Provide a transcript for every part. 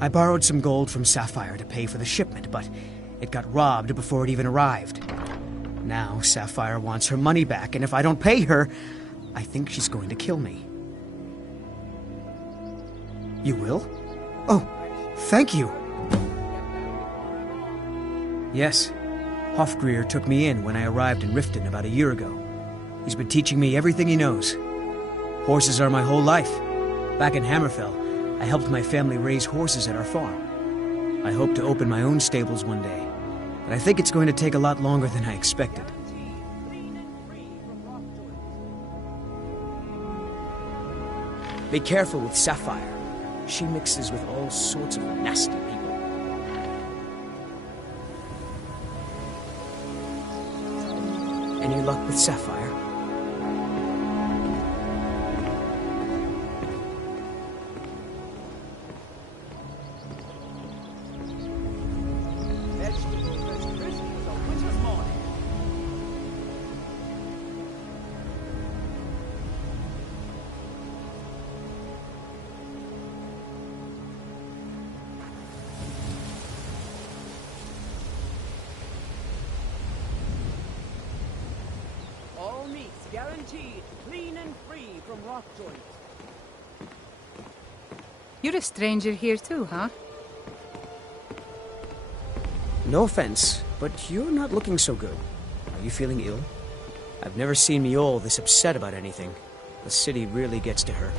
I borrowed some gold from Sapphire to pay for the shipment, but it got robbed before it even arrived. Now Sapphire wants her money back, and if I don't pay her, I think she's going to kill me. You will? Oh, thank you. Yes, Hofgreer took me in when I arrived in Riften about a year ago. He's been teaching me everything he knows. Horses are my whole life. Back in Hammerfell, I helped my family raise horses at our farm. I hope to open my own stables one day, but I think it's going to take a lot longer than I expected. Be careful with Sapphire. She mixes with all sorts of nasty people. Any luck with Sapphire? Guaranteed clean and free from rock joint. You're a stranger here too, huh? No offense, but you're not looking so good. Are you feeling ill? I've never seen Mjol this upset about anything. The city really gets to her.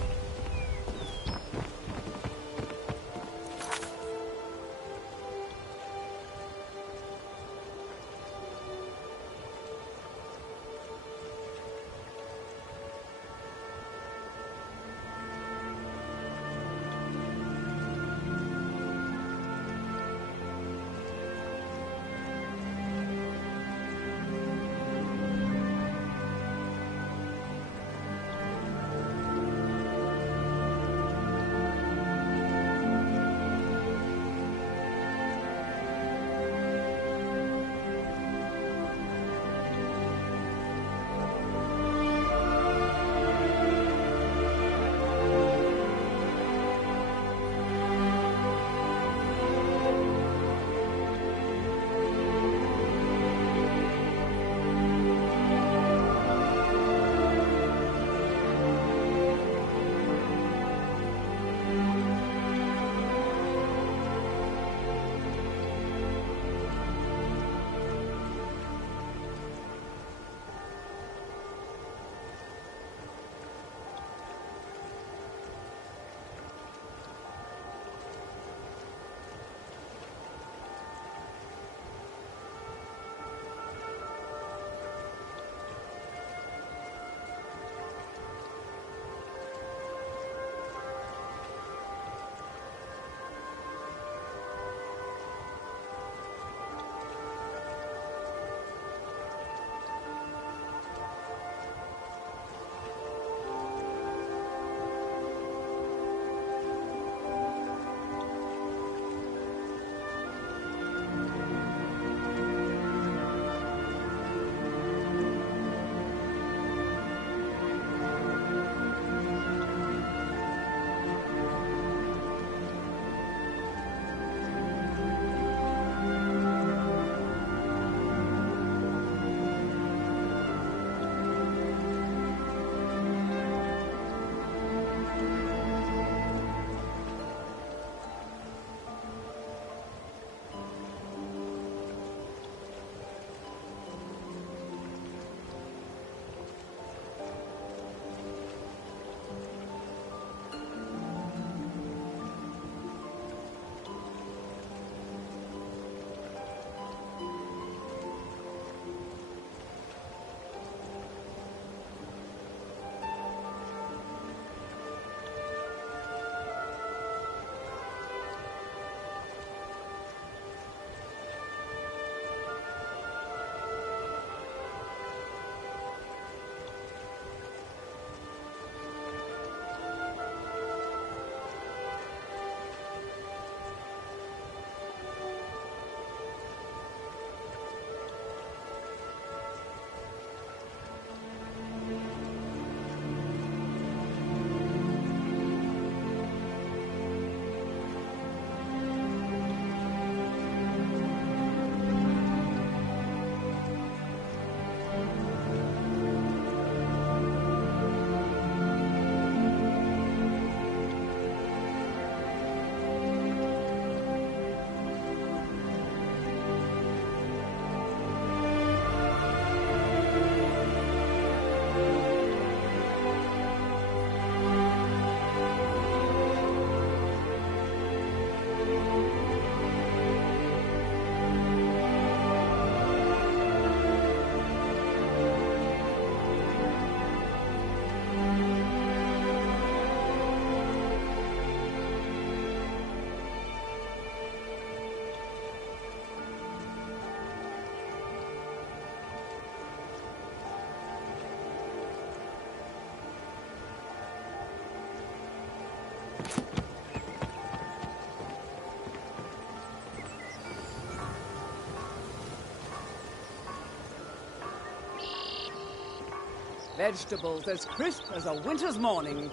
Vegetables as crisp as a winter's morning.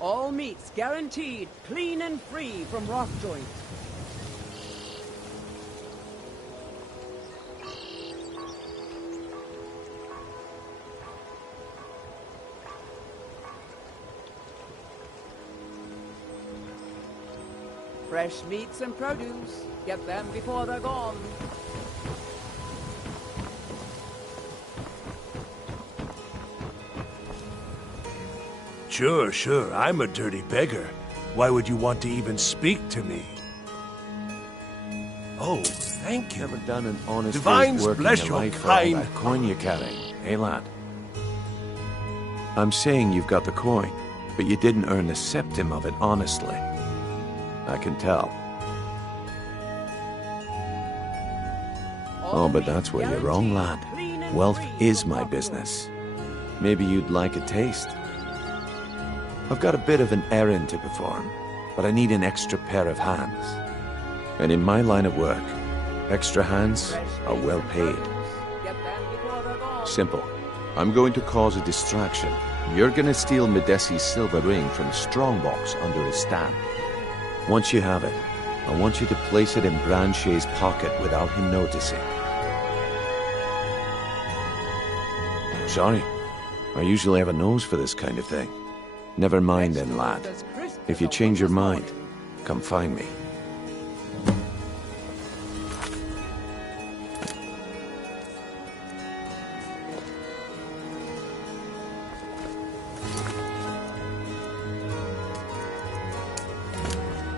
All meats guaranteed clean and free from rock joint. Fresh meats and produce. Get them before they're gone. Sure, I'm a dirty beggar. Why would you want to even speak to me? Oh, thank you. Never done an honest Divines day's work bless in your your life for all kind- that coin you're carrying, eh, lad? I'm saying you've got the coin, but you didn't earn a septim of it honestly. I can tell. Oh, but that's where you're wrong, lad. Wealth is my business. Maybe you'd like a taste. I've got a bit of an errand to perform, but I need an extra pair of hands. And in my line of work, extra hands are well paid. Get them before they're gone. Simple. I'm going to cause a distraction. You're gonna steal Medesi's silver ring from a strongbox under his stand. Once you have it, I want you to place it in Branche's pocket without him noticing. Sorry, I usually have a nose for this kind of thing. Never mind then, lad. If you change your mind, come find me.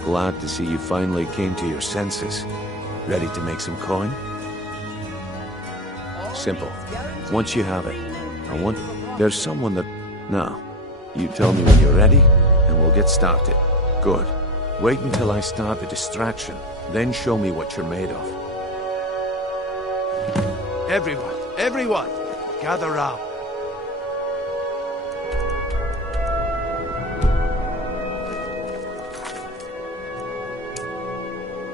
Glad to see you finally came to your senses. Ready to make some coin? Simple. Once you have it, there's someone that... No. You tell me when you're ready, and we'll get started. Good. Wait until I start the distraction, then show me what you're made of. Everyone, gather round.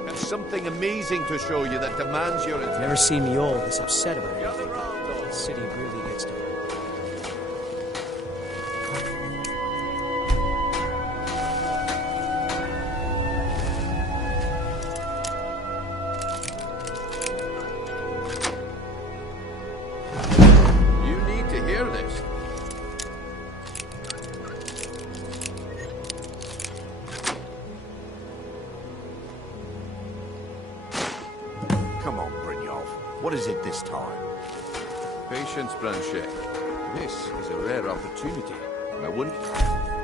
There's something amazing to show you that demands your attention. Never seen me all this upset about anything. The city really gets to me. You need to hear this. Come on, Brynjolf. What is it this time? Patience, Blanchet. This is a rare opportunity. I wouldn't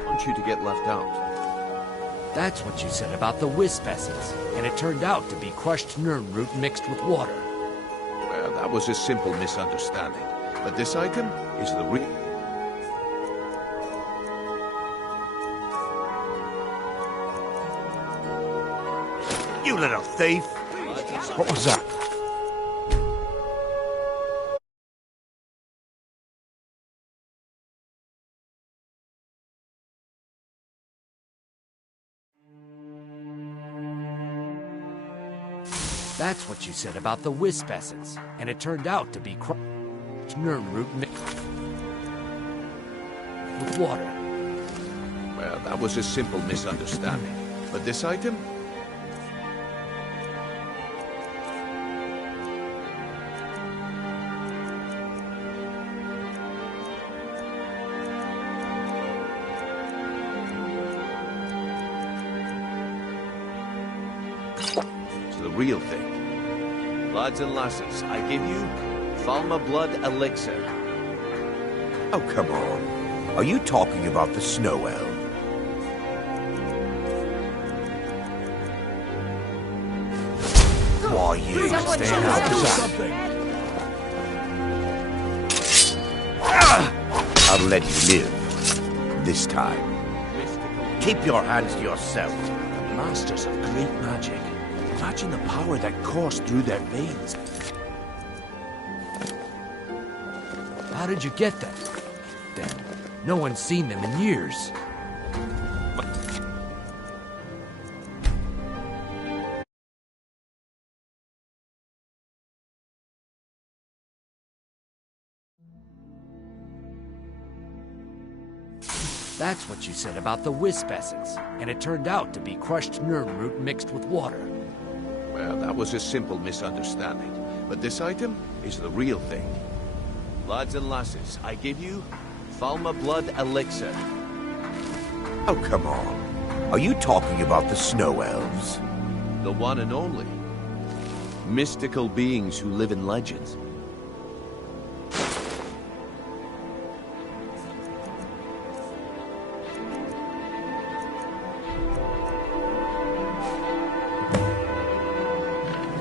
want you to get left out. That's what you said about the wisp essence, and it turned out to be crushed nern root mixed with water. Well, that was a simple misunderstanding. But this item is the real... You little thief! What was that? That's what you said about the wisp essence, and it turned out to be crushed nern root mixed with water. Well, that was a simple misunderstanding. But this item... It's the real thing. Lads and lasses, I give you Falma Blood Elixir. Oh, come on. Are you talking about the snow elf? Why, you stand up to something. I'll let you live. This time. Keep your hands to yourself. Masters of great magic. Imagine the power that coursed through their veins. How did you get them? Then, no one's seen them in years. That's what you said about the wisp essence, and it turned out to be crushed nern root mixed with water. Well, that was a simple misunderstanding. But this item is the real thing. Lads and lasses, I give you Falma Blood Elixir. Oh, come on. Are you talking about the snow elves? The one and only. Mystical beings who live in legends.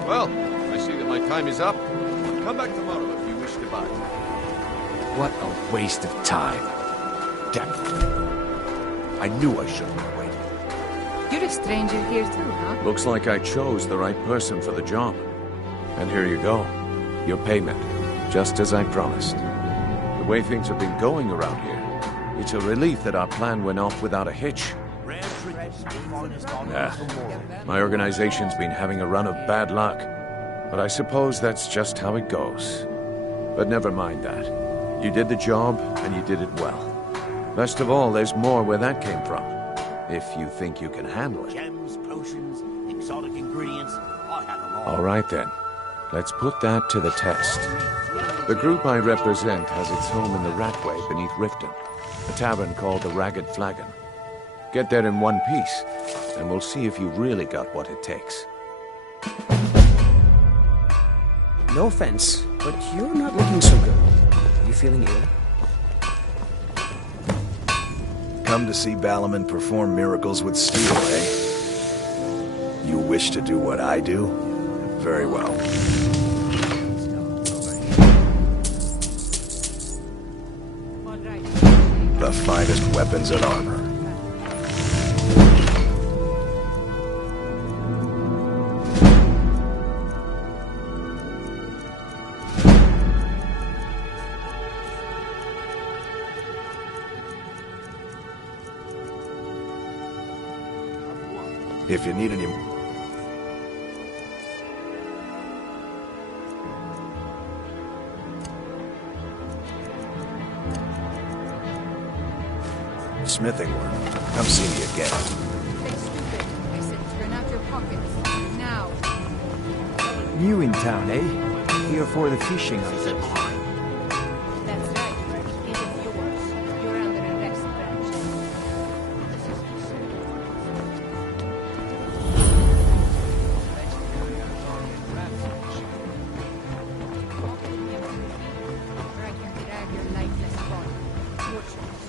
Well, I see that my time is up. Come back tomorrow if you wish to buy. What a waste of time. Damn it. I knew I shouldn't have waited. You're a stranger here too, huh? Looks like I chose the right person for the job. And here you go. Your payment. Just as I promised. The way things have been going around here, it's a relief that our plan went off without a hitch. My organization's been having a run of bad luck. But I suppose that's just how it goes. But never mind that. You did the job, and you did it well. Best of all, there's more where that came from. If you think you can handle it. Gems, potions, exotic ingredients. I have them all. All right then. Let's put that to the test. The group I represent has its home in the Ratway beneath Riften, a tavern called the Ragged Flagon. Get there in one piece, and we'll see if you really got what it takes. No offense, but you're not looking so good. Are you feeling ill? Come to see Balaman perform miracles with steel, eh? You wish to do what I do? Very well. The finest weapons and armor. If you need any... smithing work, come see me again. Hey, stupid. I said turn out your pockets. Now. New in town, eh? Here for the fishing items. That's right. It isn't yours. You're under arrest, Branch. Or I can drag your lifeless body. Your choice.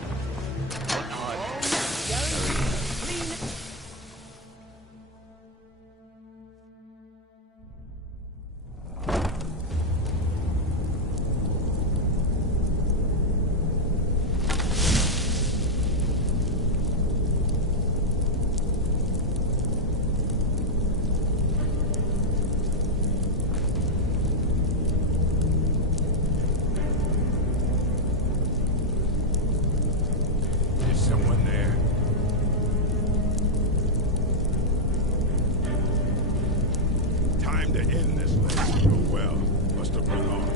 Someone there. Time to end this thing. Oh well, must have run off.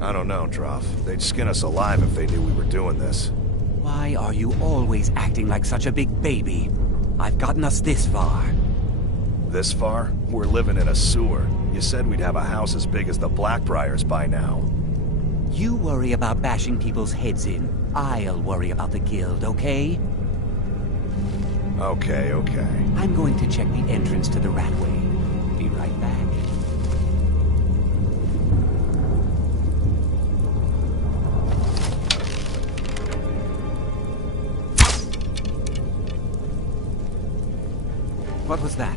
I don't know, Droff. They'd skin us alive if they knew we were doing this. Why are you always acting like such a big baby? I've gotten us this far. This far? We're living in a sewer. You said we'd have a house as big as the Blackbriars by now. You worry about bashing people's heads in. I'll worry about the guild, okay? Okay. I'm going to check the entrance to the Ratway. Be right back. What was that?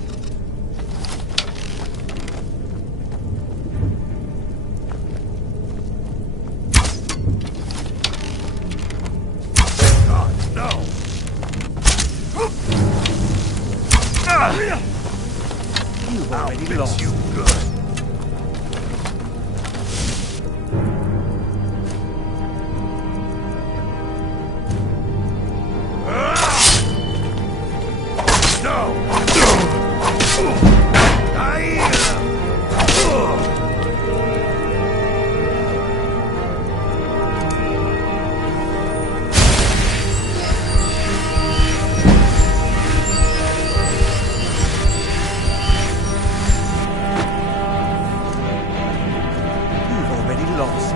You've already lost. You good. You've already lost.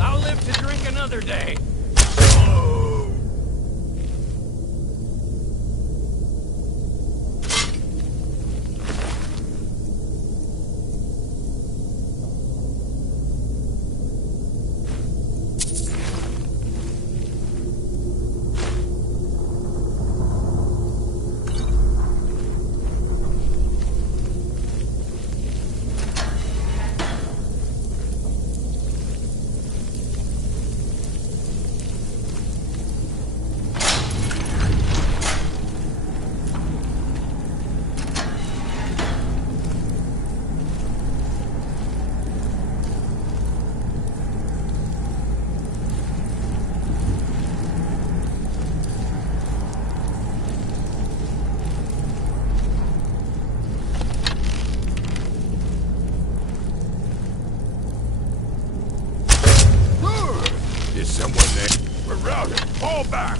I'll live to drink another day. Is someone there? We're routed. Fall back.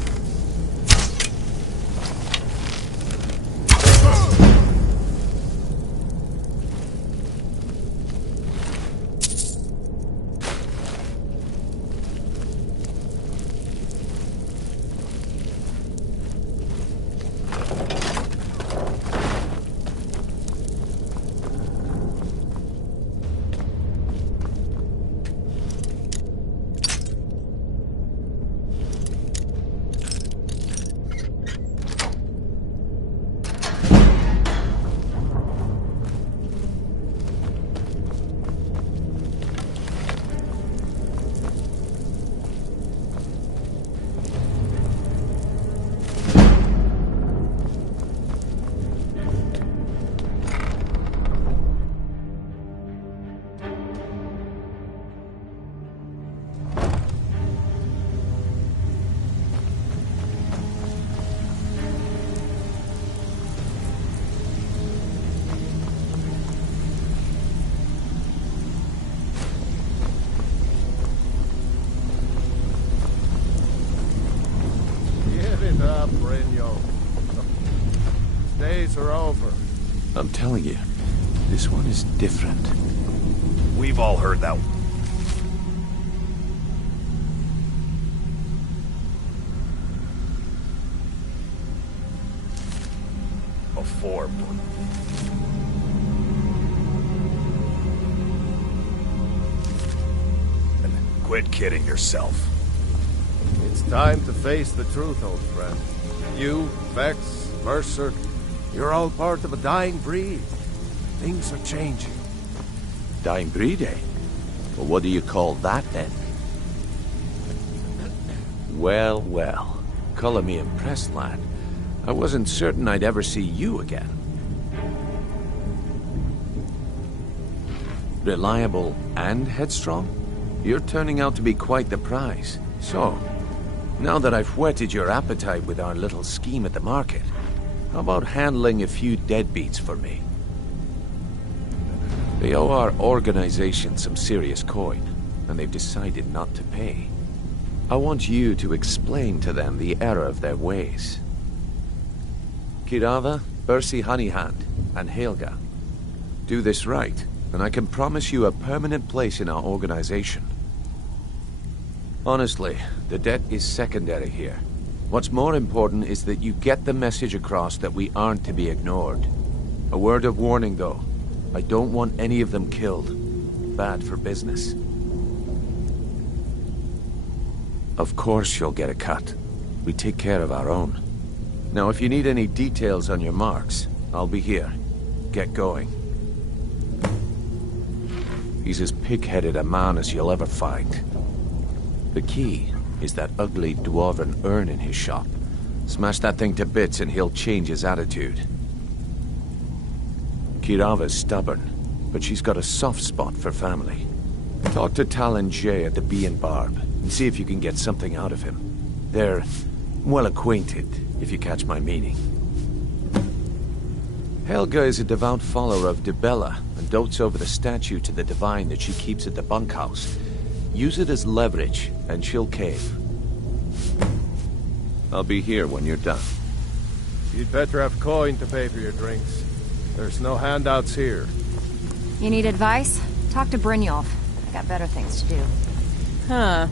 up, Brynjo. Days are over. I'm telling you, this one is different. We've all heard that. Before, but... Quit kidding yourself. It's time to face the truth, old friend. You, Vex, Mercer, you're all part of a dying breed. Things are changing. Dying breed, eh? Well, what do you call that, then? Well, well. Color me impressed, lad. I wasn't certain I'd ever see you again. Reliable and headstrong? You're turning out to be quite the prize. So, now that I've whetted your appetite with our little scheme at the market, how about handling a few deadbeats for me? They owe our organization some serious coin, and they've decided not to pay. I want you to explain to them the error of their ways. Kirava, Bersi Honeyhand, and Helga. Do this right, and I can promise you a permanent place in our organization. Honestly, the debt is secondary here. What's more important is that you get the message across that we aren't to be ignored. A word of warning, though. I don't want any of them killed. Bad for business. Of course you'll get a cut. We take care of our own. Now, if you need any details on your marks, I'll be here. Get going. He's as pig-headed a man as you'll ever find. The key is that ugly dwarven urn in his shop. Smash that thing to bits and he'll change his attitude. Kirava's stubborn, but she's got a soft spot for family. Talk to Talon Jay at the Bee and Barb, and see if you can get something out of him. They're well acquainted, if you catch my meaning. Helga is a devout follower of Dibella, and dotes over the statue to the divine that she keeps at the bunkhouse. Use it as leverage, and she'll cave. I'll be here when you're done. You'd better have coin to pay for your drinks. There's no handouts here. You need advice? Talk to Brynjolf. I got better things to do. Huh.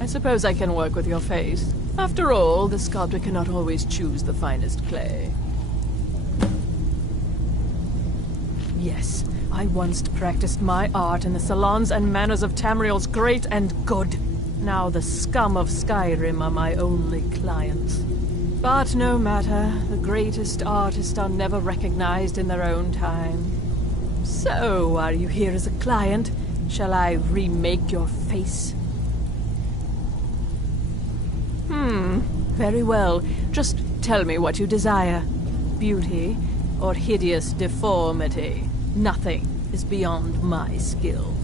I suppose I can work with your face. After all, the sculptor cannot always choose the finest clay. Yes, I once practiced my art in the salons and manners of Tamriel's great and good. Now the scum of Skyrim are my only clients. But no matter, the greatest artists are never recognized in their own time. So, are you here as a client? Shall I remake your face? Very well. Just tell me what you desire. Beauty or hideous deformity. Nothing is beyond my skill.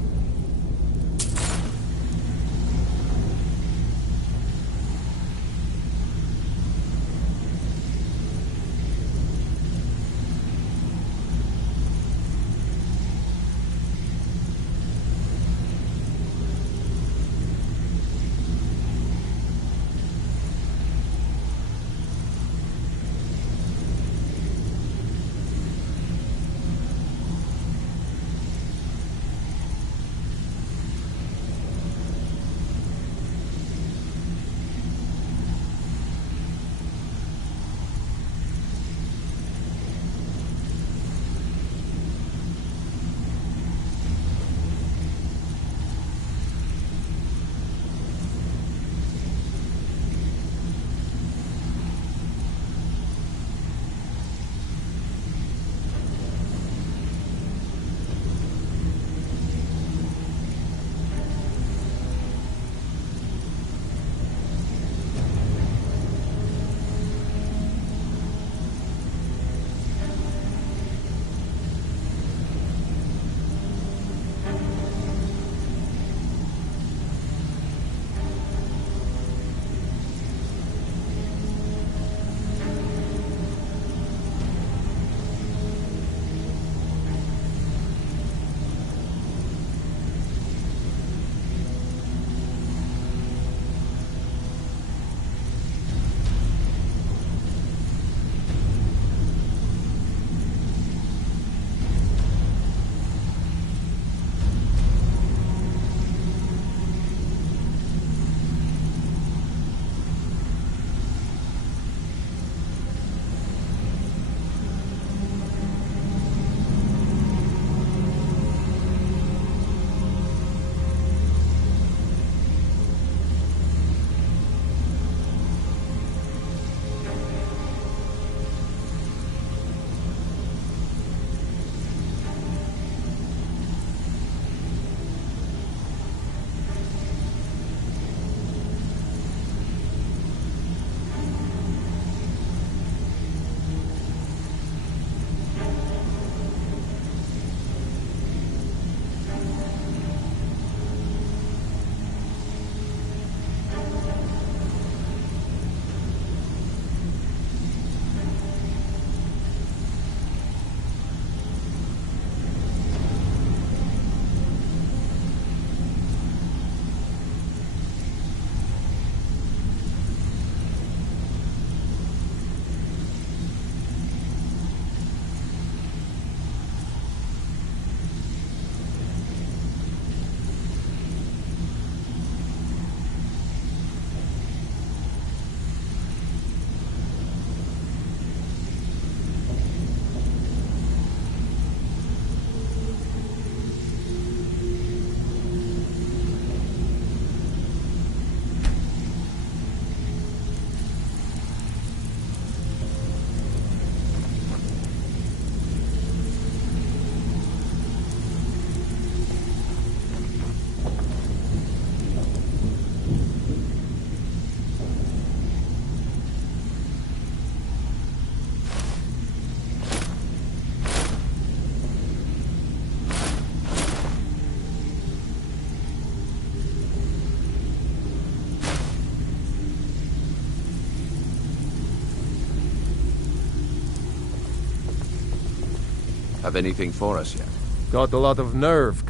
Have anything for us yet? Got a lot of nerve.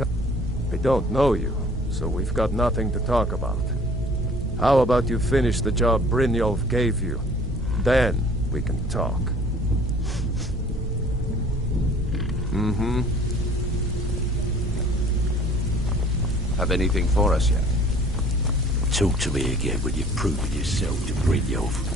I don't know you, so we've got nothing to talk about. How about you finish the job Brynjolf gave you? Then we can talk. Mm-hmm. Have anything for us yet? Talk to me again when you've proven yourself to Brynjolf.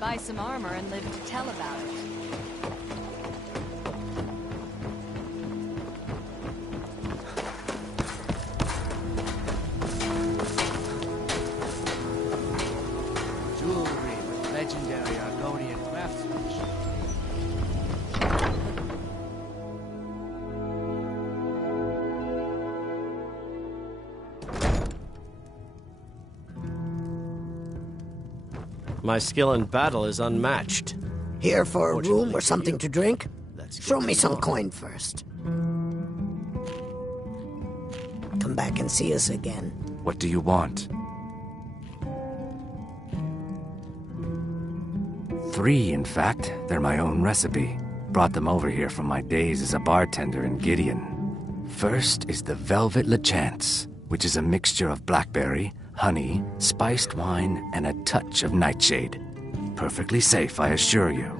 Buy some armor and live to tell about it. Jewelry with legendary Argonian craftsmanship. My skill in battle is unmatched. Here for a room or something to drink? Throw me some coin first. Come back and see us again. What do you want? 3, in fact. They're my own recipe. Brought them over here from my days as a bartender in Gideon. First is the Velvet Lechance, which is a mixture of blackberry, honey, spiced wine, and a touch of nightshade. Perfectly safe, I assure you.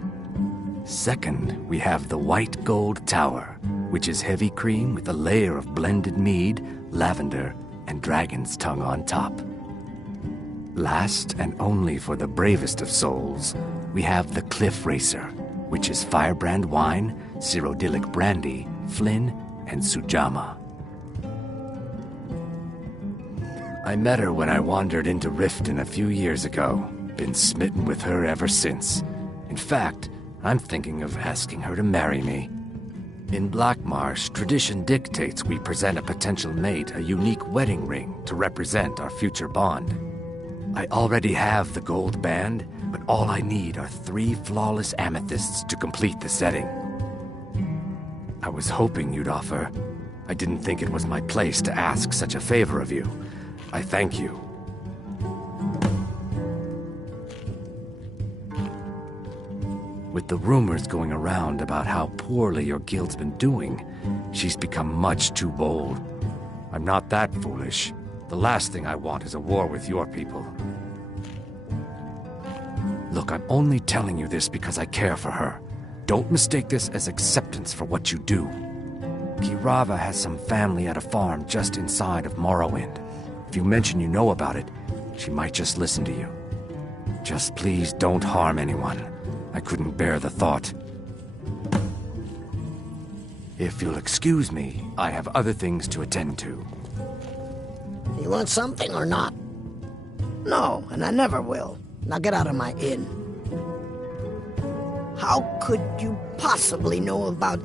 Second, we have the White Gold Tower, which is heavy cream with a layer of blended mead, lavender, and dragon's tongue on top. Last, and only for the bravest of souls, we have the Cliff Racer, which is firebrand wine, Cyrodiilic brandy, Flynn, and Sujamma. I met her when I wandered into Riften a few years ago. Been smitten with her ever since. In fact, I'm thinking of asking her to marry me. In Blackmarsh, tradition dictates we present a potential mate a unique wedding ring to represent our future bond. I already have the gold band, but all I need are 3 flawless amethysts to complete the setting. I was hoping you'd offer. I didn't think it was my place to ask such a favor of you. I thank you. With the rumors going around about how poorly your guild's been doing, she's become much too bold. I'm not that foolish. The last thing I want is a war with your people. Look, I'm only telling you this because I care for her. Don't mistake this as acceptance for what you do. Kirava has some family at a farm just inside of Morrowind. If you mention you know about it, she might just listen to you. Just please don't harm anyone. I couldn't bear the thought. If you'll excuse me, I have other things to attend to. You want something or not? No, and I never will. Now get out of my inn. How could you possibly know about...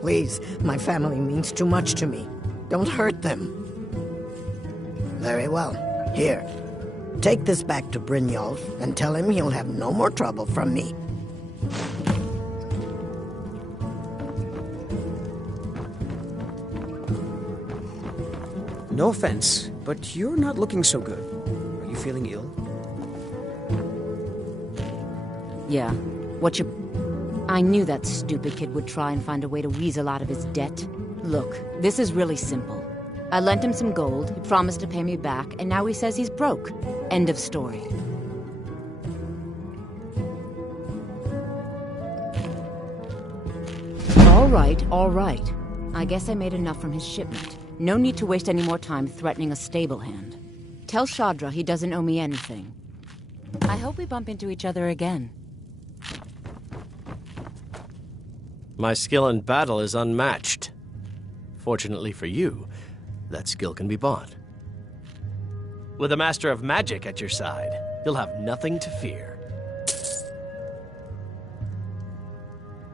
Please, my family means too much to me. Don't hurt them. Very well. Here. Take this back to Brynjolf and tell him he'll have no more trouble from me. No offense, but you're not looking so good. Are you feeling ill? Yeah. What you... I knew that stupid kid would try and find a way to weasel out of his debt. Look, this is really simple. I lent him some gold, he promised to pay me back, and now he says he's broke. End of story. All right, all right. I guess I made enough from his shipment. No need to waste any more time threatening a stable hand. Tell Shadra he doesn't owe me anything. I hope we bump into each other again. My skill in battle is unmatched. Fortunately for you, that skill can be bought. With a master of magic at your side, you'll have nothing to fear.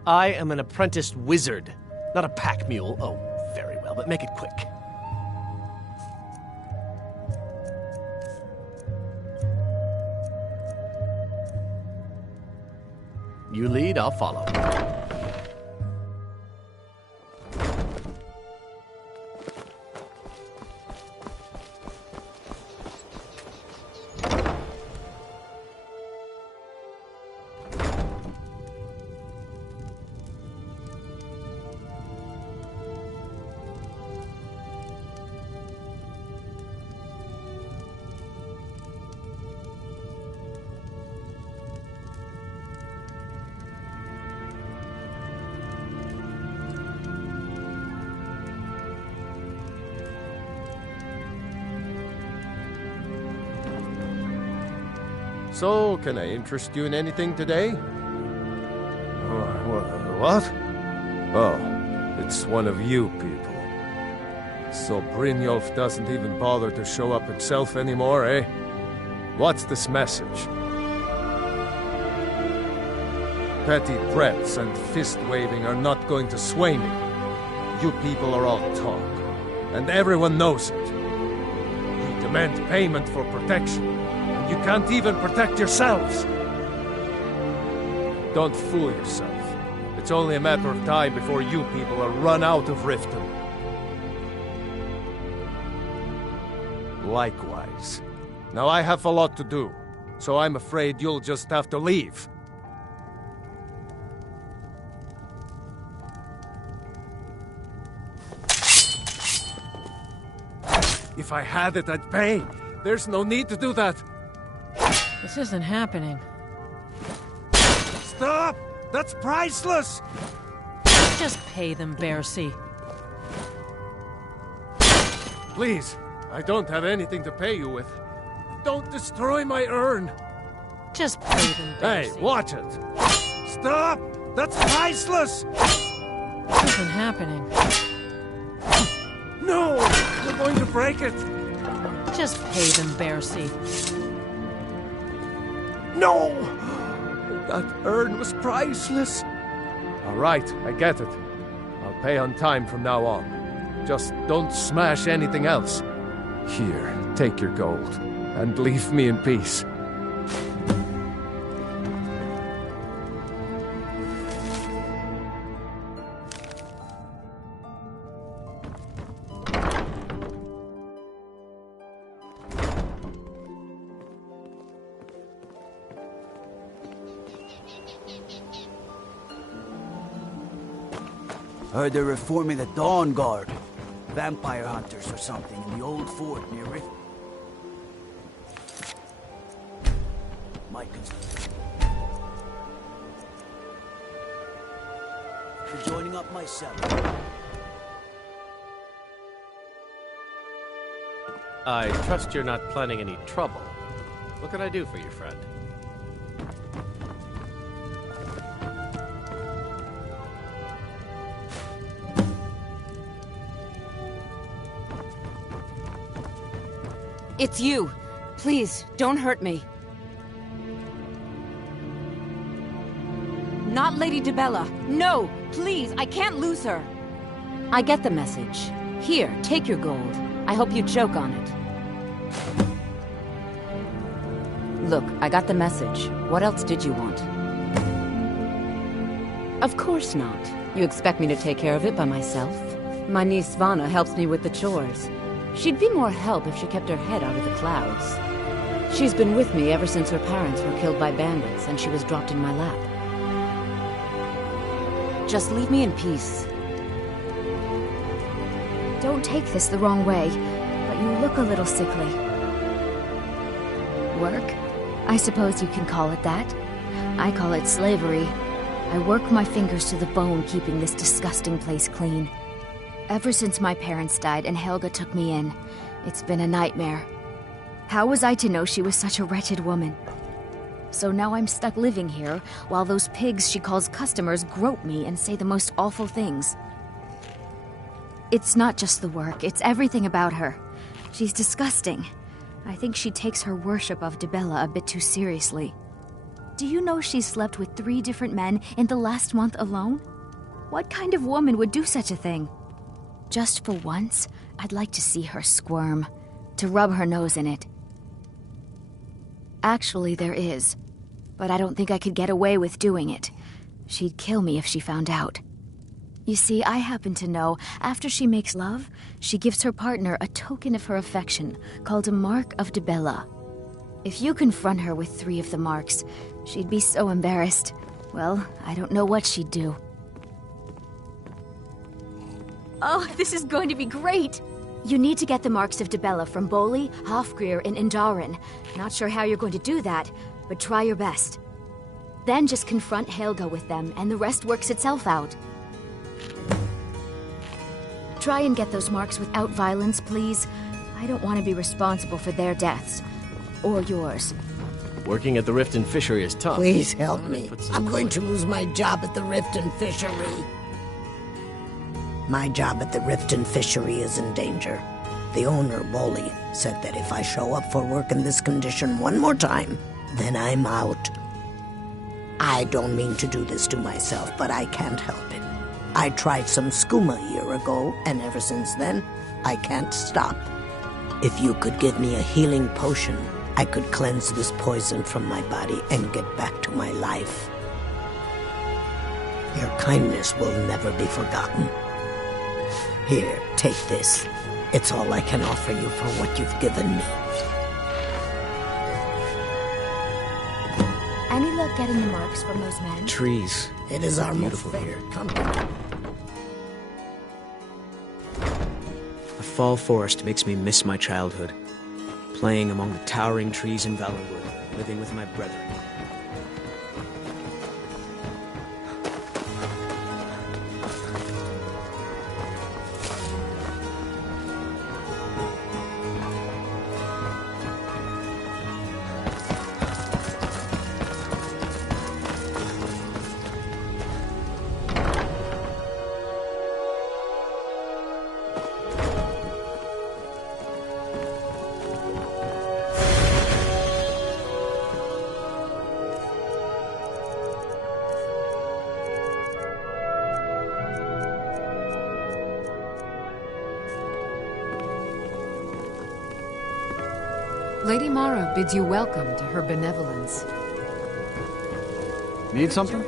I am an apprenticed wizard, not a pack mule. Oh, very well, but make it quick. You lead, I'll follow. So, can I interest you in anything today? What? Oh, it's one of you people. So Brynjolf doesn't even bother to show up himself anymore, eh? What's this message? Petty threats and fist-waving are not going to sway me. You people are all talk, and everyone knows it. You demand payment for protection. You can't even protect yourselves! Don't fool yourself. It's only a matter of time before you people are run out of Riften. Likewise. Now I have a lot to do, so I'm afraid you'll just have to leave. If I had it, I'd pay. There's no need to do that. This isn't happening. Stop! That's priceless! Just pay them, Bercy. Please, I don't have anything to pay you with. Don't destroy my urn! Just pay them, Bercy. Hey, watch it! Stop! That's priceless! This isn't happening. No! You're going to break it! Just pay them, Bercy. No! That urn was priceless. All right, I get it. I'll pay on time from now on. Just don't smash anything else. Here, take your gold, and leave me in peace. Heard they're reforming the Dawn Guard. Vampire hunters or something in the old fort near Rift. Might consider. For joining up myself. I trust you're not planning any trouble. What can I do for you, friend? It's you. Please, don't hurt me. Not Lady DeBella. No, please, I can't lose her. I get the message. Here, take your gold. I hope you choke on it. Look, I got the message. What else did you want? Of course not. You expect me to take care of it by myself? My niece Svana helps me with the chores. She'd be more help if she kept her head out of the clouds. She's been with me ever since her parents were killed by bandits and she was dropped in my lap. Just leave me in peace. Don't take this the wrong way, but you look a little sickly. Work? I suppose you can call it that. I call it slavery. I work my fingers to the bone keeping this disgusting place clean. Ever since my parents died and Helga took me in, it's been a nightmare. How was I to know she was such a wretched woman? So now I'm stuck living here, while those pigs she calls customers grope me and say the most awful things. It's not just the work, it's everything about her. She's disgusting. I think she takes her worship of Dibella a bit too seriously. Do you know she's slept with 3 different men in the last month alone? What kind of woman would do such a thing? Just for once, I'd like to see her squirm, to rub her nose in it. Actually, there is, but I don't think I could get away with doing it. She'd kill me if she found out. You see, I happen to know, after she makes love, she gives her partner a token of her affection, called a Mark of Dibella. If you confront her with 3 of the marks, she'd be so embarrassed. Well, I don't know what she'd do. Oh, this is going to be great! You need to get the marks of Dibella from Boli, Hofgrir, and Indaren. Not sure how you're going to do that, but try your best. Then just confront Helga with them, and the rest works itself out. Try and get those marks without violence, please. I don't want to be responsible for their deaths. Or yours. Working at the Riften Fishery is tough. Please help me. I'm going to lose my job at the Riften Fishery. My job at the Riften Fishery is in danger. The owner, Boli, said that if I show up for work in this condition one more time, then I'm out. I don't mean to do this to myself, but I can't help it. I tried some skooma a year ago, and ever since then, I can't stop. If you could give me a healing potion, I could cleanse this poison from my body and get back to my life. Your kindness will never be forgotten. Here, take this. It's all I can offer you for what you've given me. Any luck getting the marks from those men? Trees. It is our most favored company. The fall forest makes me miss my childhood. Playing among the towering trees in Valorwood, living with my brethren. Lady Mara bids you welcome to her benevolence. Need something?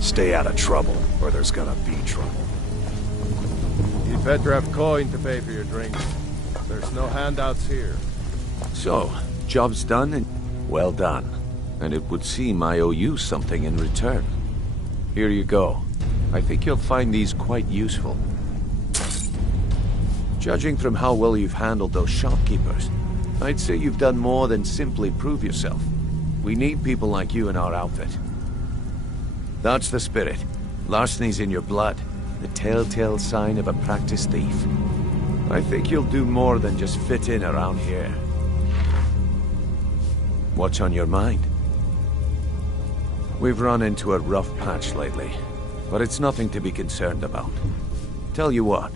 Stay out of trouble, or there's gonna be trouble. You'd better have coin to pay for your drink. There's no handouts here. So, job's done and well done. And it would seem I owe you something in return. Here you go. I think you'll find these quite useful. Judging from how well you've handled those shopkeepers, I'd say you've done more than simply prove yourself. We need people like you in our outfit. That's the spirit. Larceny's in your blood. the telltale sign of a practiced thief. I think you'll do more than just fit in around here. What's on your mind? We've run into a rough patch lately, but it's nothing to be concerned about. Tell you what,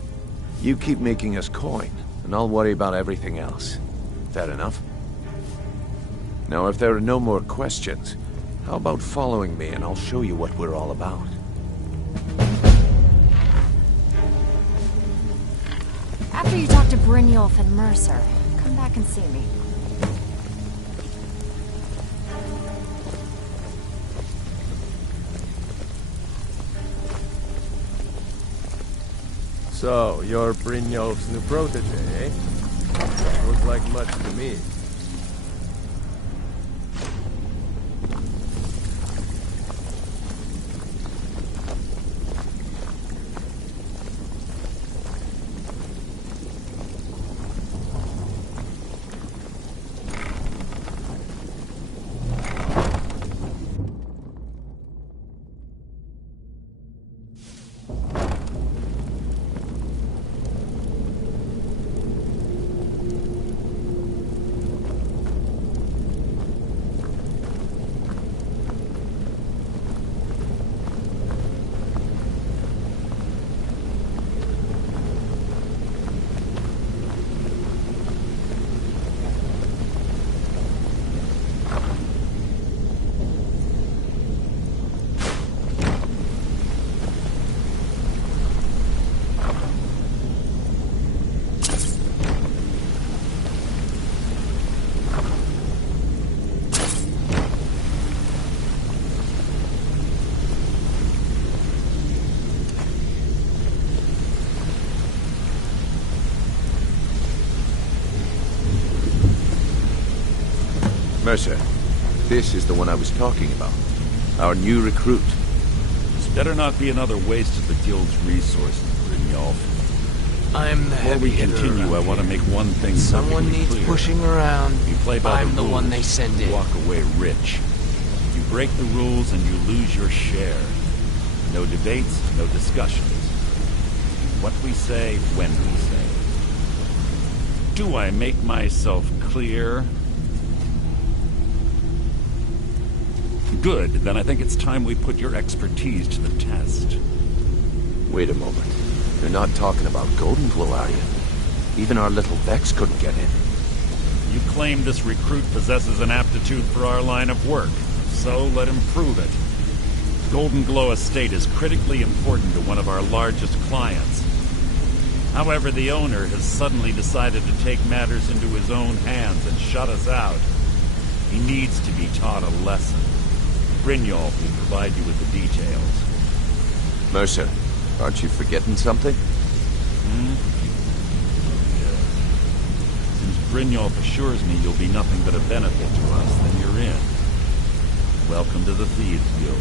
you keep making us coin, and I'll worry about everything else. Fair enough? Now, if there are no more questions, how about following me and I'll show you what we're all about? After you talk to Brynjolf and Mercer, come back and see me. So, you're Brynjolf's new protege, eh? Doesn't look like much to me. Mercer, this is the one I was talking about. Our new recruit. This better not be another waste of the Guild's resources, Brynjolf. I'm the Before we heavy hitter continue, I around want to here. make one thing Someone perfectly needs clear. pushing around. You play by I'm the the rules. one they send in. Walk away rich. You break the rules and you lose your share. No debates, no discussions. What we say, when we say. Do I make myself clear? Good, then I think it's time we put your expertise to the test. Wait a moment. You're not talking about Golden Glow, are you? Even our little Vex couldn't get in. You claim this recruit possesses an aptitude for our line of work, so let him prove it. Golden Glow Estate is critically important to one of our largest clients. However, the owner has suddenly decided to take matters into his own hands and shut us out. He needs to be taught a lesson. Brynjolf will provide you with the details. Mercer, aren't you forgetting something? Since Brynjolf assures me you'll be nothing but a benefit to us, then you're in. Welcome to the Thieves Guild.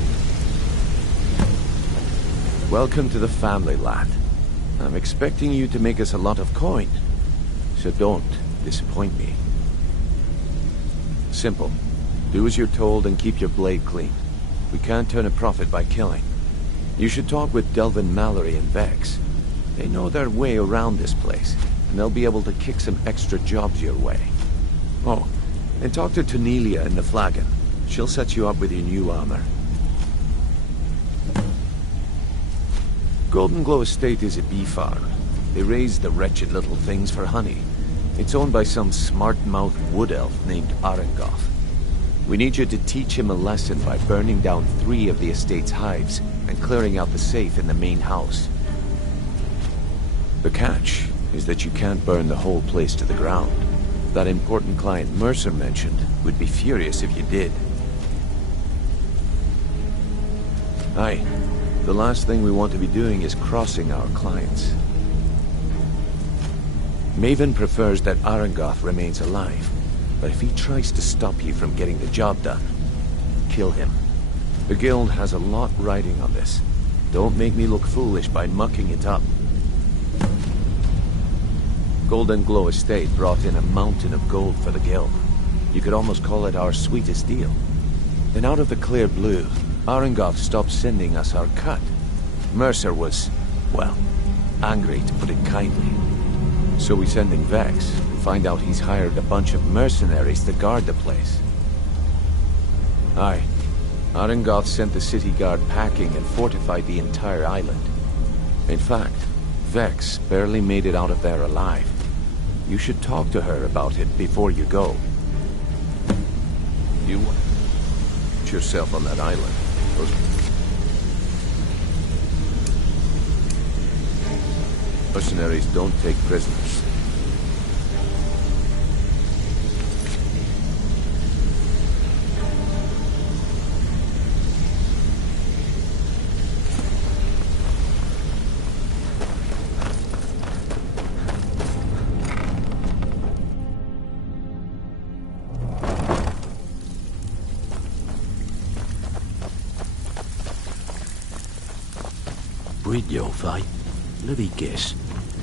Welcome to the family, lad. I'm expecting you to make us a lot of coin, so don't disappoint me. Simple. Do as you're told and keep your blade clean. We can't turn a profit by killing. You should talk with Delvin Mallory and Vex. They know their way around this place, and they'll be able to kick some extra jobs your way. Oh, and talk to Tonelia in the Flagon. She'll set you up with your new armor. Golden Glow Estate is a bee farm. They raise the wretched little things for honey. It's owned by some smart-mouthed wood elf named Arengoth. We need you to teach him a lesson by burning down 3 of the estate's hives and clearing out the safe in the main house. The catch is that you can't burn the whole place to the ground. That important client Mercer mentioned would be furious if you did. Aye, the last thing we want to be doing is crossing our clients. Maven prefers that Arengoth remains alive, but if he tries to stop you from getting the job done, kill him. The Guild has a lot riding on this. Don't make me look foolish by mucking it up. Golden Glow Estate brought in a mountain of gold for the Guild. You could almost call it our sweetest deal. Then out of the clear blue, Arengoth stopped sending us our cut. Mercer was, well, angry to put it kindly. So we send in Vex and find out he's hired a bunch of mercenaries to guard the place. Aye. Arengoth sent the city guard packing and fortified the entire island. In fact, Vex barely made it out of there alive. You should talk to her about it before you go. You put yourself on that island. Those mercenaries don't take prisoners. Bridyo, fight. Let me guess.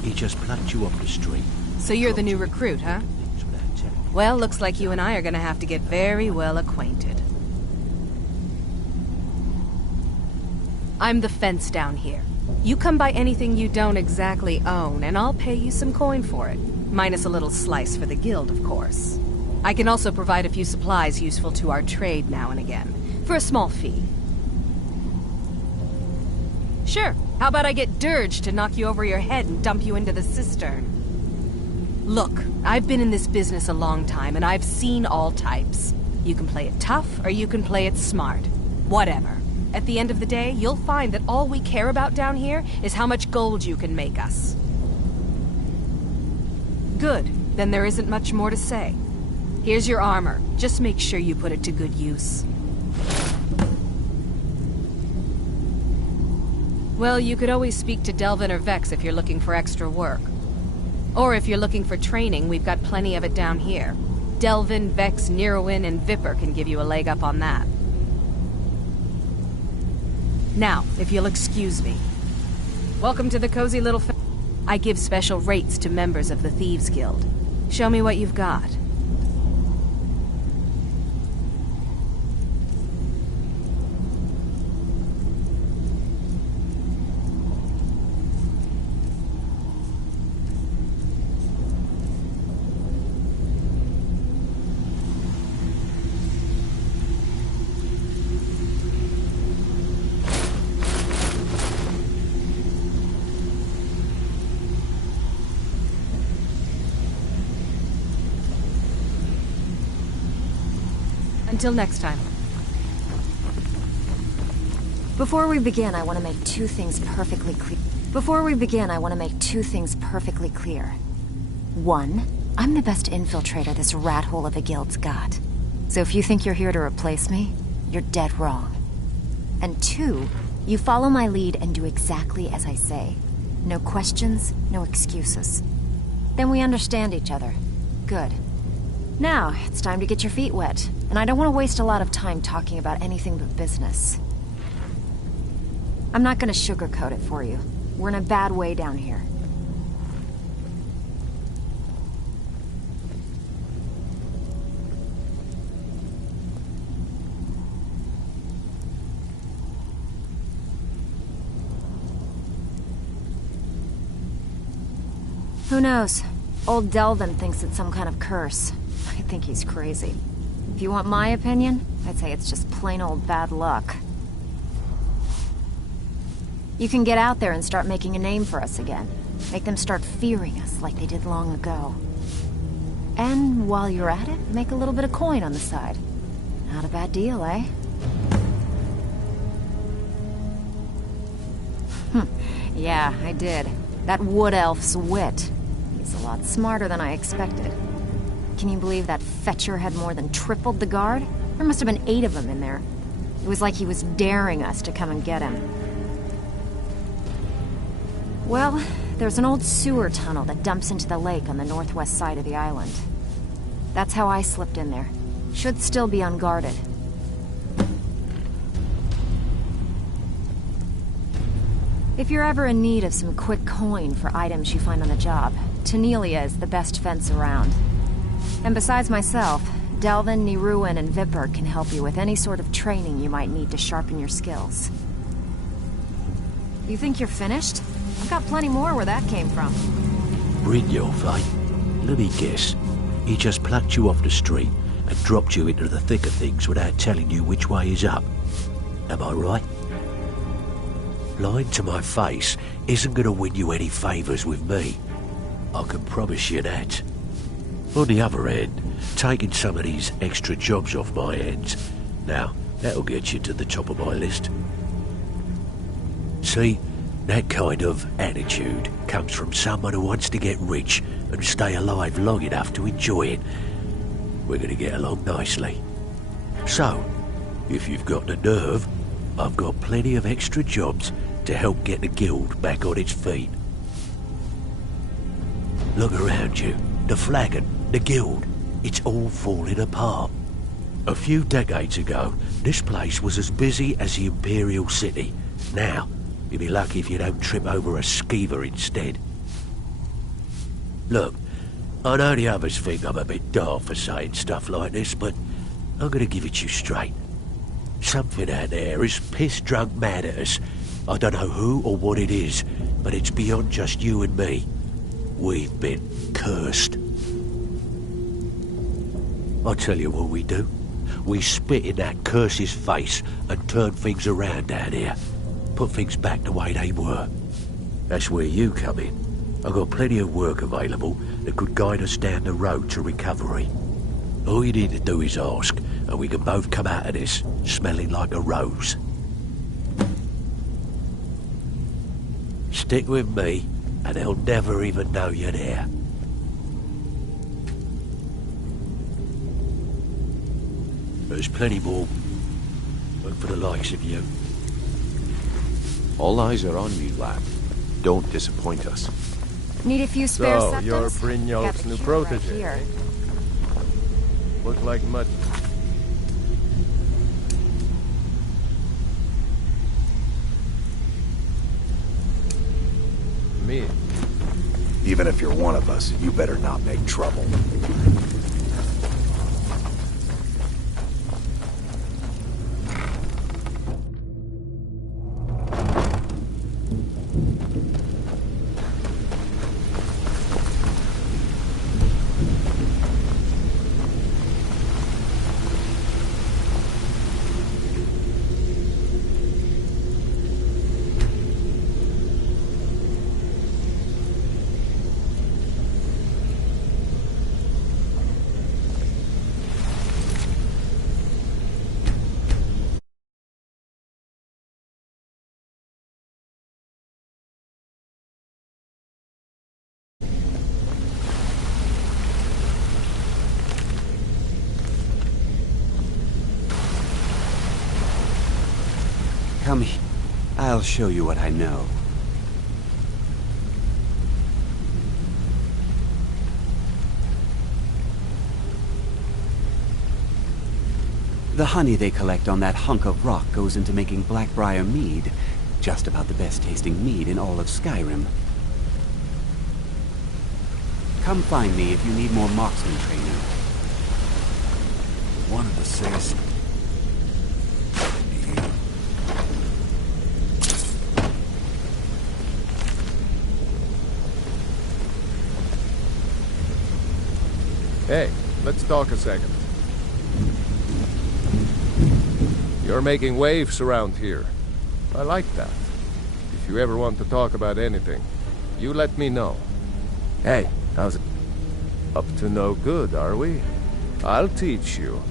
He just plucked you up the street. So you're the new recruit, huh? Well, looks like you and I are gonna have to get very well acquainted. I'm the fence down here. You come by anything you don't exactly own, and I'll pay you some coin for it. Minus a little slice for the guild, of course. I can also provide a few supplies useful to our trade now and again, for a small fee. Sure, how about I get Dirge to knock you over your head and dump you into the cistern? Look, I've been in this business a long time, and I've seen all types. You can play it tough, or you can play it smart. Whatever. At the end of the day, you'll find that all we care about down here is how much gold you can make us. Good. Then there isn't much more to say. Here's your armor. Just make sure you put it to good use. Well, you could always speak to Delvin or Vex if you're looking for extra work. Or if you're looking for training, we've got plenty of it down here. Delvin, Vex, Nirwin, and Viper can give you a leg up on that. Now, if you'll excuse me. Welcome to the cozy little I give special rates to members of the Thieves Guild. Show me what you've got. Until next time. Before we begin, I want to make two things perfectly clear. One, I'm the best infiltrator this rat hole of a guild's got. So if you think you're here to replace me, you're dead wrong. And two, you follow my lead and do exactly as I say. No questions, no excuses. Then we understand each other. Good. Now, it's time to get your feet wet, and I don't want to waste a lot of time talking about anything but business. I'm not gonna sugarcoat it for you. We're in a bad way down here. Who knows? Old Delvin thinks it's some kind of curse. I think he's crazy. If you want my opinion, I'd say it's just plain old bad luck. You can get out there and start making a name for us again. Make them start fearing us like they did long ago. And while you're at it, make a little bit of coin on the side. Not a bad deal, eh? Yeah, I did. That wood elf's wit. He's a lot smarter than I expected. Can you believe that fetcher had more than tripled the guard? There must have been 8 of them in there. It was like he was daring us to come and get him. Well, there's an old sewer tunnel that dumps into the lake on the northwest side of the island. That's how I slipped in there. Should still be unguarded. If you're ever in need of some quick coin for items you find on the job, Tanelia is the best fence around. And besides myself, Delvin, Nirwin, and Viper can help you with any sort of training you might need to sharpen your skills. You think you're finished? I've got plenty more where that came from. Brynjolf, eh? Let me guess. He just plucked you off the street and dropped you into the thick of things without telling you which way is up. Am I right? Lying to my face isn't going to win you any favours with me. I can promise you that. On the other hand, taking some of these extra jobs off my hands, now, that'll get you to the top of my list. See, that kind of attitude comes from someone who wants to get rich and stay alive long enough to enjoy it. We're going to get along nicely. So, if you've got the nerve, I've got plenty of extra jobs to help get the guild back on its feet. Look around you. The flagon, the guild, it's all falling apart. A few decades ago, this place was as busy as the Imperial City. Now, you'll be lucky if you don't trip over a skeever instead. Look, I know the others think I'm a bit daft for saying stuff like this, but I'm gonna give it you straight. Something out there is piss-drunk mad at us. I don't know who or what it is, but it's beyond just you and me. We've been cursed. I'll tell you what we do. We spit in that curse's face and turn things around down here. Put things back the way they were. That's where you come in. I've got plenty of work available that could guide us down the road to recovery. All you need to do is ask, and we can both come out of this smelling like a rose. Stick with me, and they'll never even know you're there. There's plenty more. Work for the likes of you. All eyes are on you, lad. Don't disappoint us. Need a few spare So, septums? you're Brynjolf's new protege. Right here. Look like much. Me. Even if you're one of us, you better not make trouble. Come here. I'll show you what I know. The honey they collect on that hunk of rock goes into making Blackbriar mead. Just about the best tasting mead in all of Skyrim. Come find me if you need more marksman training. Wanted to say something. Hey, let's talk a second. You're making waves around here. I like that. If you ever want to talk about anything, you let me know. Hey, how's it? Up to no good, are we? I'll teach you,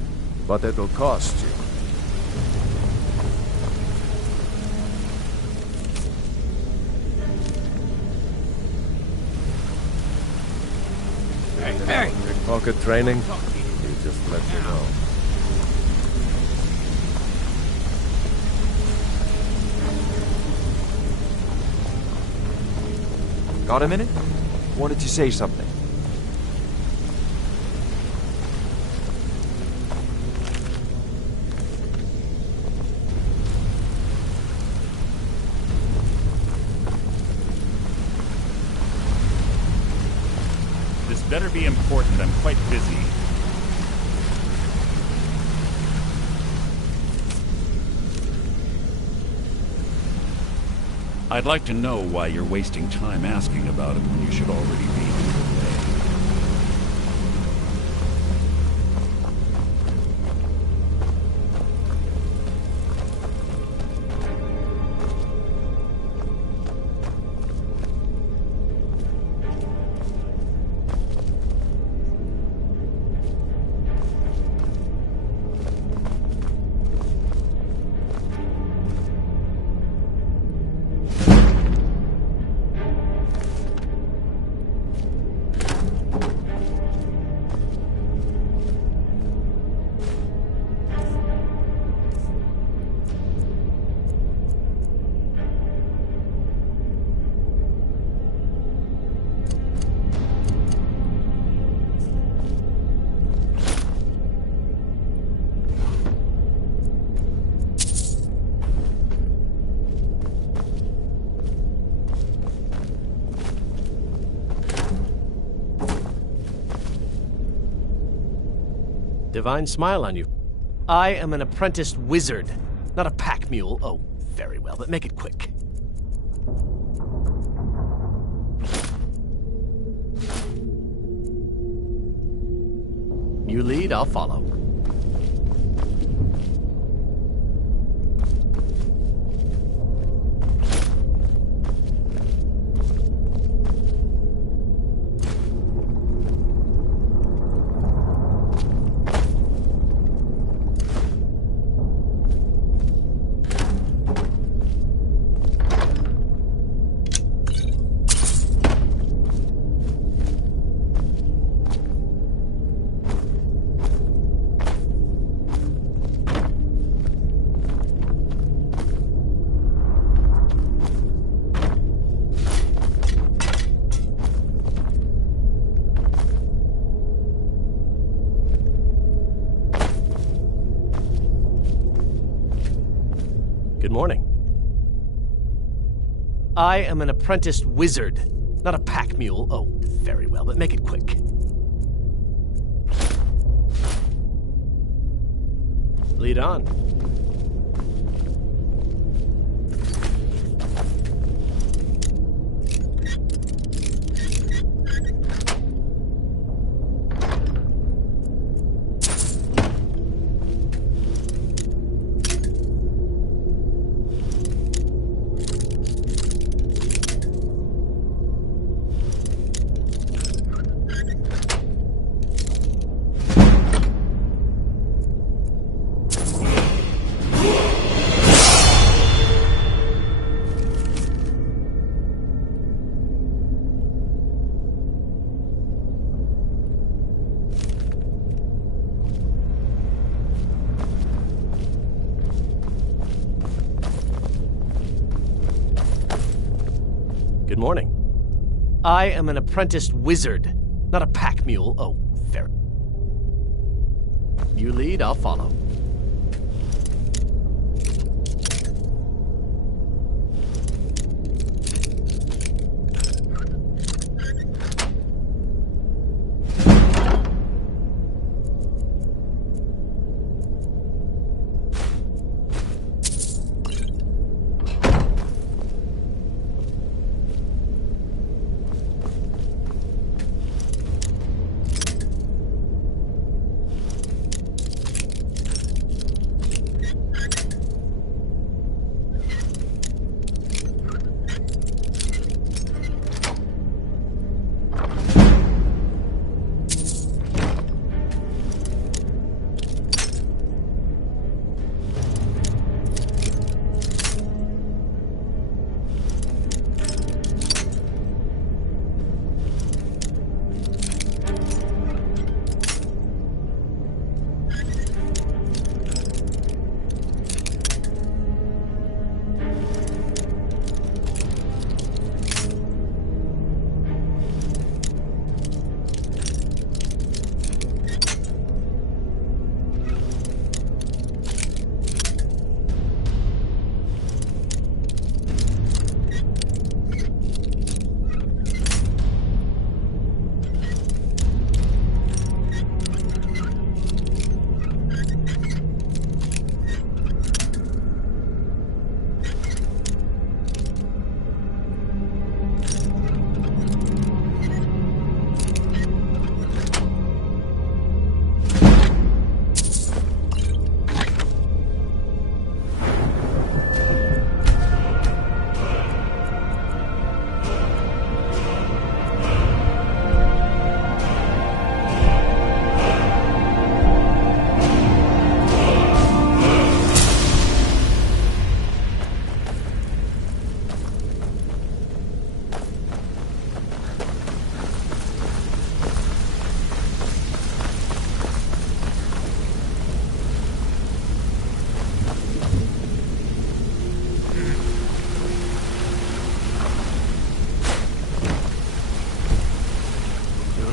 but it'll cost you. Hey! Pickpocket training? You just let me know. Got a minute? Wanted to say something. This better be important. I'm quite busy. I'd like to know why you're wasting time asking about it when you should already be underway. Divine smile on you. I am an apprenticed wizard, not a pack mule. Oh, very well, but make it quick. You lead, I'll follow. Good morning. I am an apprenticed wizard, not a pack mule. Oh, very well, but make it quick. Lead on. Good morning. I am an apprenticed wizard, not a pack mule. Oh, very. You lead, I'll follow.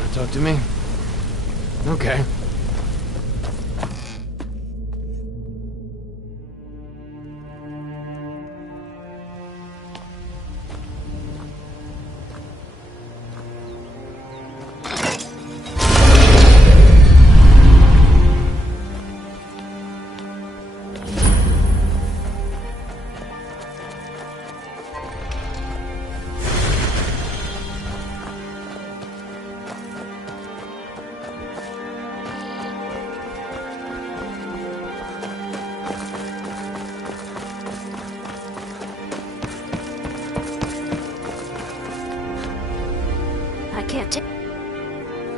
Wanna talk to me? Okay. I can't take...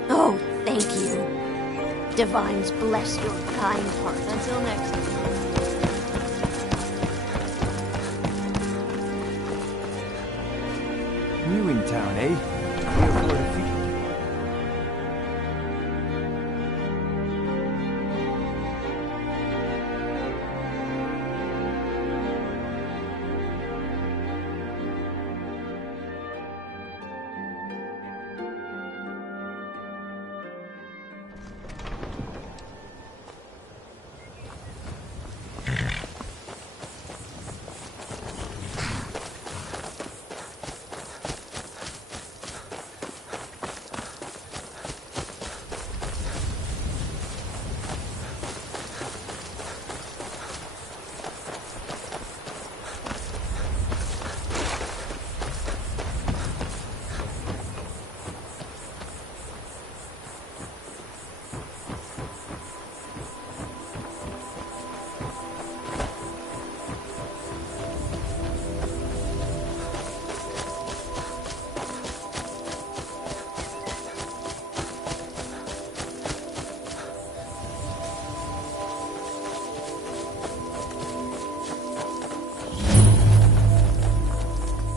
Oh, thank you. Divines bless your kind heart. Until next time. New in town, eh? Here for the feast.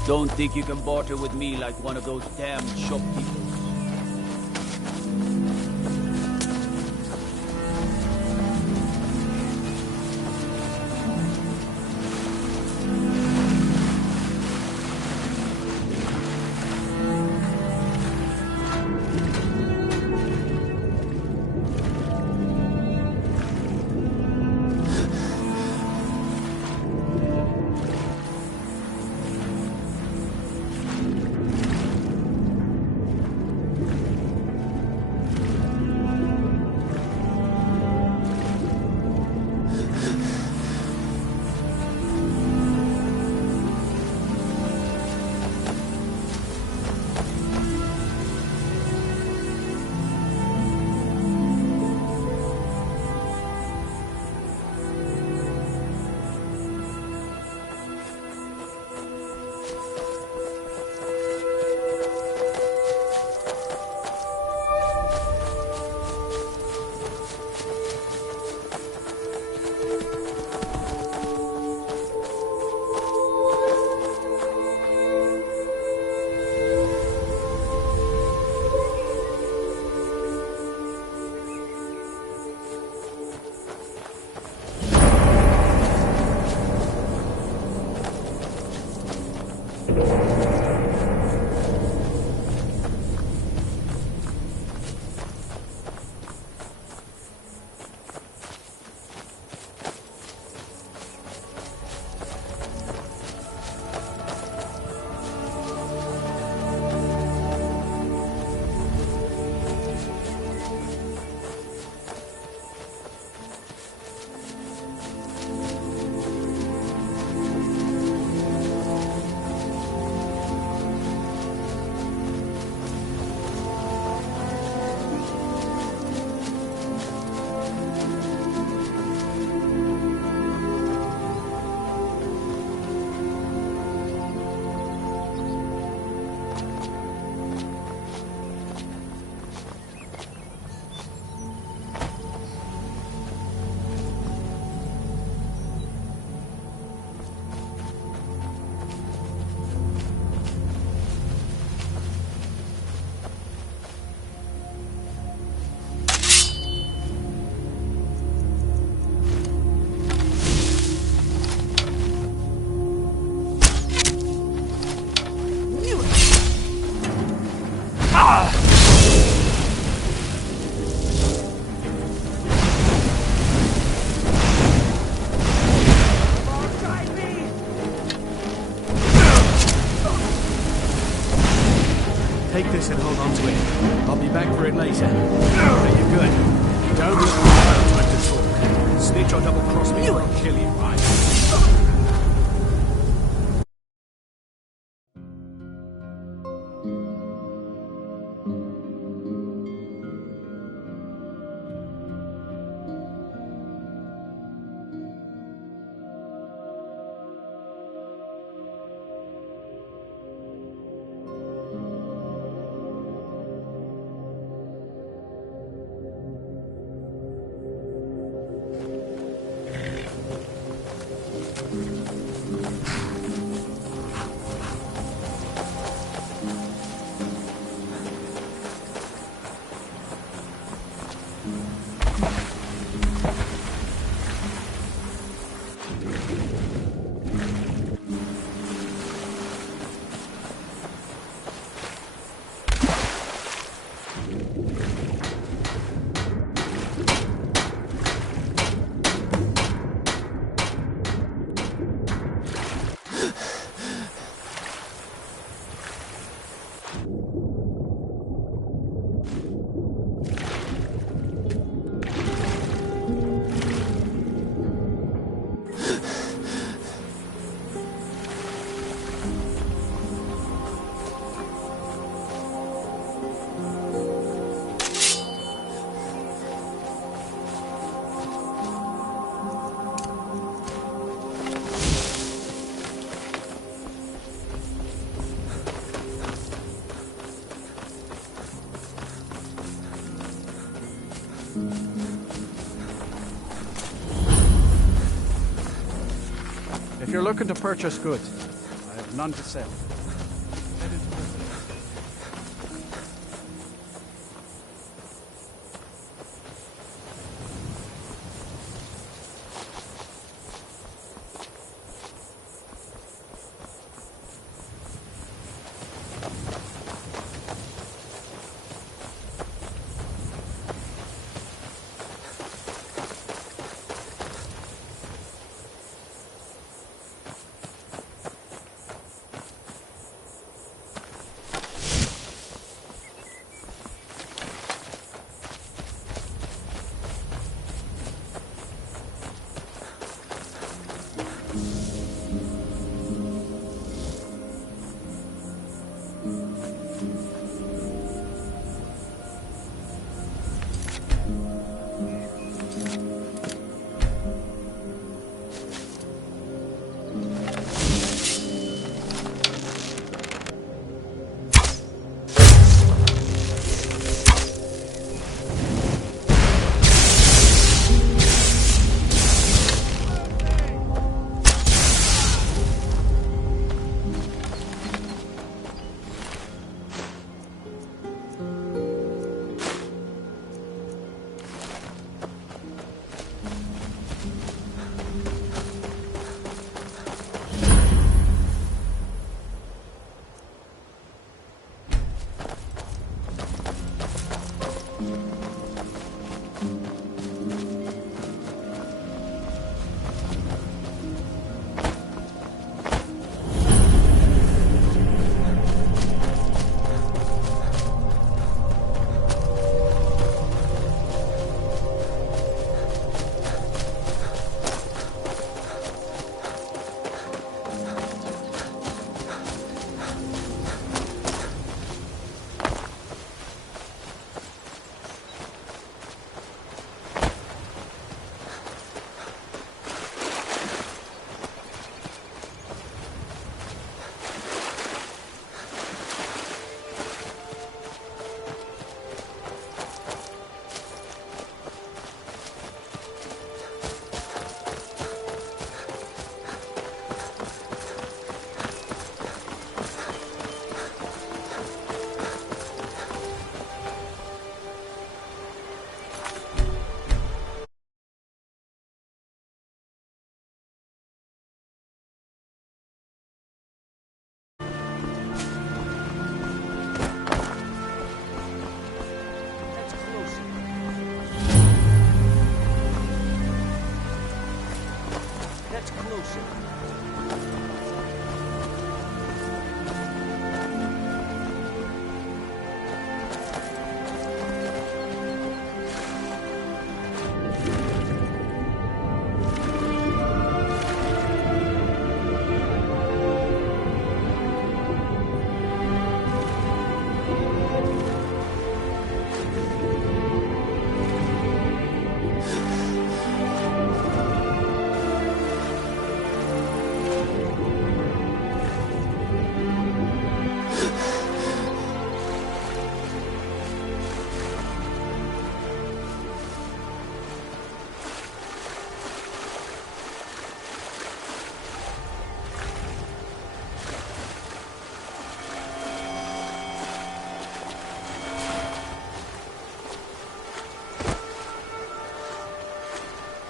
Don't think you can barter with me like one of those damn shopkeepers. Take this and hold on to it. I'll be back for it later. Are you good? Don't look around trying to talk. Snitch or double-cross me or I'll kill you, right? If you're looking to purchase goods, I have none to sell.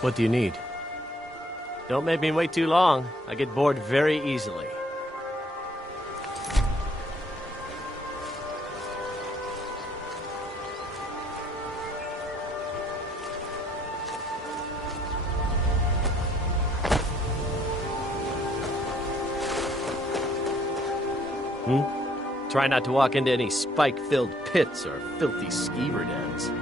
What do you need? Don't make me wait too long. I get bored very easily. Try not to walk into any spike-filled pits or filthy skeever dens.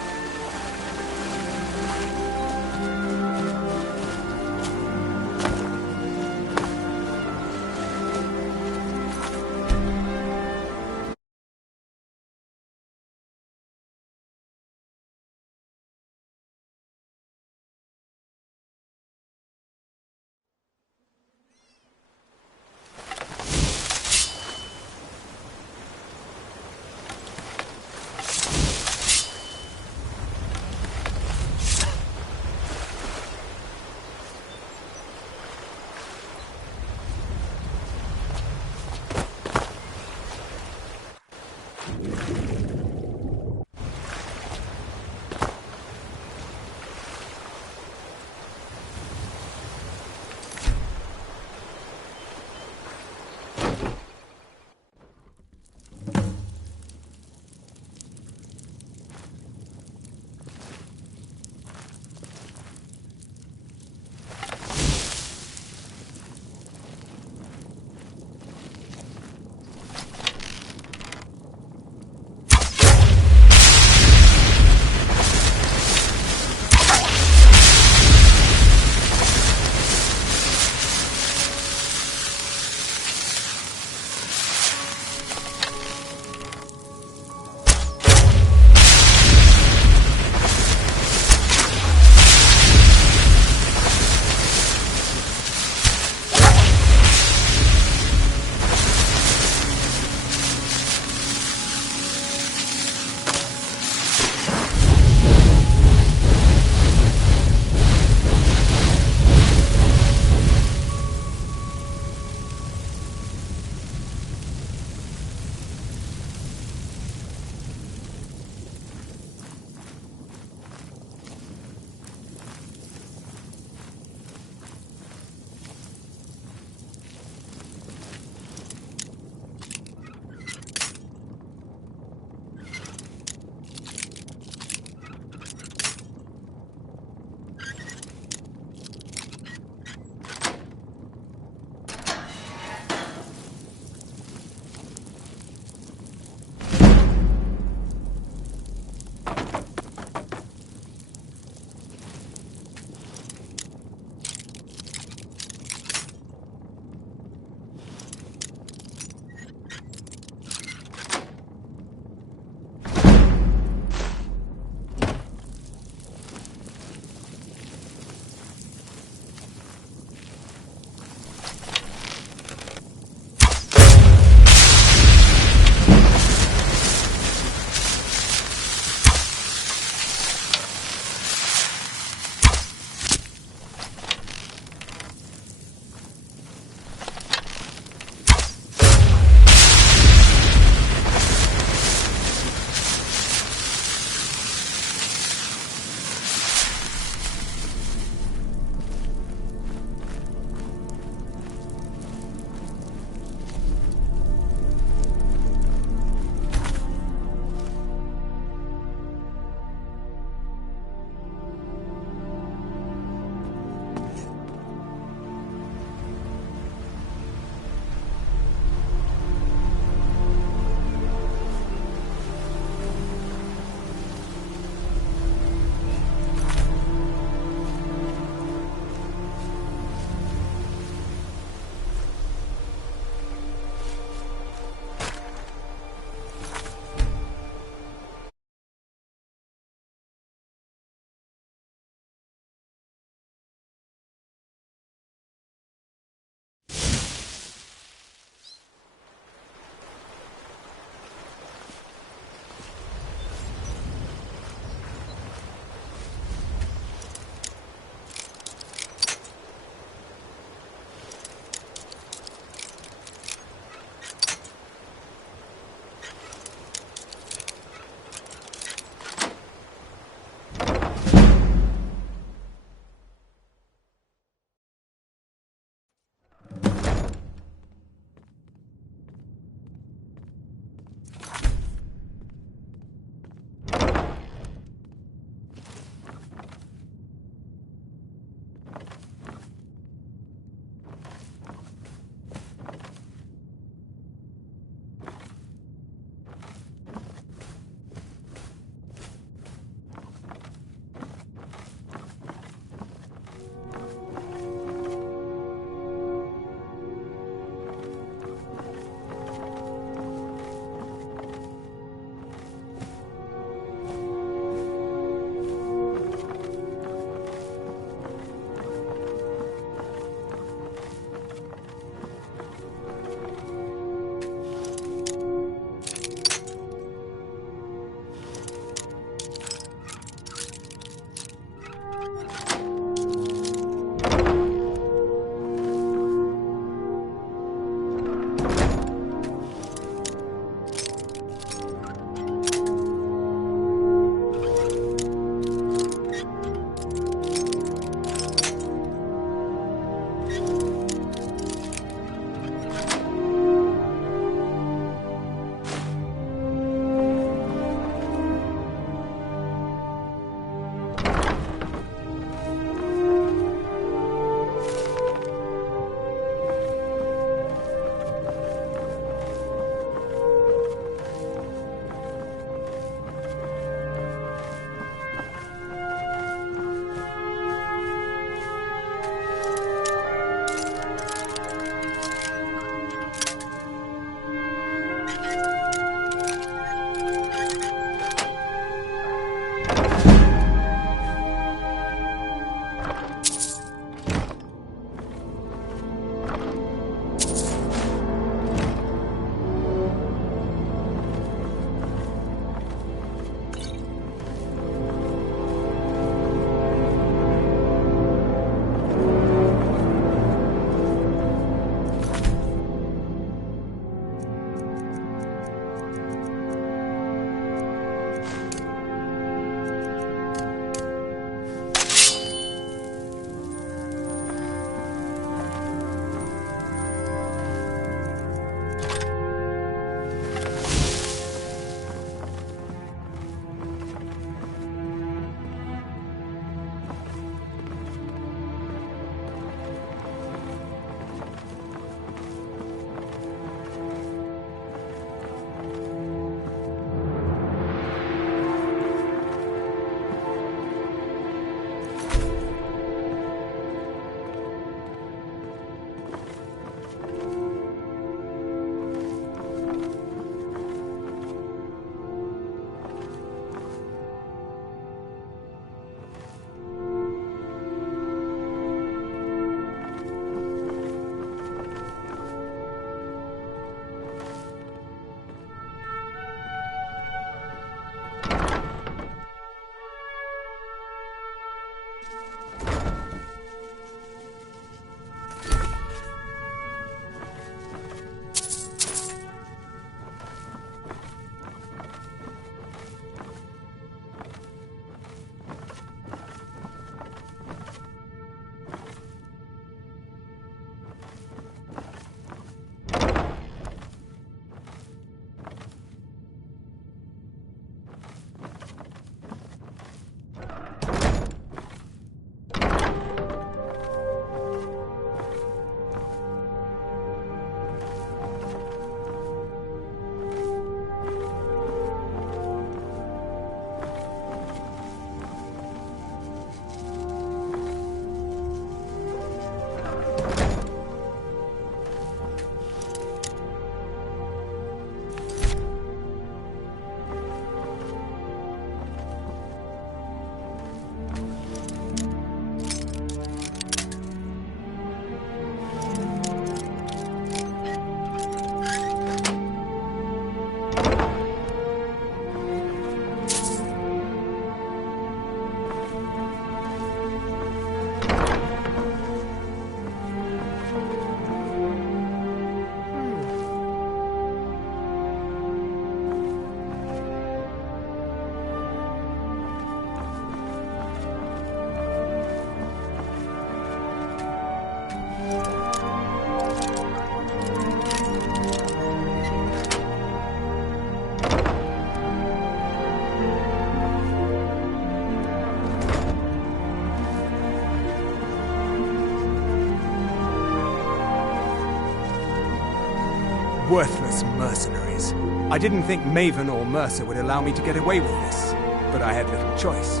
Worthless mercenaries. I didn't think Maven or Mercer would allow me to get away with this, but I had little choice.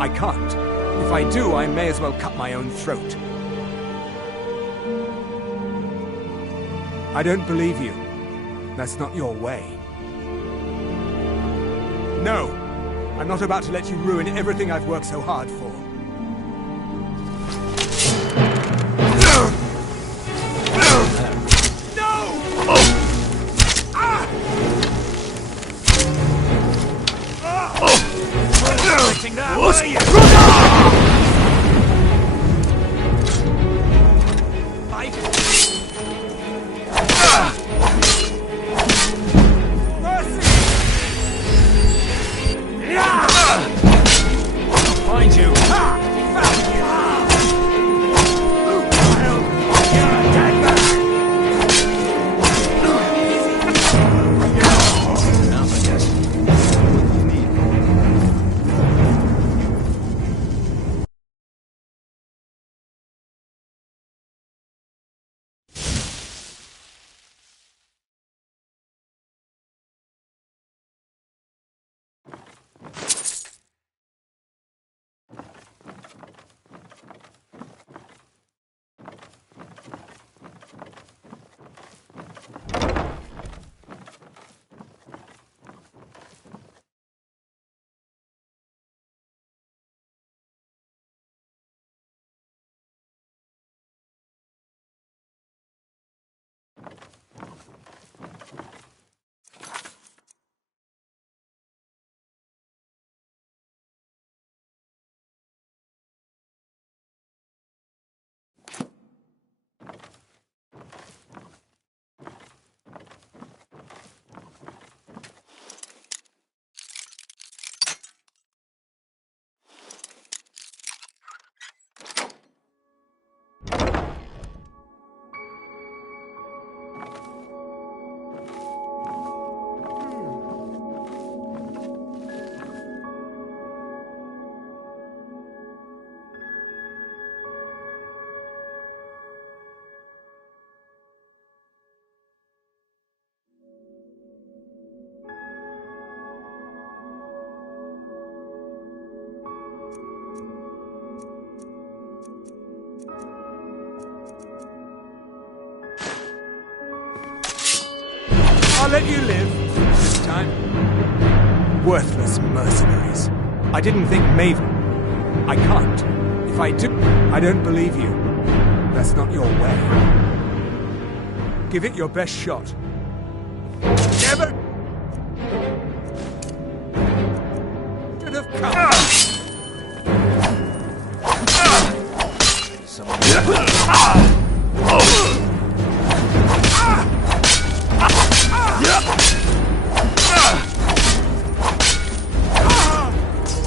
I can't. If I do, I may as well cut my own throat. I don't believe you. That's not your way. No! I'm not about to let you ruin everything I've worked so hard for. Find you! I'll let you live, this time. Worthless mercenaries. I didn't think Maven. I can't. If I do, I don't believe you. That's not your way. Give it your best shot. Never should have come.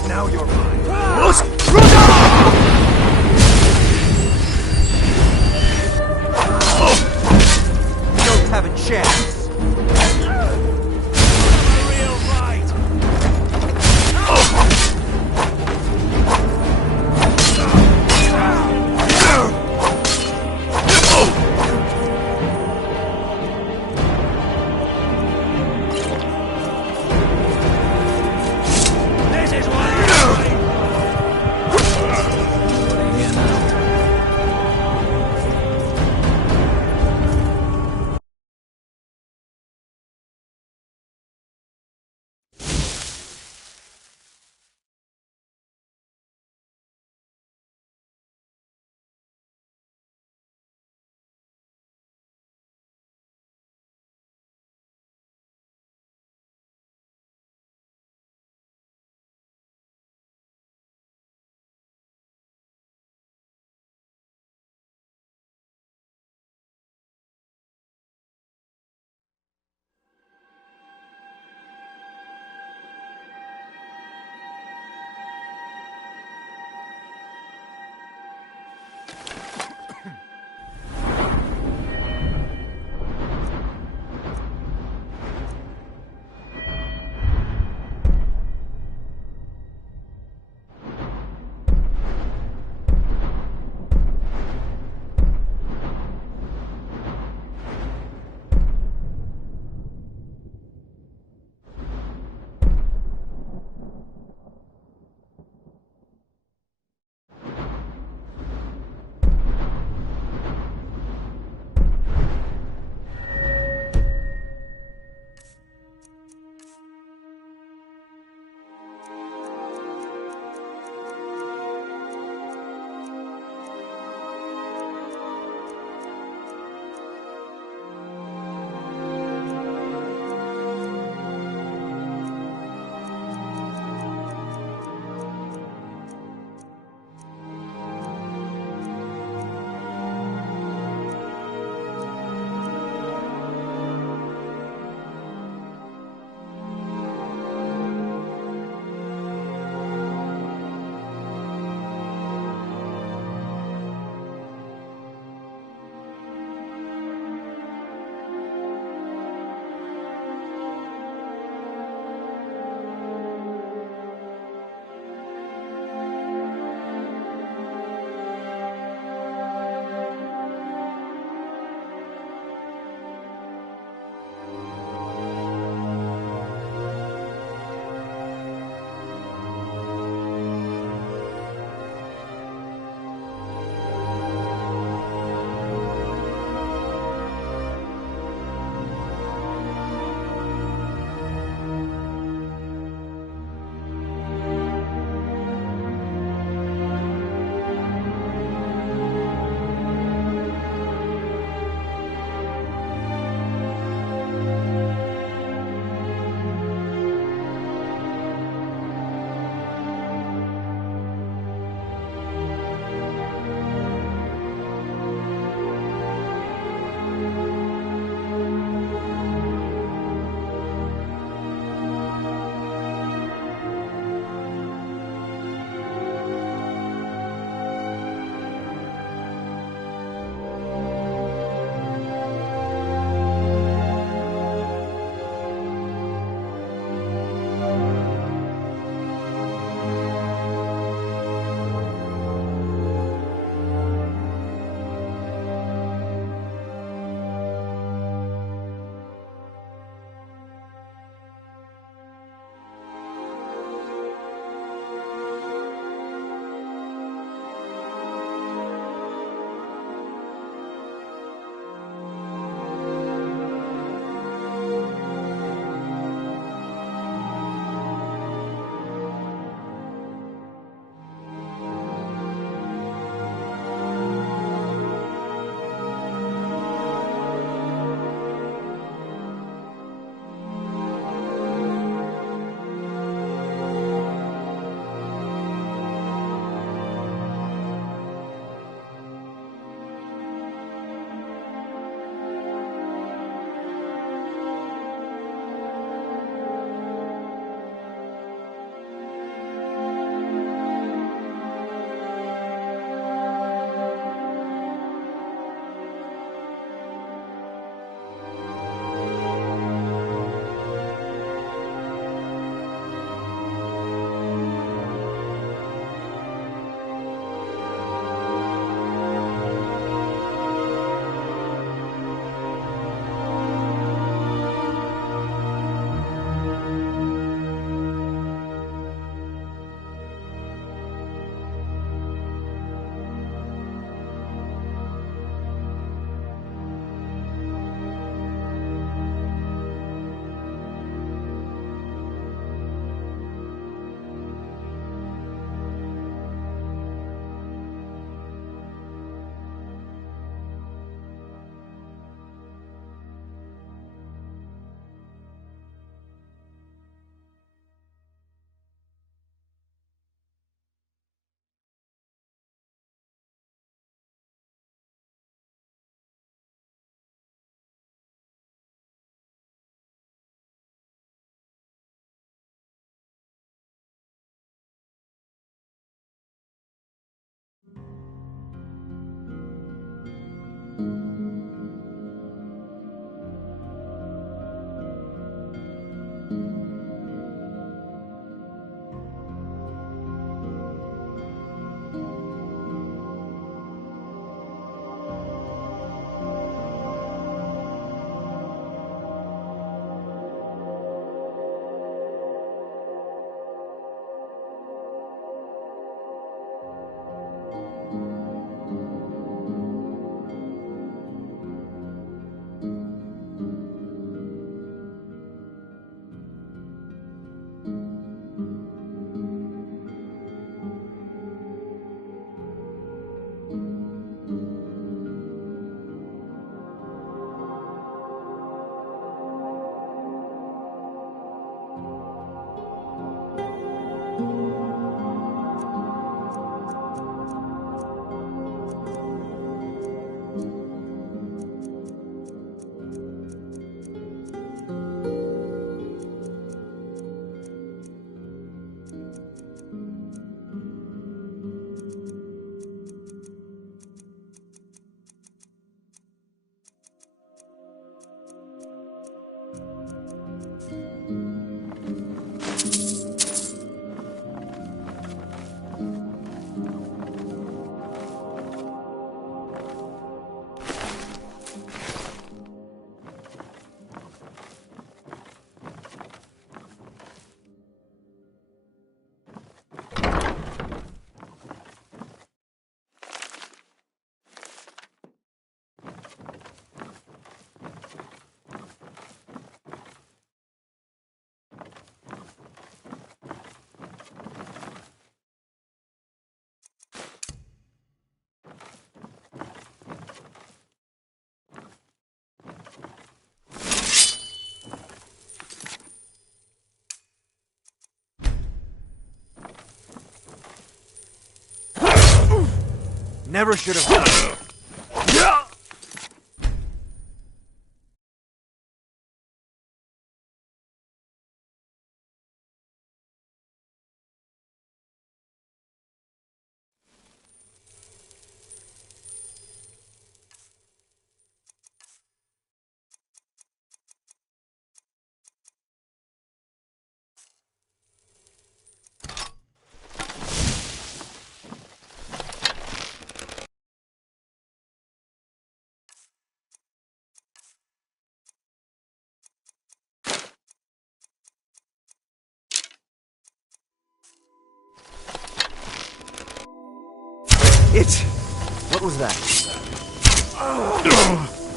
Now you're mine. Don't have a chance. Real fight. This is what Never should have. It. What was that?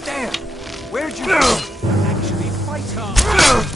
Damn! Where'd you go? Actually fight hard.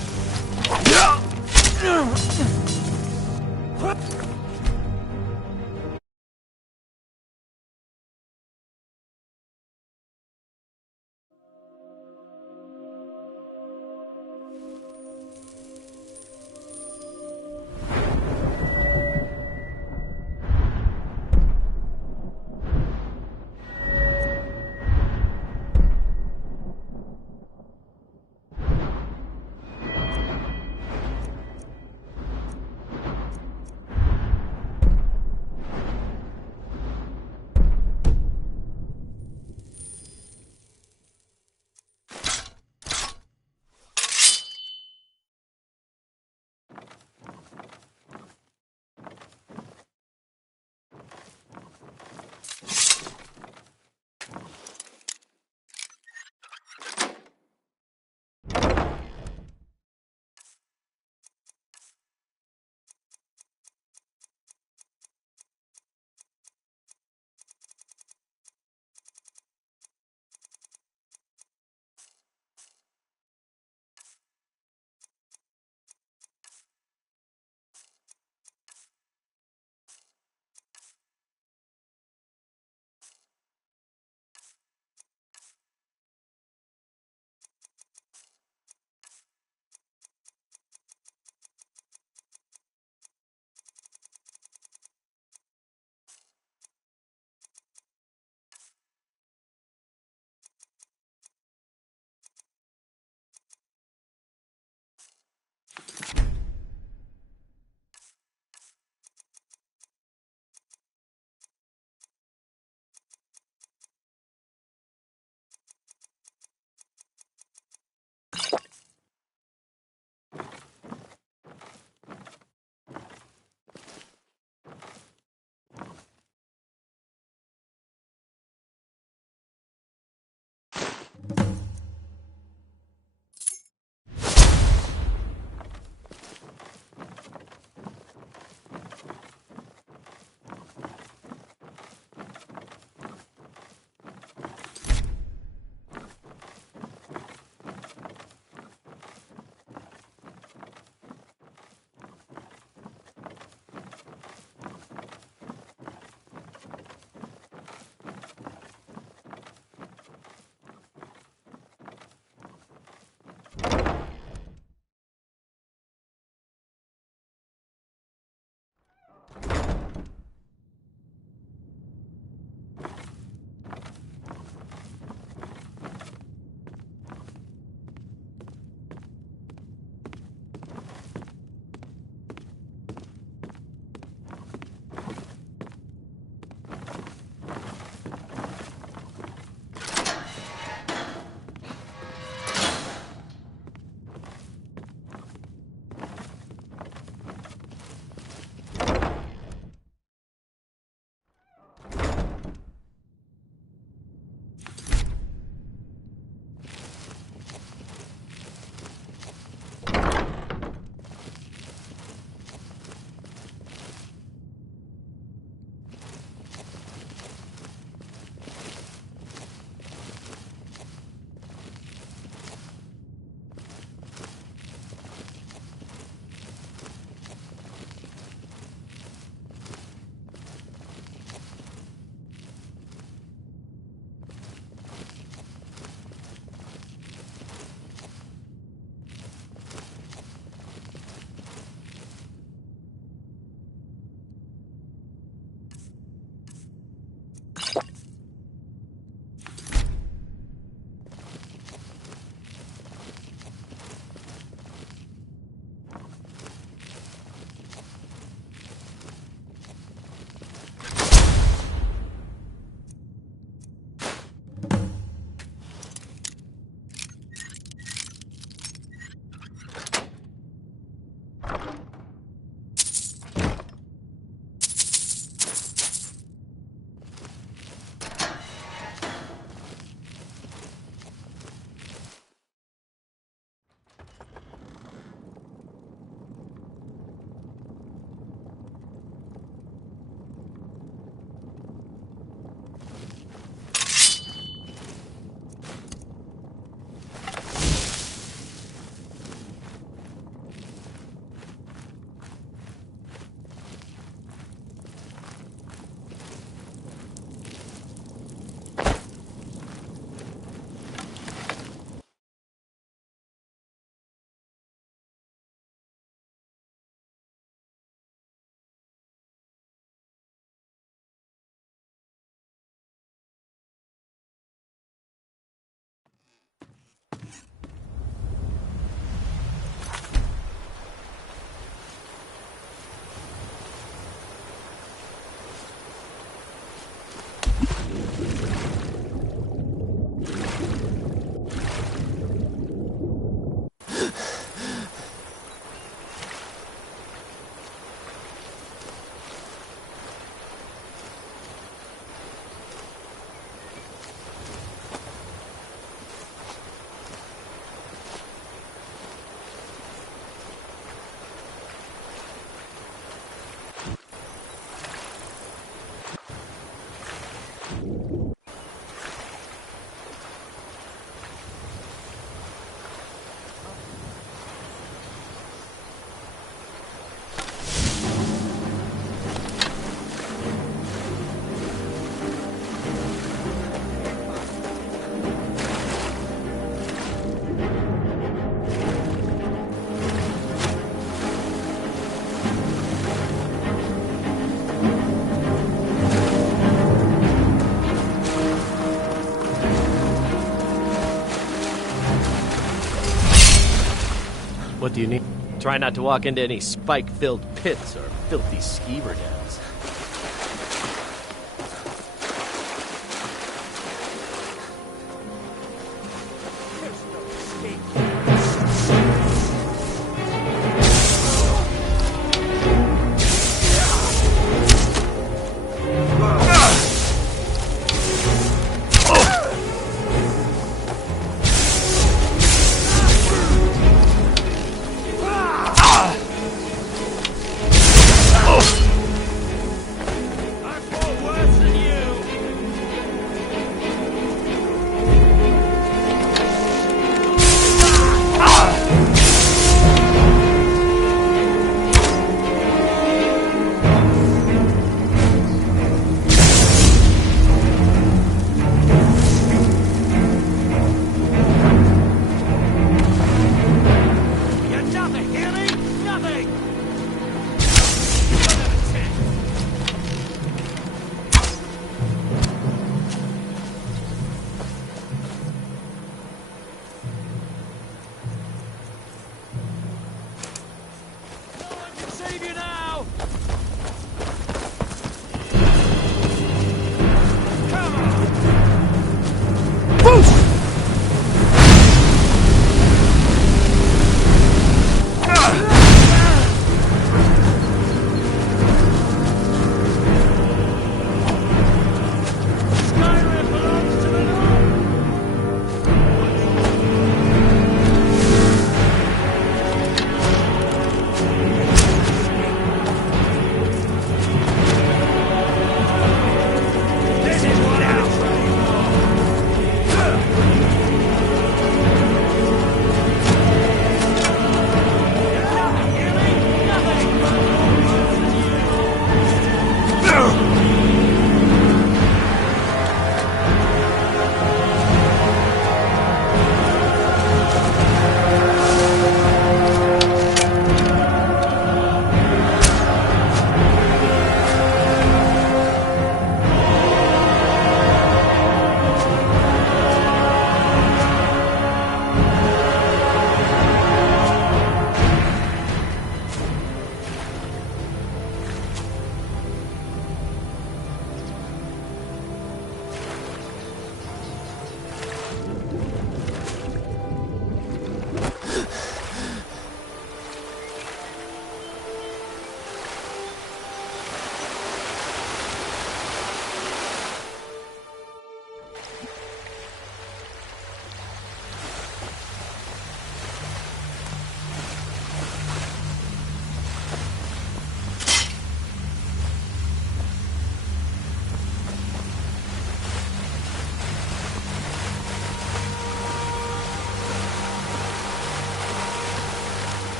What do you need? Try not to walk into any spike-filled pits or filthy skeever dens.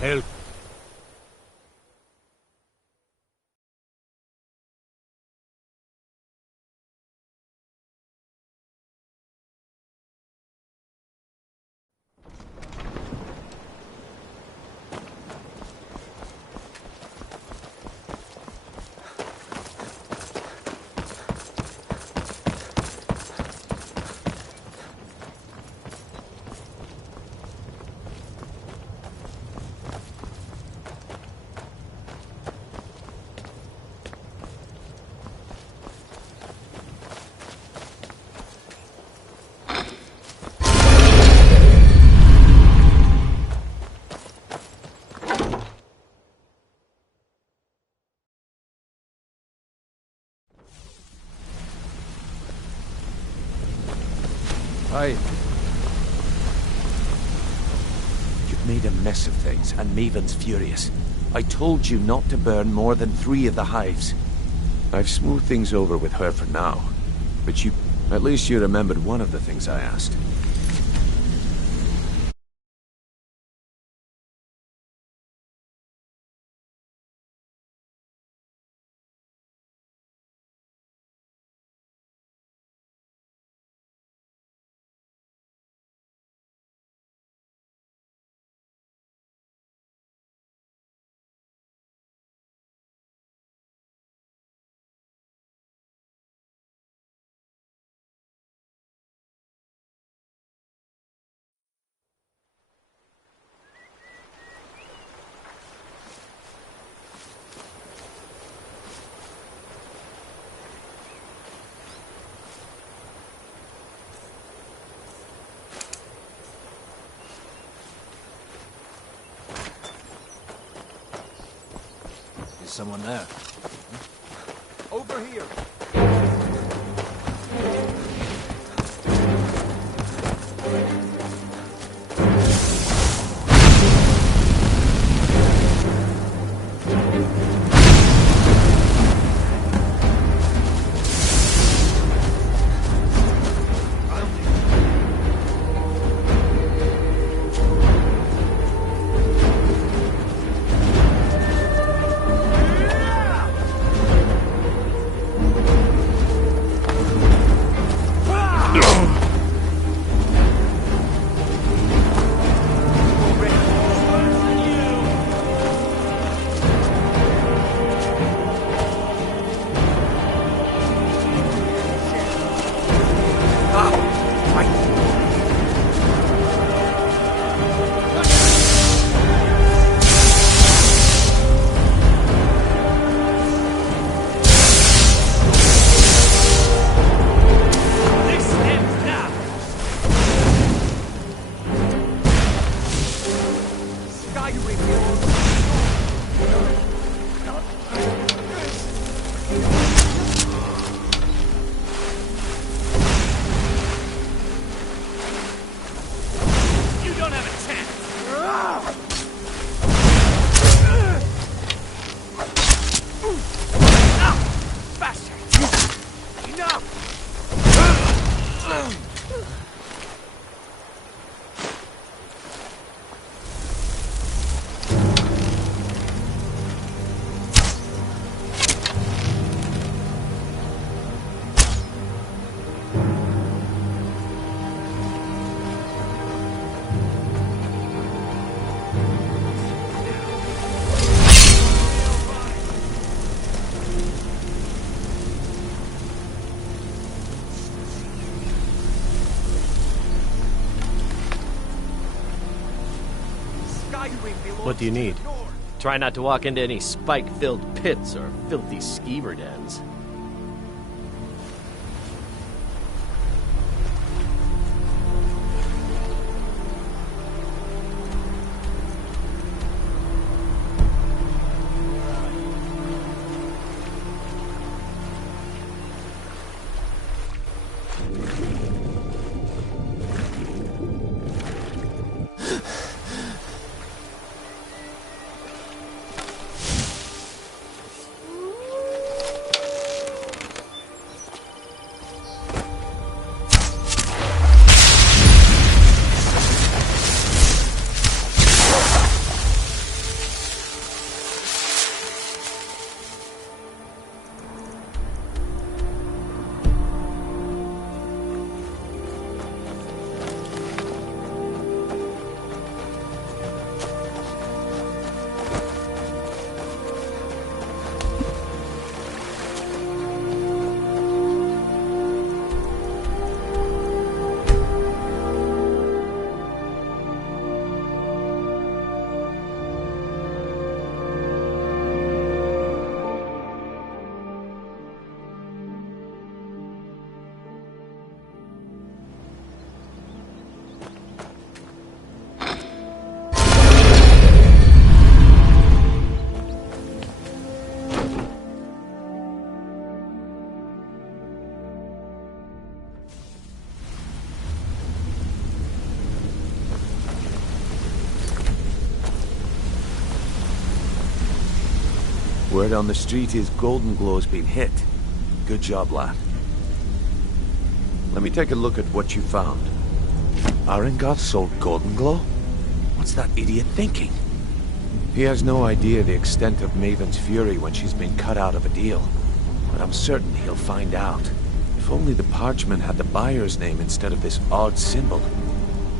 Hell. Aye. You've made a mess of things, and Maven's furious. I told you not to burn more than 3 of the hives. I've smoothed things over with her for now. But at least you remembered one of the things I asked. Is someone there? Over here. What do you need? Try not to walk into any spike-filled pits or filthy skeever dens. Word on the street is Golden Glow's been hit. Good job, lad. Let me take a look at what you found. Arengoth sold Golden Glow? What's that idiot thinking? He has no idea the extent of Maven's fury when she's been cut out of a deal. But I'm certain he'll find out. If only the parchment had the buyer's name instead of this odd symbol.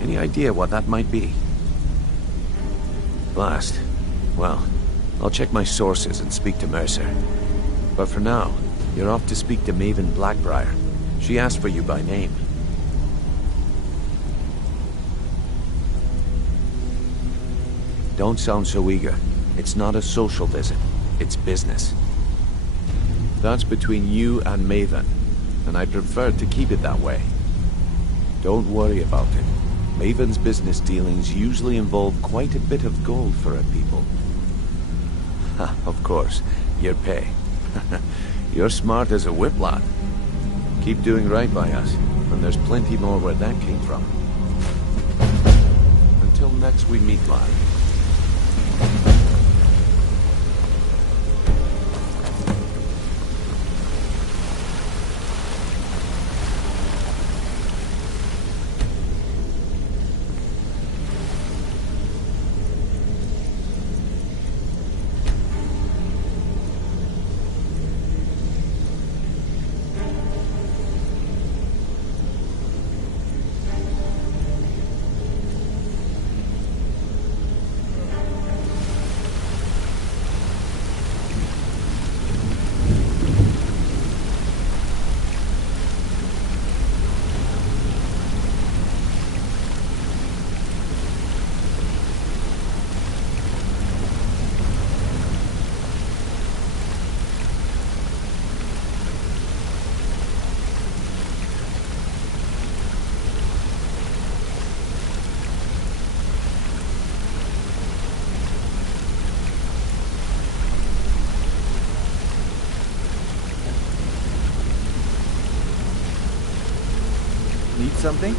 Any idea what that might be? Last. Well, I'll check my sources and speak to Mercer. But for now, you're off to speak to Maven Blackbriar. She asked for you by name. Don't sound so eager. It's not a social visit. It's business. That's between you and Maven, and I prefer to keep it that way. Don't worry about it. Maven's business dealings usually involve quite a bit of gold for her people. Of course, your pay. You're smart as a whip, lad. Keep doing right by us, and there's plenty more where that came from. Until next we meet, lad. Need something?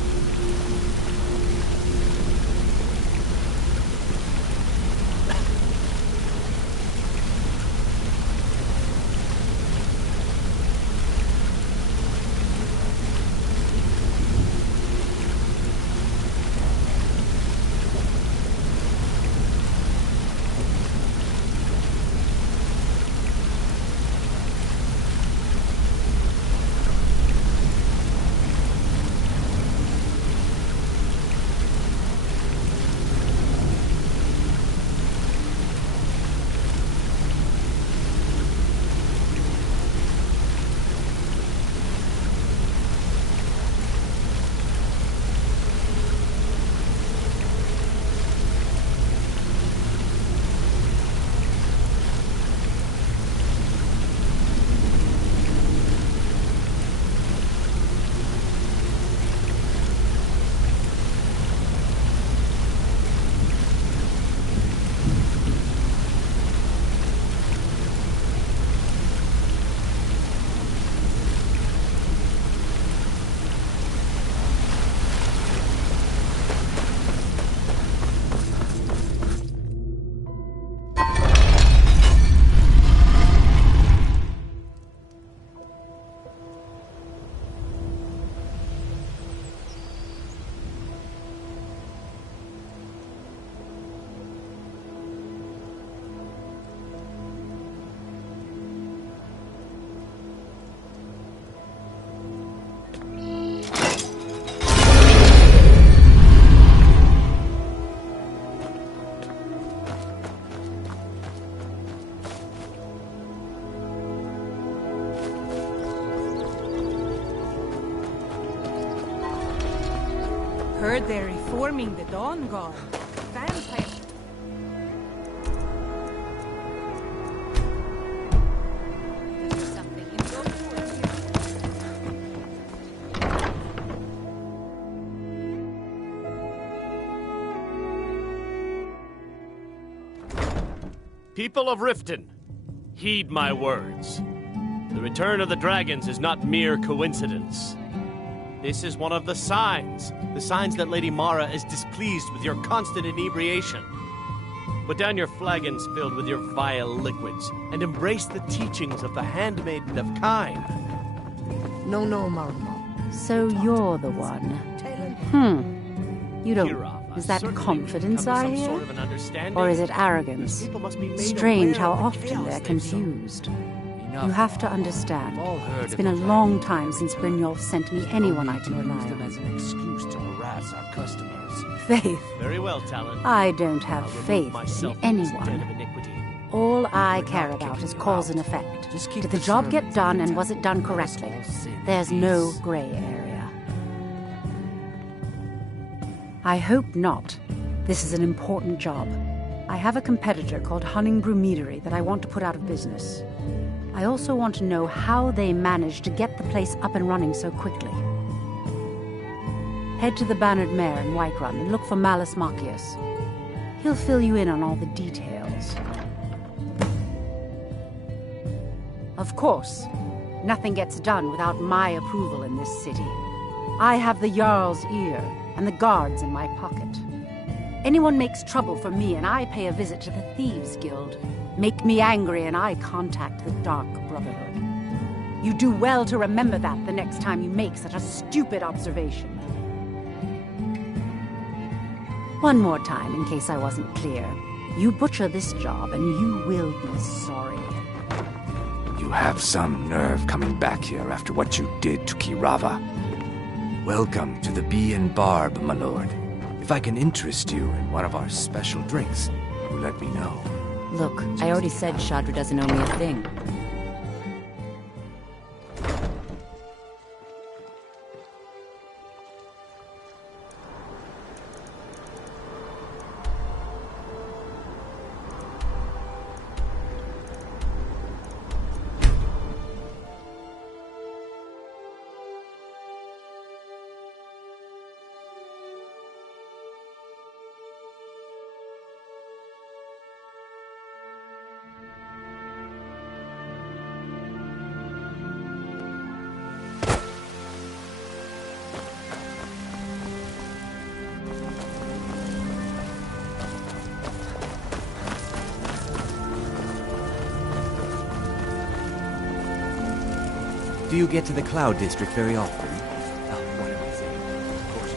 Heard they're reforming the Dawn Guard. Vampire. There's something in your People of Riften, heed my words. The return of the dragons is not mere coincidence. This is one of the signs that Lady Mara is displeased with your constant inebriation. Put down your flagons filled with your vile liquids, and embrace the teachings of the Handmaiden of Kine. No, Marmo. So you're the one. You don't... Is that confidence I hear? Or is it arrogance? Strange how often they're confused. You have to understand. It's been a long time since Brynjolf sent me anyone I can rely on. As an excuse to harass our customers. Faith. Very well, Talon. I don't have faith in anyone. All I care about is cause and effect. Did the job get done, and was it done correctly? There's no gray area. I hope not. This is an important job. I have a competitor called Hunningbrew Meadery that I want to put out of business. I also want to know how they managed to get the place up and running so quickly. Head to the Bannered Mare in Whiterun and look for Malus Macius. He'll fill you in on all the details. Of course, nothing gets done without my approval in this city. I have the Jarl's ear and the guards in my pocket. Anyone makes trouble for me and I pay a visit to the Thieves' Guild. Make me angry and I contact the Dark Brotherhood. You do well to remember that the next time you make such a stupid observation. One more time, in case I wasn't clear. You butcher this job and you will be sorry. You have some nerve coming back here after what you did to Kirava. Welcome to the Bee and Barb, my lord. If I can interest you in one of our special drinks, you let me know. Look, I already said Shadra doesn't owe me a thing. Do you get to the Cloud District very often? Oh, what am I saying? Of course.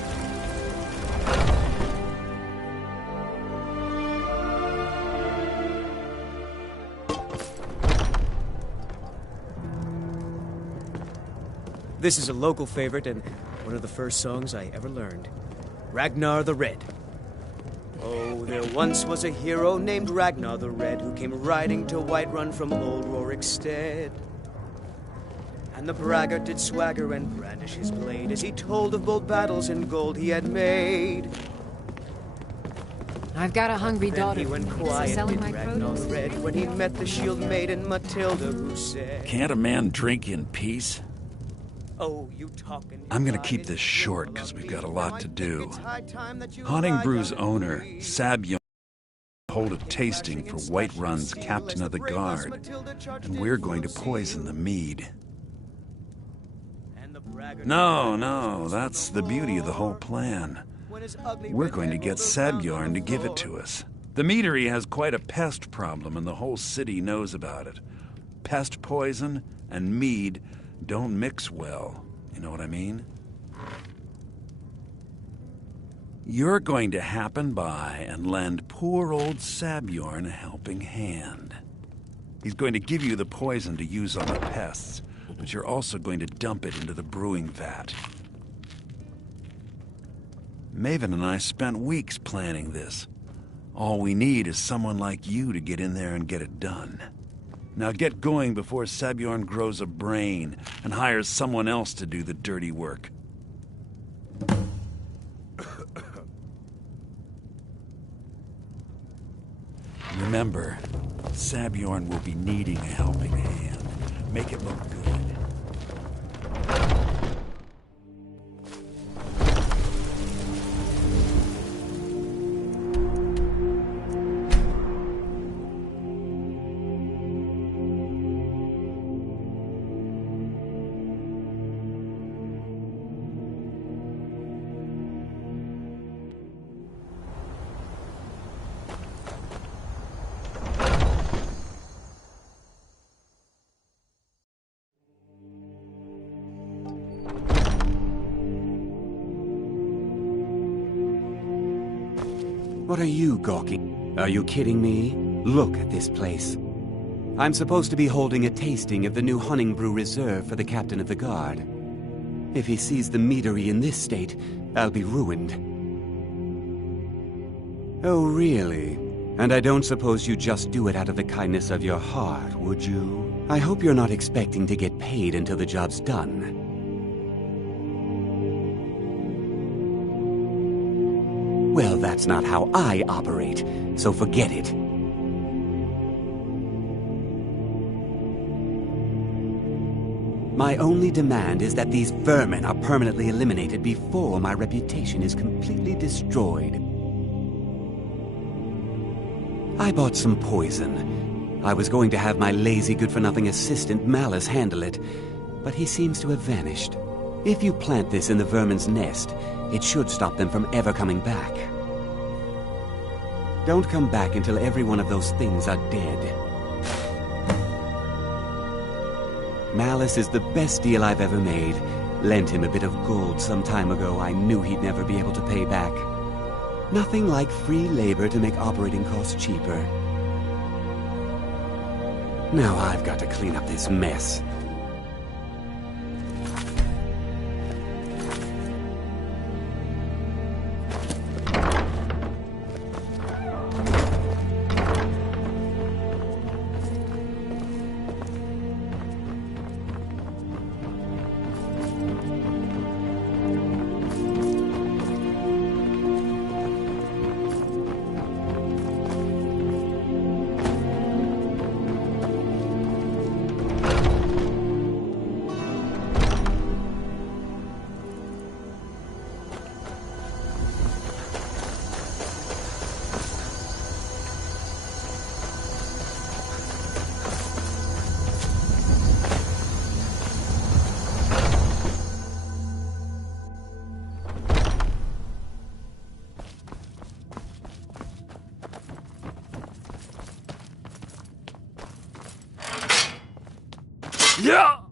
This is a local favorite and one of the first songs I ever learned. Ragnar the Red. Oh, there once was a hero named Ragnar the Red who came riding to Whiterun from old Rorikstead. And the braggart did swagger and brandish his blade as he told of bold battles and gold he had made. I've got a hungry Then daughter. he went Is he quiet, selling did my Ragnar produce? the Red, when he met the shield maiden Matilda, who said, Can't a man drink in peace? "Oh, you talking." I'm gonna keep this short because we've got a lot to do. Honingbrew's owner, Sabyon, hold a tasting for Whiterun's captain of the guard, and we're going to poison the mead. No, that's the beauty of the whole plan. We're going to get Sabjorn to give it to us. The meadery has quite a pest problem, and the whole city knows about it. Pest poison and mead don't mix well. You know what I mean? You're going to happen by and lend poor old Sabjorn a helping hand. He's going to give you the poison to use on the pests, but you're also going to dump it into the brewing vat. Maven and I spent weeks planning this. All we need is someone like you to get in there and get it done. Now get going before Sabjorn grows a brain and hires someone else to do the dirty work. Remember, Sabjorn will be needing a helping hand. Make it look good. What are you gawking? Are you kidding me? Look at this place. I'm supposed to be holding a tasting of the new Hunting Brew Reserve for the captain of the guard. If he sees the meadery in this state, I'll be ruined. Oh, really? And I don't suppose you just do it out of the kindness of your heart, would you? I hope you're not expecting to get paid until the job's done. Well, that's not how I operate, so forget it. My only demand is that these vermin are permanently eliminated before my reputation is completely destroyed. I bought some poison. I was going to have my lazy good-for-nothing assistant Malice handle it, but he seems to have vanished. If you plant this in the vermin's nest, it should stop them from ever coming back. Don't come back until every one of those things are dead. Malice is the best deal I've ever made. Lent him a bit of gold some time ago I knew he'd never be able to pay back. Nothing like free labor to make operating costs cheaper. Now I've got to clean up this mess. Yeah!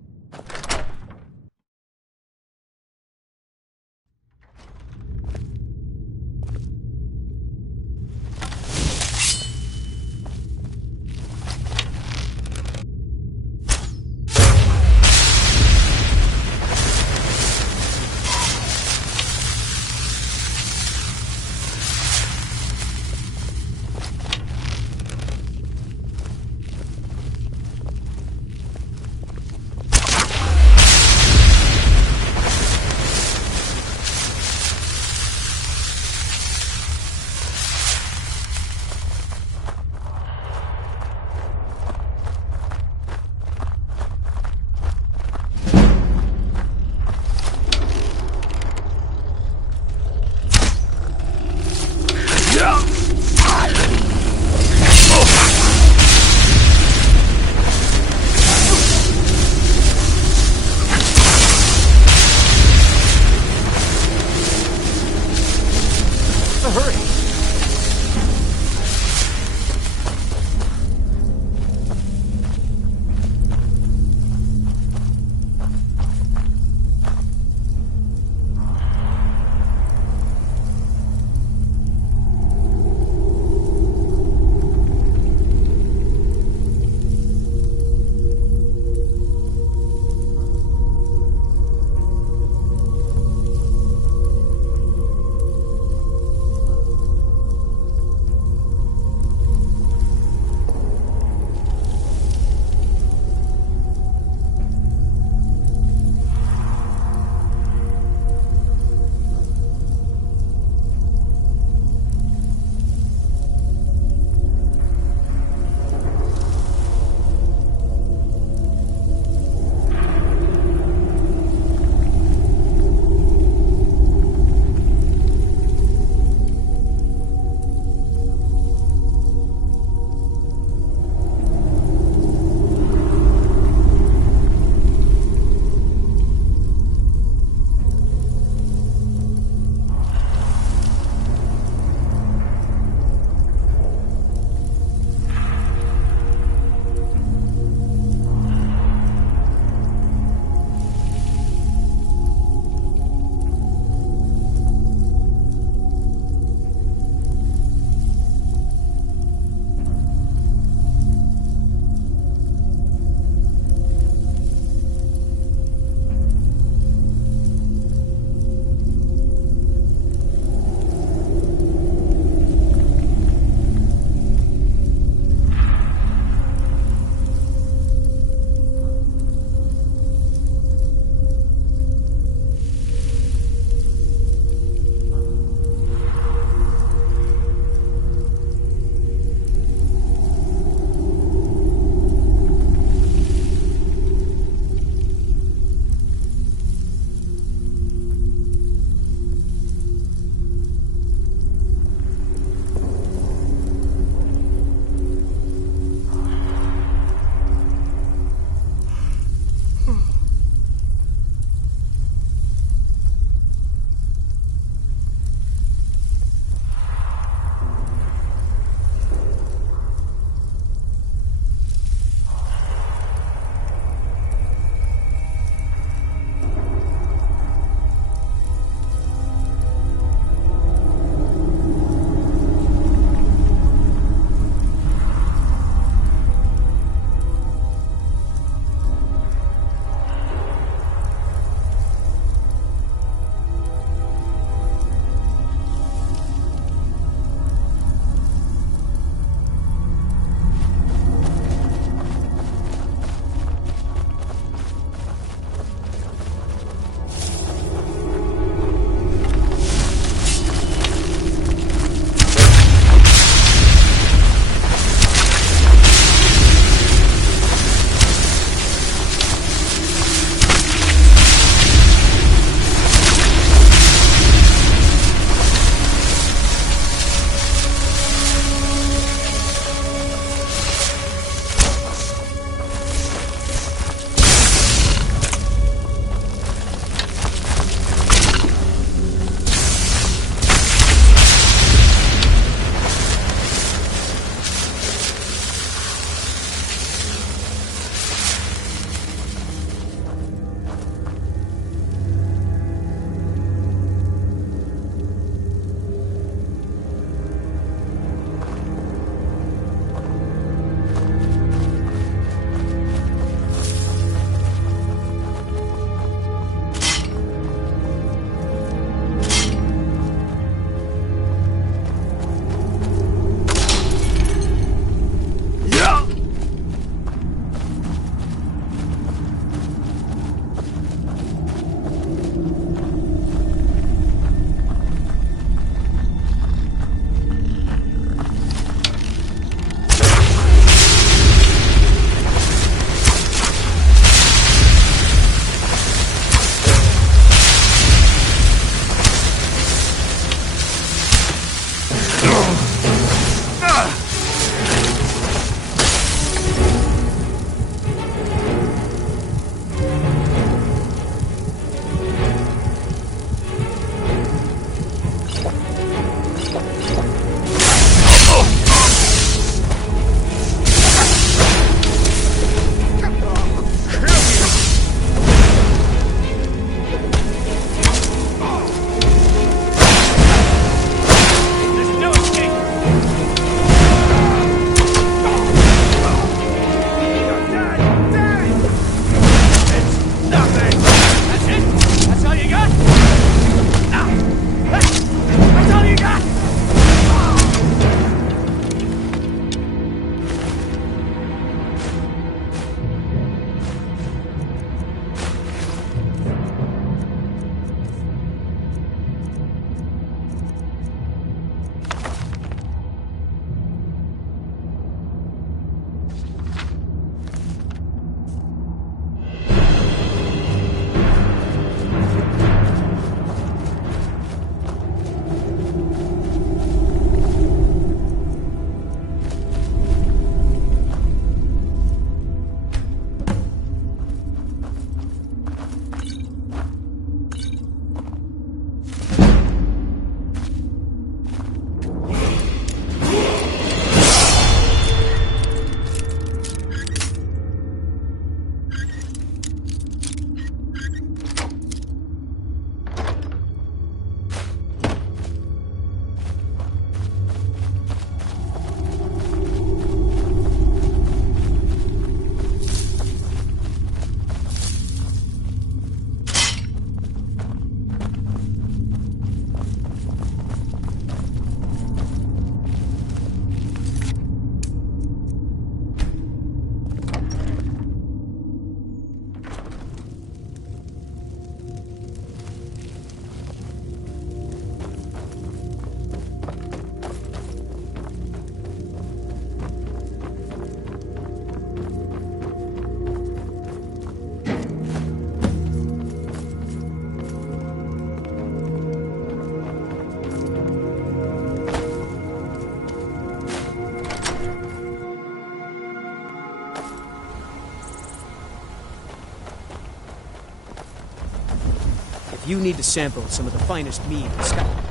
If you need to sample some of the finest mead in Skyrim,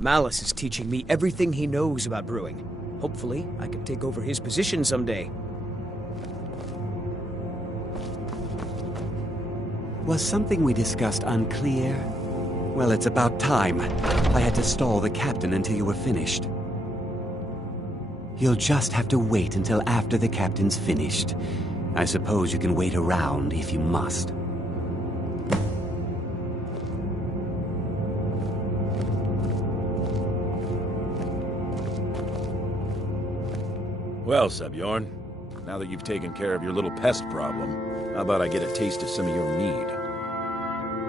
Malice is teaching me everything he knows about brewing. Hopefully, I can take over his position someday. Was something we discussed unclear? Well, it's about time. I had to stall the captain until you were finished. You'll just have to wait until after the captain's finished. I suppose you can wait around if you must. Well, Sebjorn, now that you've taken care of your little pest problem, how about I get a taste of some of your mead?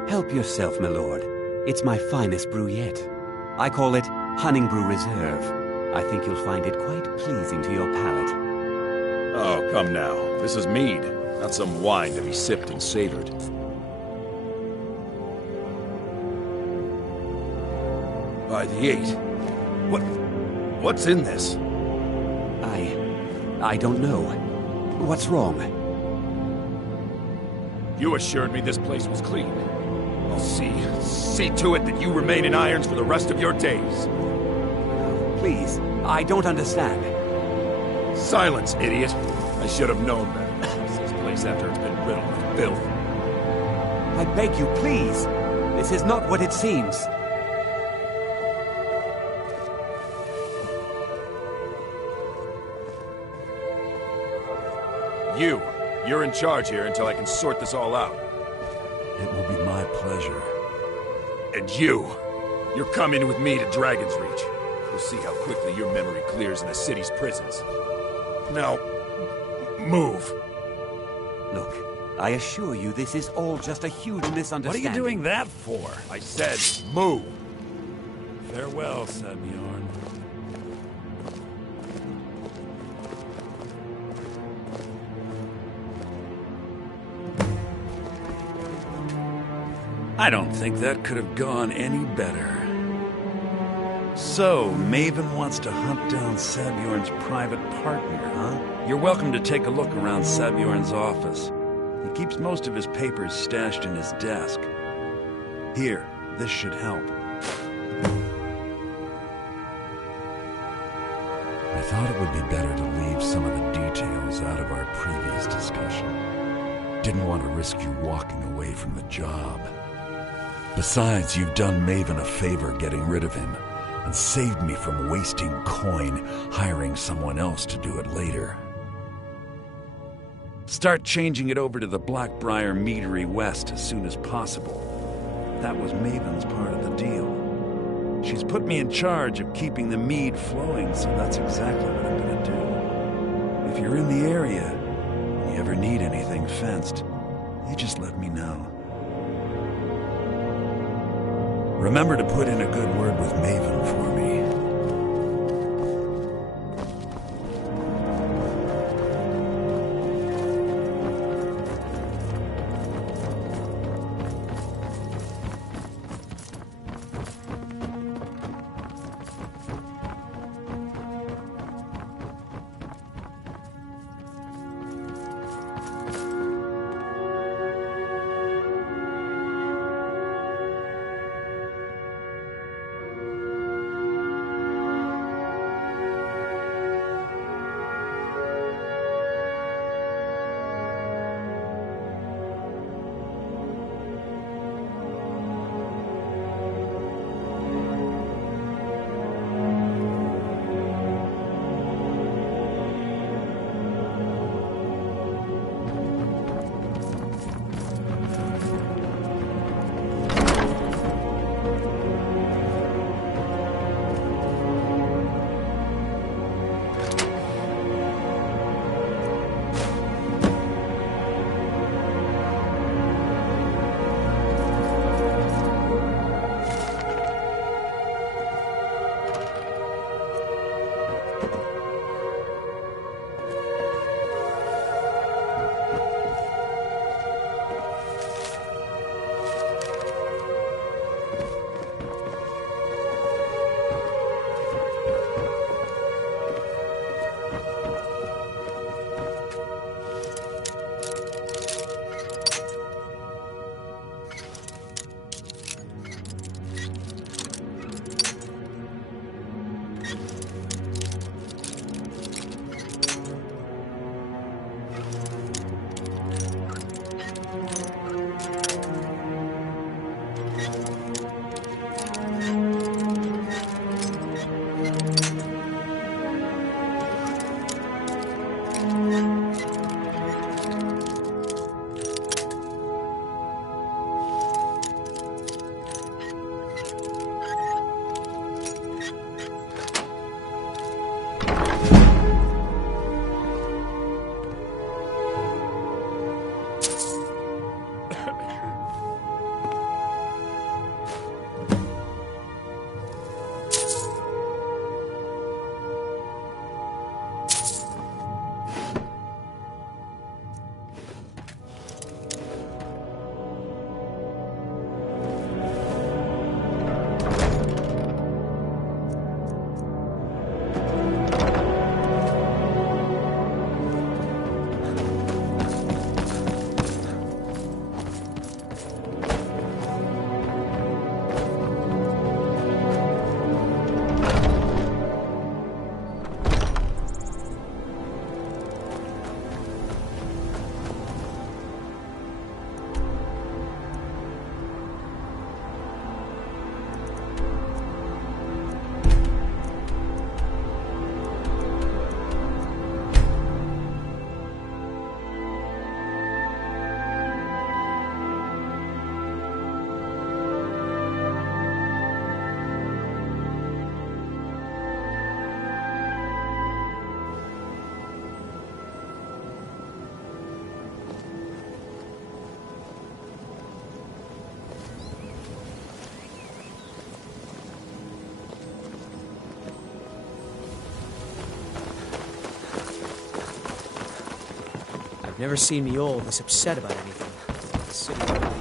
Help yourself, my lord. It's my finest brew yet. I call it Hunting Brew Reserve. I think you'll find it quite pleasing to your palate. Oh, come now. This is mead, not some wine to be sipped and savored. By the 8. What's in this? I don't know. What's wrong? You assured me this place was clean. I'll see to it that you remain in irons for the rest of your days. Please, I don't understand. Silence, idiot! I should have known better. This place after it's been riddled with filth. I beg you, please. This is not what it seems. You're in charge here until I can sort this all out. It will be my pleasure. And you're coming with me to Dragon's Reach. We'll see how quickly your memory clears in the city's prisons. Now, move. Look, I assure you this is all just a huge misunderstanding. What are you doing that for? I said, move. Farewell, Sebjorn. I don't think that could have gone any better. So, Maven wants to hunt down Sabjorn's private partner, huh? You're welcome to take a look around Sabjorn's office. He keeps most of his papers stashed in his desk. Here, this should help. I thought it would be better to leave some of the details out of our previous discussion. Didn't want to risk you walking away from the job. Besides, you've done Maven a favor getting rid of him, and saved me from wasting coin hiring someone else to do it later. Start changing it over to the Blackbriar Meadery West as soon as possible. That was Maven's part of the deal. She's put me in charge of keeping the mead flowing, so that's exactly what I'm gonna do. If you're in the area, and you ever need anything fenced, you just let me know. Remember to put in a good word with Maven for me. Never seen me all this upset about anything. The city really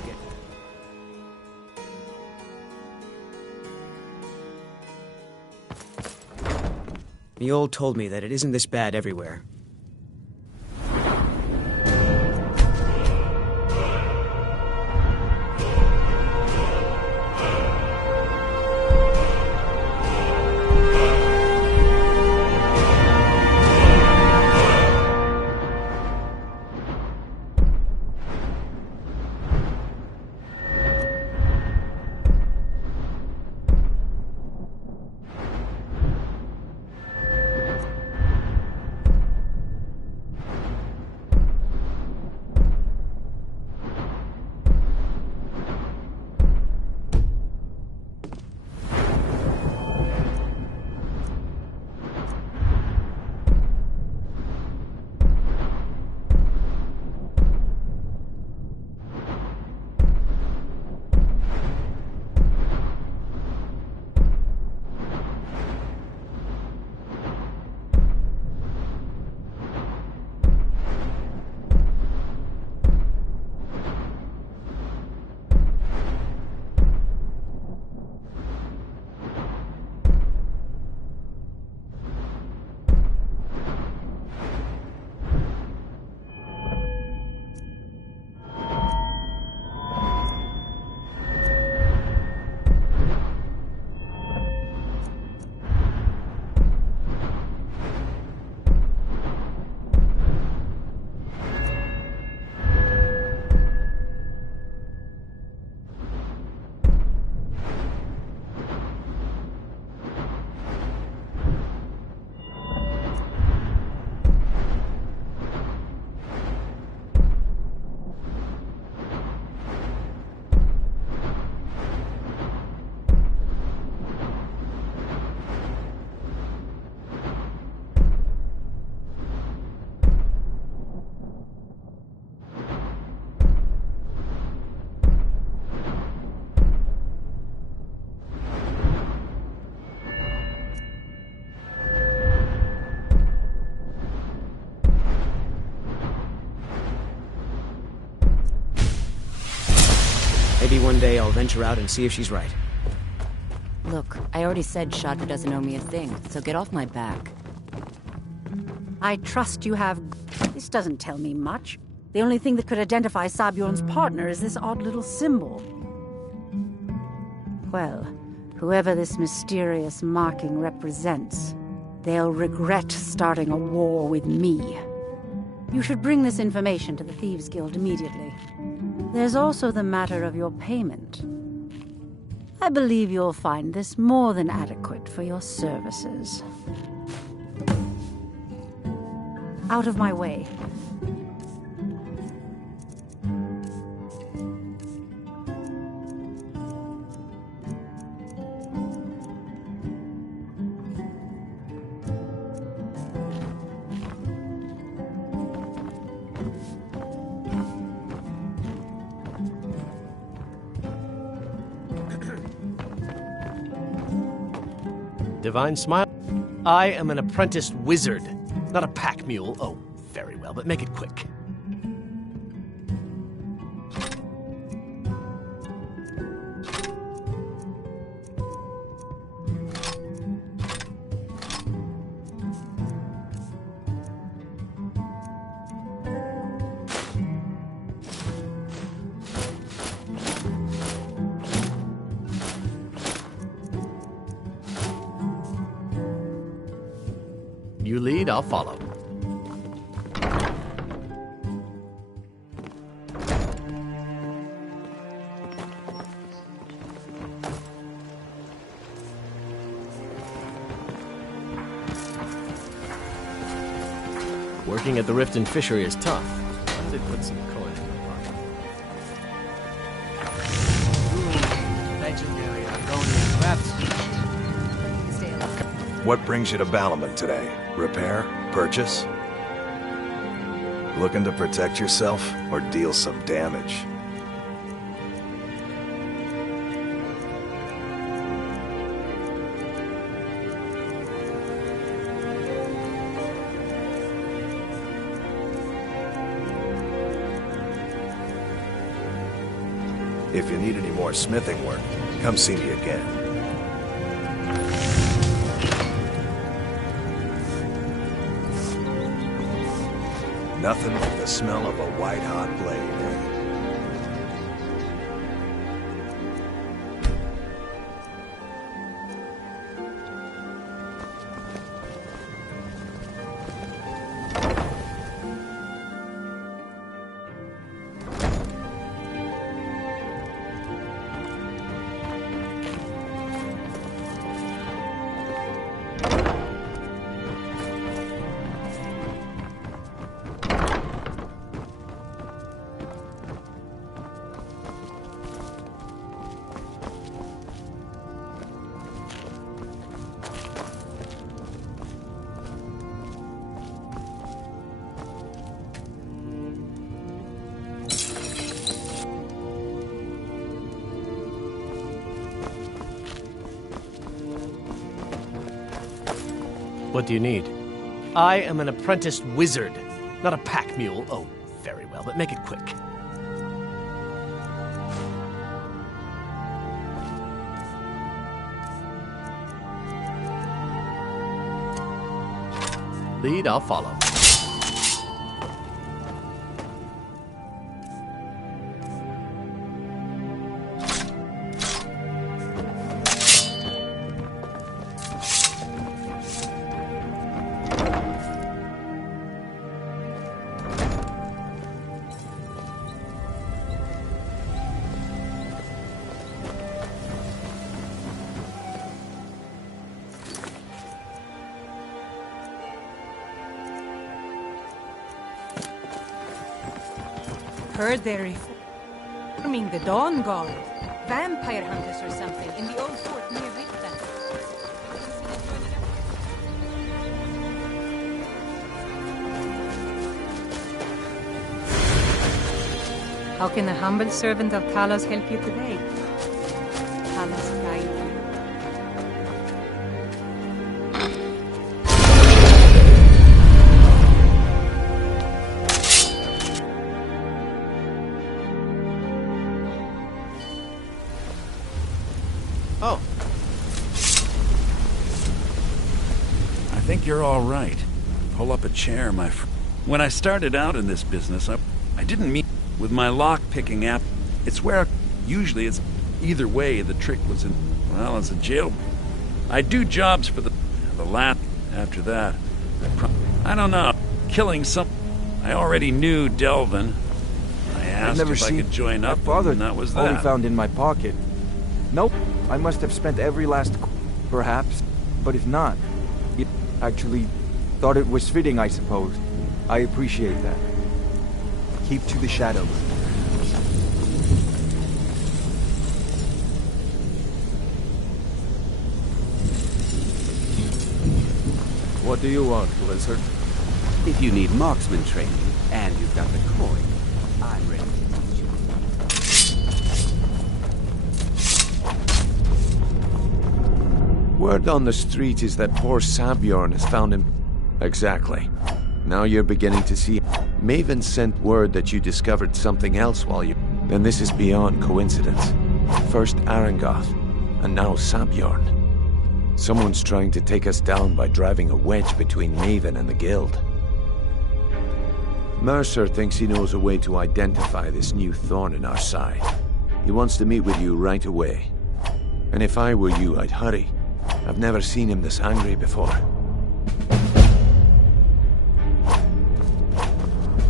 The old told me that it isn't this bad everywhere. Maybe one day I'll venture out and see if she's right. Look, I already said Shadra doesn't owe me a thing, so get off my back. I trust you have... This doesn't tell me much. The only thing that could identify Sabjorn's partner is this odd little symbol. Well, whoever this mysterious marking represents, they'll regret starting a war with me. You should bring this information to the Thieves' Guild immediately. There's also the matter of your payment. I believe you'll find this more than adequate for your services. Out of my way. Divine smile? I am an apprenticed wizard, not a pack mule. Oh, very well, but make it quick. You lead, I'll follow. Working at the Riften Fishery is tough. I did put some coins in my pocket. Legendary Argonian craftsmanship. What brings you to Balamut today? Repair? Purchase? Looking to protect yourself or deal some damage? If you need any more smithing work, come see me again. Nothing like the smell of a white-hot blade, eh? What do you need? I am an apprenticed wizard, not a pack mule. Oh, very well, but make it quick. Lead, I'll follow. Heard they're forming the Dawn Guard. Vampire hunters or something in the old fort near Riften. How can a humble servant of Talos help you today? Talos guide you. Oh. I think you're all right. Pull up a chair, my friend. When I started out in this business, I didn't mean with my lock-picking app. It's where usually it's either way. The trick was in, well, as a jail. I do jobs for the lab after that. I don't know. Killing some. I already knew Delvin. I asked if I could join up, and that was that. Only found in my pocket. Nope. I must have spent every last, perhaps. But if not, it actually thought it was fitting, I suppose. I appreciate that. Keep to the shadows. What do you want, Blizzard? If you need marksman training, and you've got the coin, I'm ready to teach you. Word on the street is that poor Sabjorn has found him. Exactly. Now you're beginning to see. Maven sent word that you discovered something else while you... Then this is beyond coincidence. First Arangoth, and now Sabjorn. Someone's trying to take us down by driving a wedge between Maven and the Guild. Mercer thinks he knows a way to identify this new thorn in our side. He wants to meet with you right away. And if I were you, I'd hurry. I've never seen him this angry before.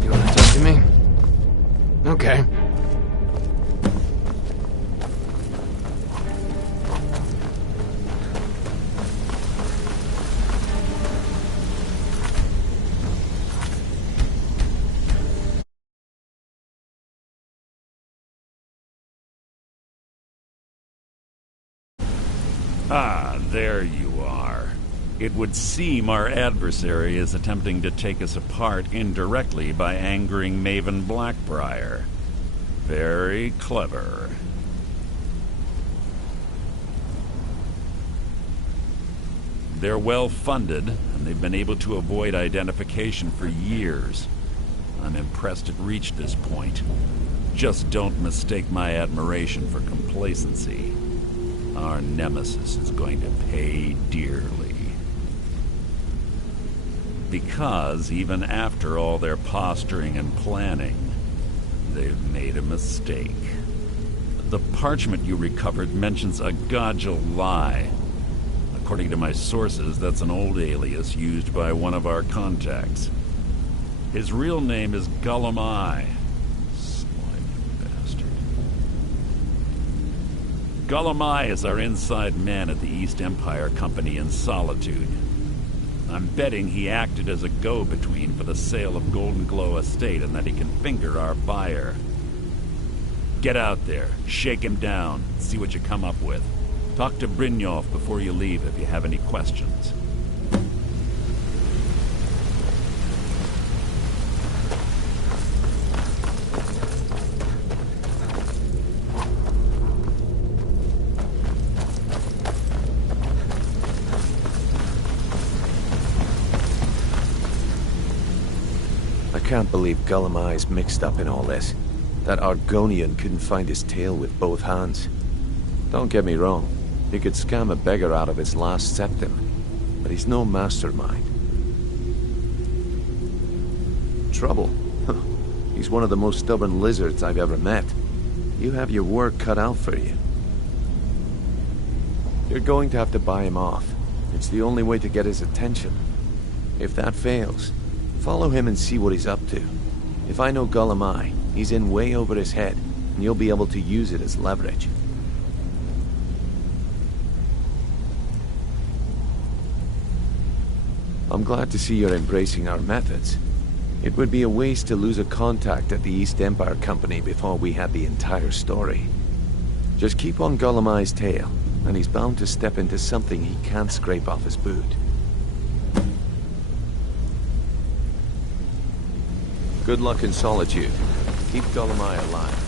You want to talk to me? Okay. Ah, there you are. It would seem our adversary is attempting to take us apart indirectly by angering Maven Blackbriar. Very clever. They're well funded, and they've been able to avoid identification for years. I'm impressed it reached this point. Just don't mistake my admiration for complacency. Our nemesis is going to pay dearly. Because even after all their posturing and planning, they've made a mistake. The parchment you recovered mentions a Godgel lie. According to my sources, that's an old alias used by one of our contacts. His real name is Gollum Eye. Slimy bastard. Gollum Eye is our inside man at the East Empire Company in Solitude. I'm betting he acted as a go-between for the sale of Golden Glow Estate and that he can finger our buyer. Get out there, shake him down, see what you come up with. Talk to Brynjolf before you leave if you have any questions. I can't believe Gollum Eye's mixed up in all this. That Argonian couldn't find his tail with both hands. Don't get me wrong, he could scam a beggar out of his last septim, but he's no mastermind. Trouble? He's one of the most stubborn lizards I've ever met. You have your work cut out for you. You're going to have to buy him off. It's the only way to get his attention. If that fails, follow him and see what he's up to. If I know Gollum Eye, he's in way over his head, and you'll be able to use it as leverage. I'm glad to see you're embracing our methods. It would be a waste to lose a contact at the East Empire Company before we had the entire story. Just keep on Gollum Eye's tail, and he's bound to step into something he can't scrape off his boot. Good luck in Solitude. Keep Gollum Eye alive.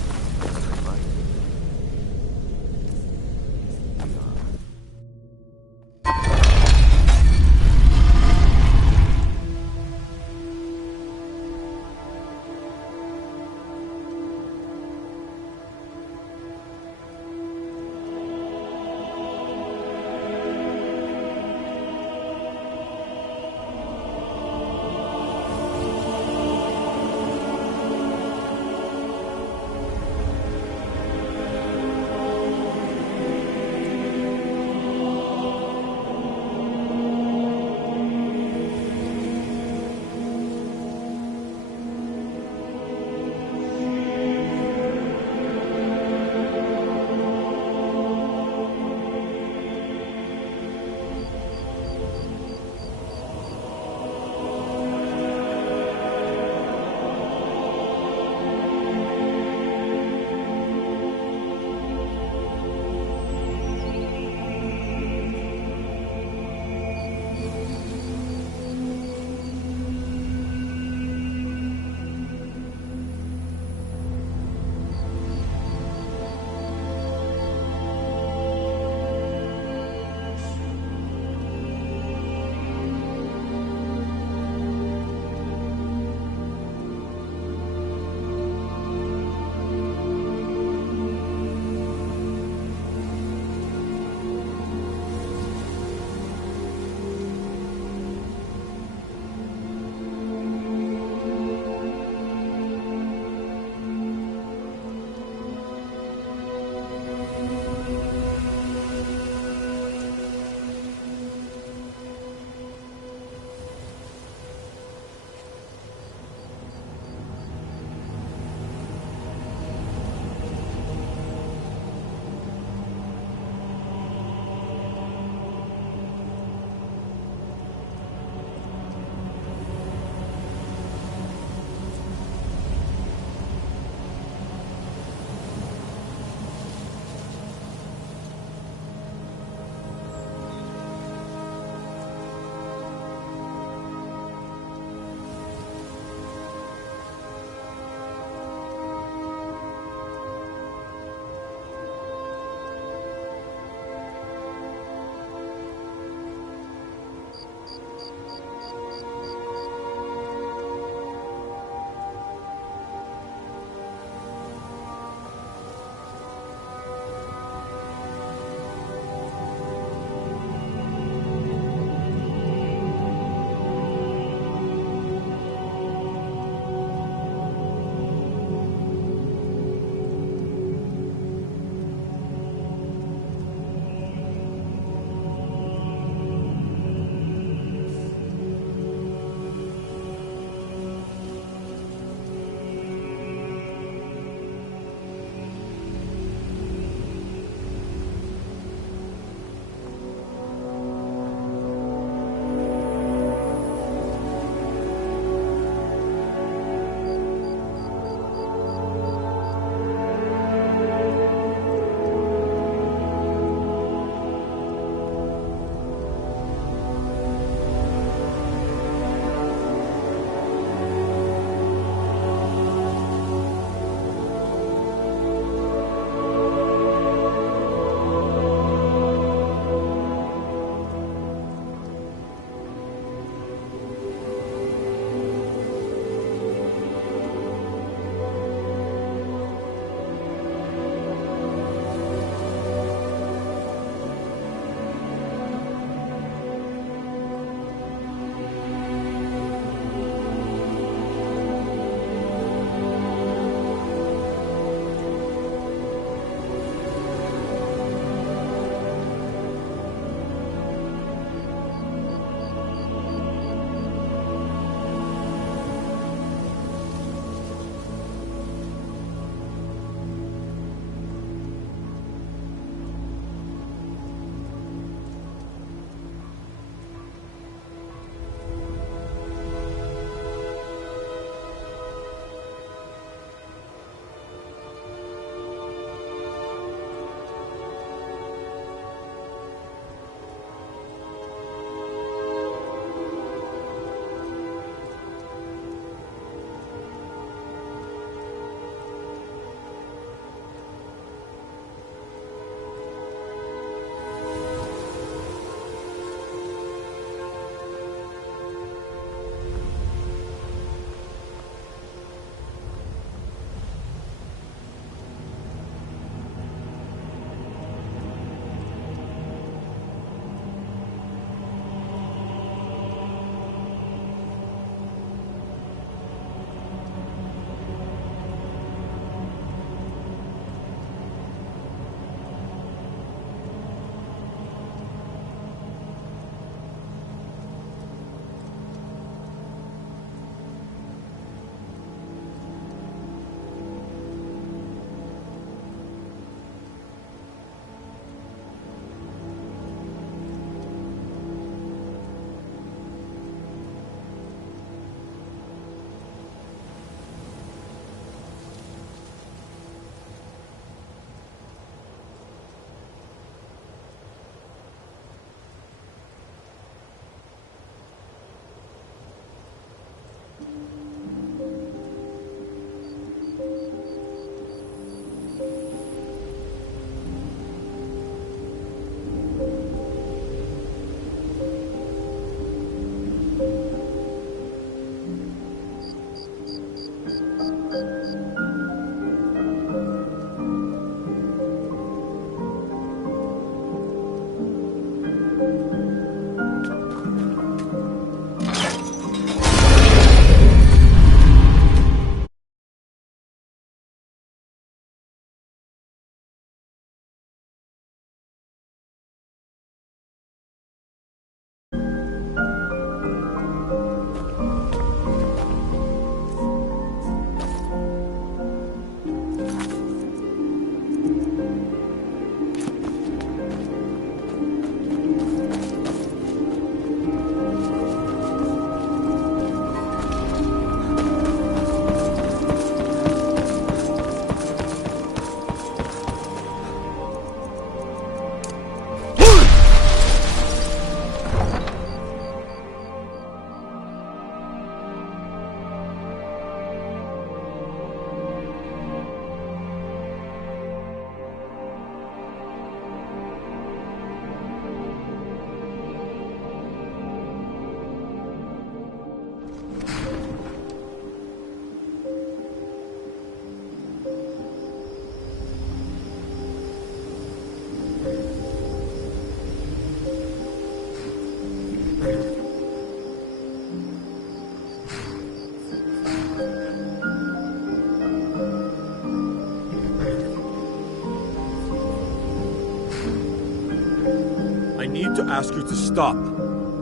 I need to ask you to stop.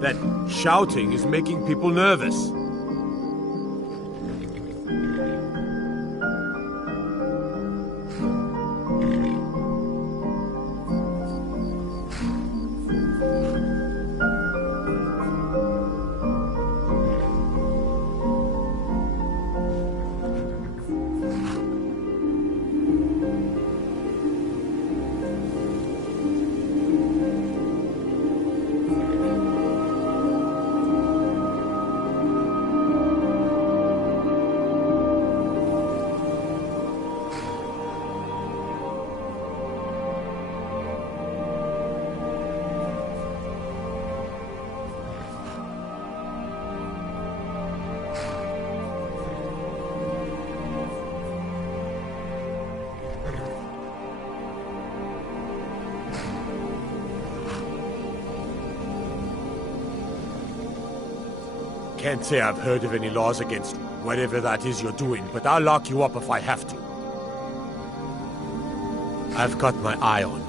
That shouting is making people nervous. Can't say I've heard of any laws against whatever that is you're doing, but I'll lock you up if I have to. I've got my eye on you.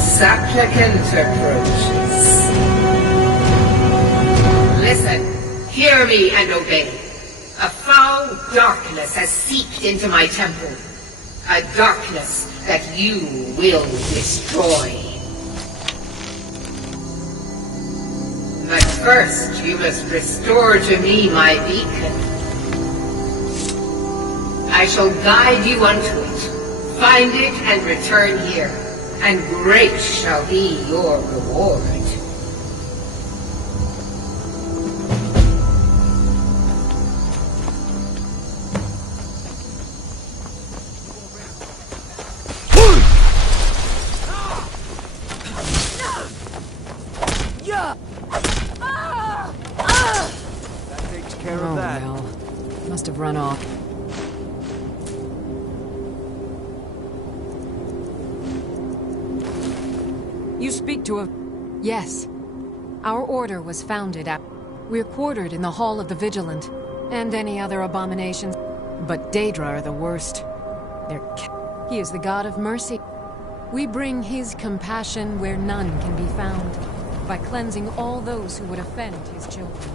Supplicant approaches. Listen, hear me and obey. A foul darkness has seeped into my temple. A darkness that you will destroy. But first, you must restore to me my beacon. I shall guide you unto it. Find it and return here, and great shall be your reward. Must have run off. You speak to a... Yes. Our order was founded at... We're quartered in the Hall of the Vigilant, and any other abominations. But Daedra are the worst. He is the god of mercy. We bring his compassion where none can be found, by cleansing all those who would offend his children.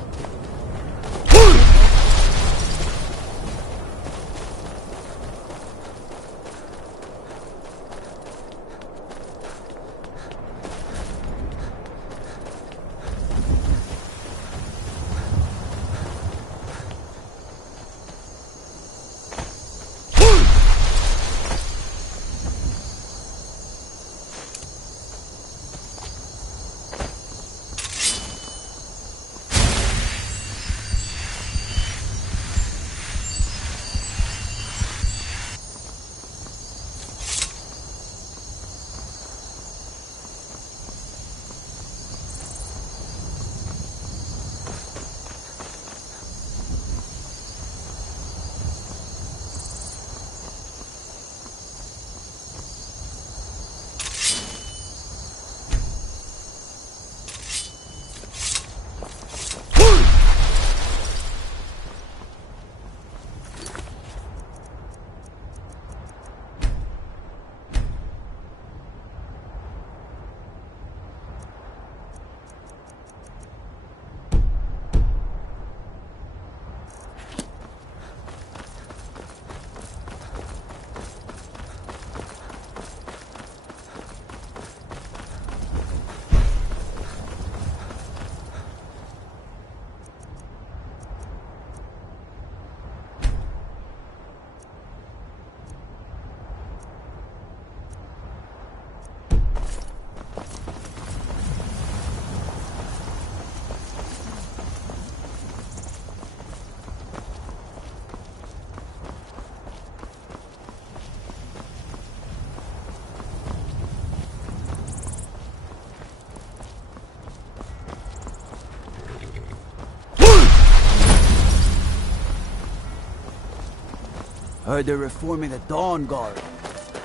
Heard they're reforming the Dawn Guard.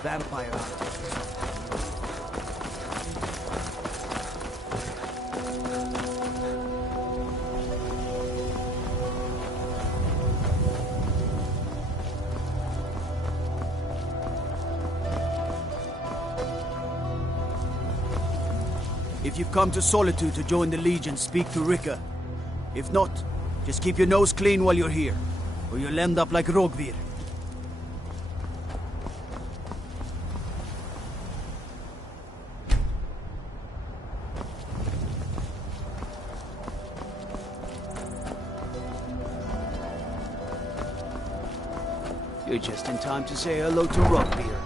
Vampire hunters. If you've come to Solitude to join the Legion, speak to Rika. If not, just keep your nose clean while you're here, or you'll end up like Rogvir. You're just in time to say hello to Rogvir.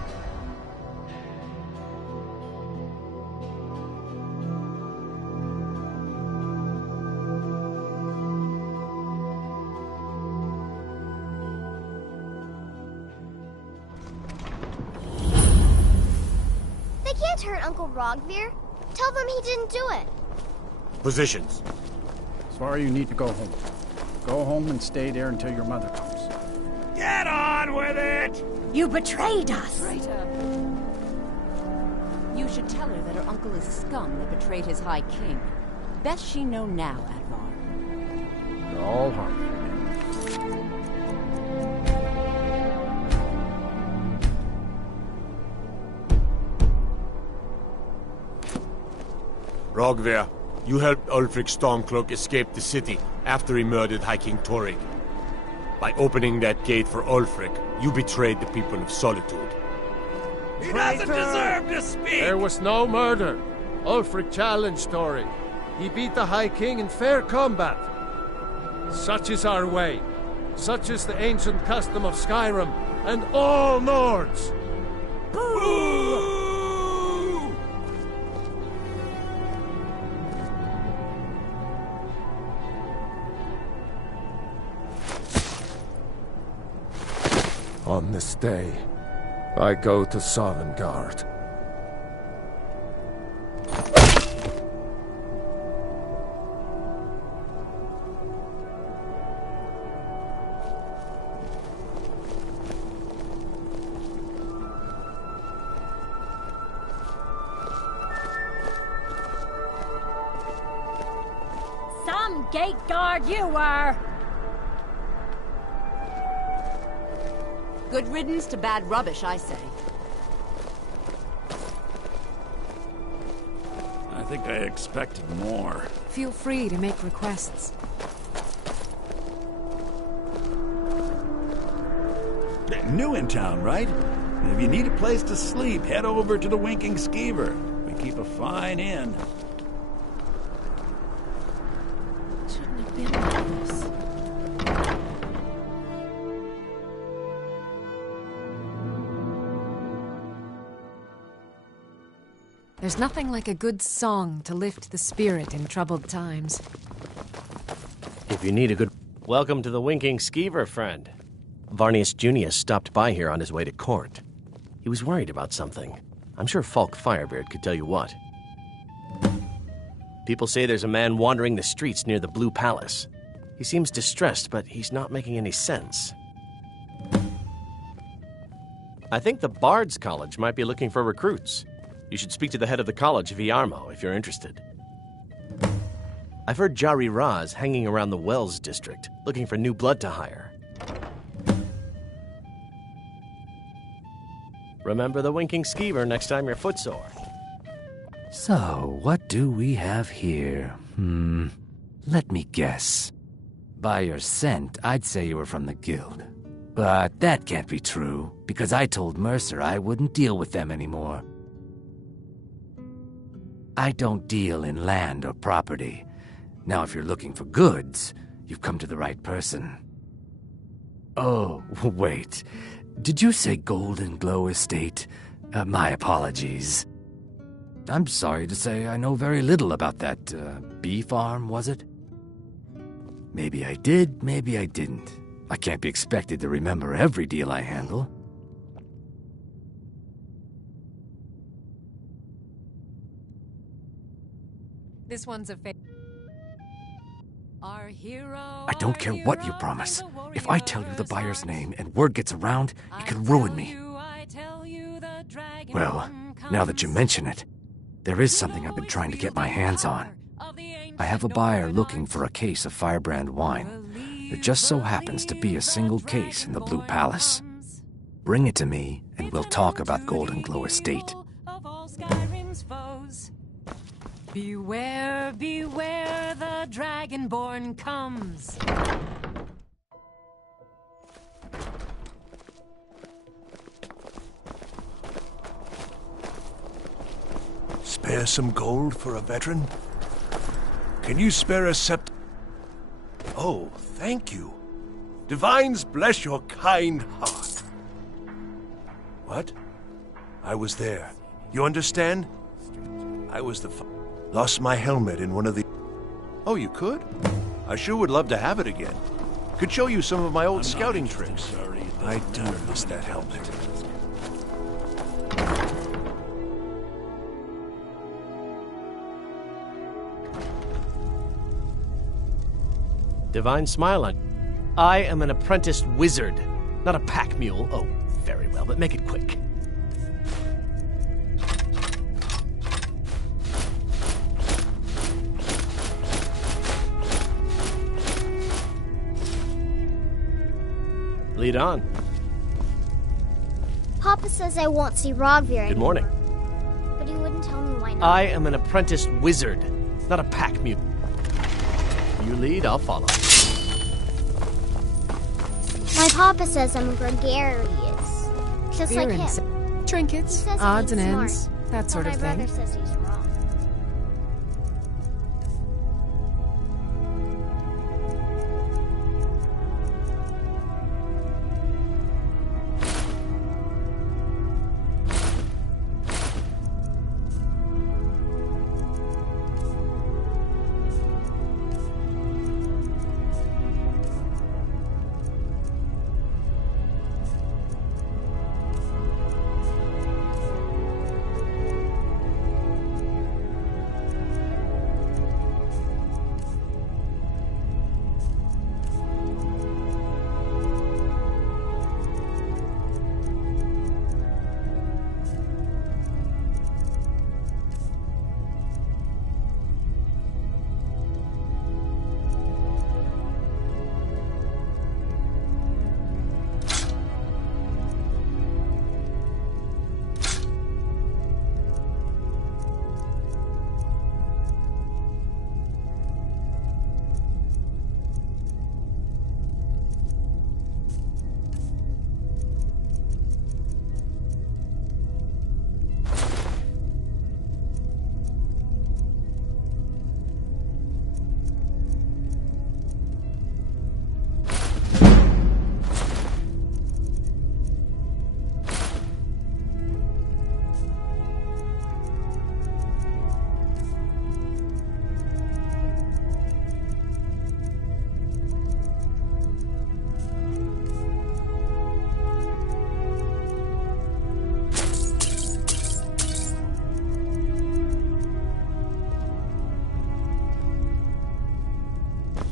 Hurt Uncle Rogvir? Tell them he didn't do it. Positions. Sorry, you need to go home. Go home and stay there until your mother comes. Get on with it! You betrayed us! Traitor. You should tell her that her uncle is scum that betrayed his High King. Best she know now, Advar. You're all harmed. Rogvir, you helped Ulfric Stormcloak escape the city after he murdered High King Torrig. By opening that gate for Ulfric, you betrayed the people of Solitude. He doesn't deserve to speak! There was no murder. Ulfric challenged Torrig. He beat the High King in fair combat. Such is our way. Such is the ancient custom of Skyrim and all Nords. Boo! On this day, I go to Sovngarde. Some gate guard you were! Good riddance to bad rubbish, I say. I think I expected more. Feel free to make requests. New in town, right? If you need a place to sleep, head over to the Winking Skeever. We keep a fine inn. Shouldn't have been like this. There's nothing like a good song to lift the spirit in troubled times. If you need a good... Welcome to the Winking Skeever, friend. Varnius Junius stopped by here on his way to court. He was worried about something. I'm sure Falk Firebeard could tell you what. People say there's a man wandering the streets near the Blue Palace. He seems distressed, but he's not making any sense. I think the Bard's College might be looking for recruits. You should speak to the head of the college, Viarmo, if you're interested. I've heard Jari Raz hanging around the Wells district, looking for new blood to hire. Remember the Winking Skeever next time you're footsore. So, what do we have here? Let me guess. By your scent, I'd say you were from the guild. But that can't be true, because I told Mercer I wouldn't deal with them anymore. I don't deal in land or property. Now, if you're looking for goods, you've come to the right person. Oh, wait. Did you say Golden Glow Estate? My apologies. I'm sorry to say I know very little about that, bee farm, was it? Maybe I did, maybe I didn't. I can't be expected to remember every deal I handle. This one's a I don't care what you promise. If I tell you the buyer's name and word gets around, it could ruin me. Well, now that you mention it, there is something I've been trying to get my hands on. I have a buyer looking for a case of Firebrand wine. There just so happens to be a single case in the Blue Palace. Bring it to me, and we'll talk about Golden Glow Estate. Beware, beware, the Dragonborn comes. Spare some gold for a veteran? Can you spare a sept... Oh, thank you. Divines bless your kind heart. What? I was there. You understand? I was the... Lost my helmet in one of the... Oh, you could? I sure would love to have it again. Could show you some of my old scouting tricks. I do miss that helmet. Divine smile on. I am an apprenticed wizard, not a pack mule. Oh, very well, but make it quick. Lead on. Papa says I won't see Rogvir anymore. Good morning. But he wouldn't tell me why not. I am an apprenticed wizard, not a pack mule. You lead, I'll follow. My papa says I'm gregarious. Just like him. Trinkets, odds and ends, that sort of thing. My brother says he's wrong.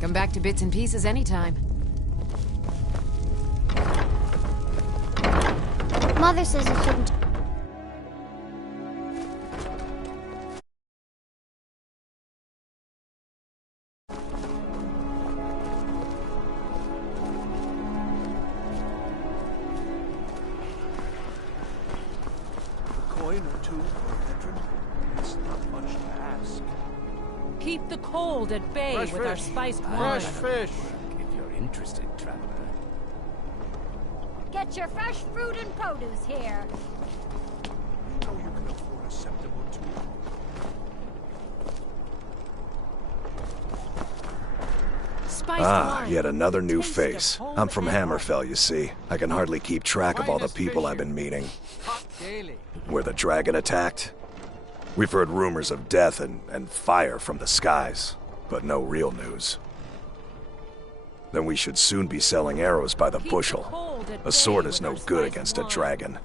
Come back to bits and pieces anytime. Mother says I shouldn't. Coin or two for a veteran? It's not much to ask. Keep the cold at bay Fresh with our fish. spiced wine. Fresh fish. If you're interested, traveler. Get your fresh fruit and produce here. You know you can afford acceptable too. Yet another new face. I'm from Hammerfell, you see. I can hardly keep track of all the people I've been meeting. Where the dragon attacked? We've heard rumors of death and fire from the skies, but no real news. Then we should soon be selling arrows by the bushel. A sword is no good against a dragon.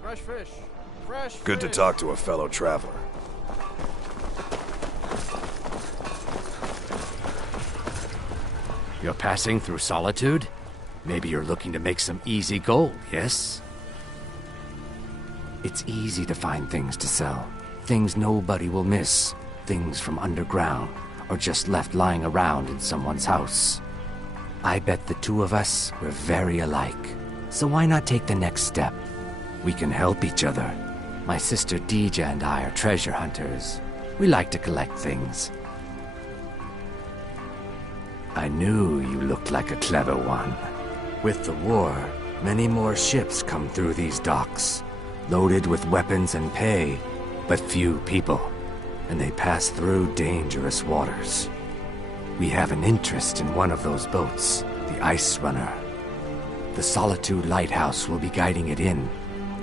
Fresh fish. Fresh fish. Good to talk to a fellow traveler. You're passing through Solitude? Maybe you're looking to make some easy gold, yes? It's easy to find things to sell. Things nobody will miss. Things from underground, or just left lying around in someone's house. I bet the two of us were very alike. So why not take the next step? We can help each other. My sister Deja and I are treasure hunters. We like to collect things. I knew you looked like a clever one. With the war, many more ships come through these docks, loaded with weapons and pay, but few people, and they pass through dangerous waters. We have an interest in one of those boats, the Ice Runner. The Solitude Lighthouse will be guiding it in,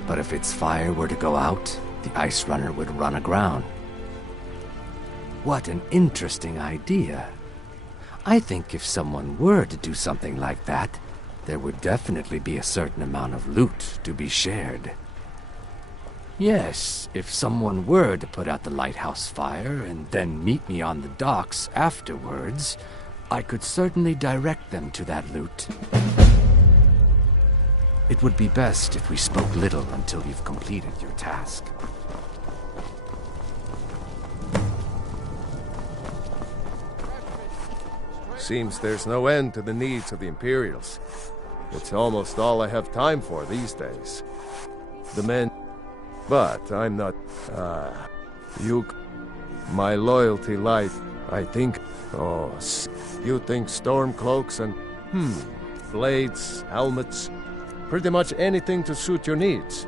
but if its fire were to go out, the Ice Runner would run aground. What an interesting idea. I think if someone were to do something like that, there would definitely be a certain amount of loot to be shared. Yes, if someone were to put out the lighthouse fire and then meet me on the docks afterwards, I could certainly direct them to that loot. It would be best if we spoke little until you've completed your task. Seems there's no end to the needs of the Imperials. It's almost all I have time for these days. The men... But I'm not... My loyalty lies, I think... Oh, you think stormcloaks and... blades, helmets... Pretty much anything to suit your needs.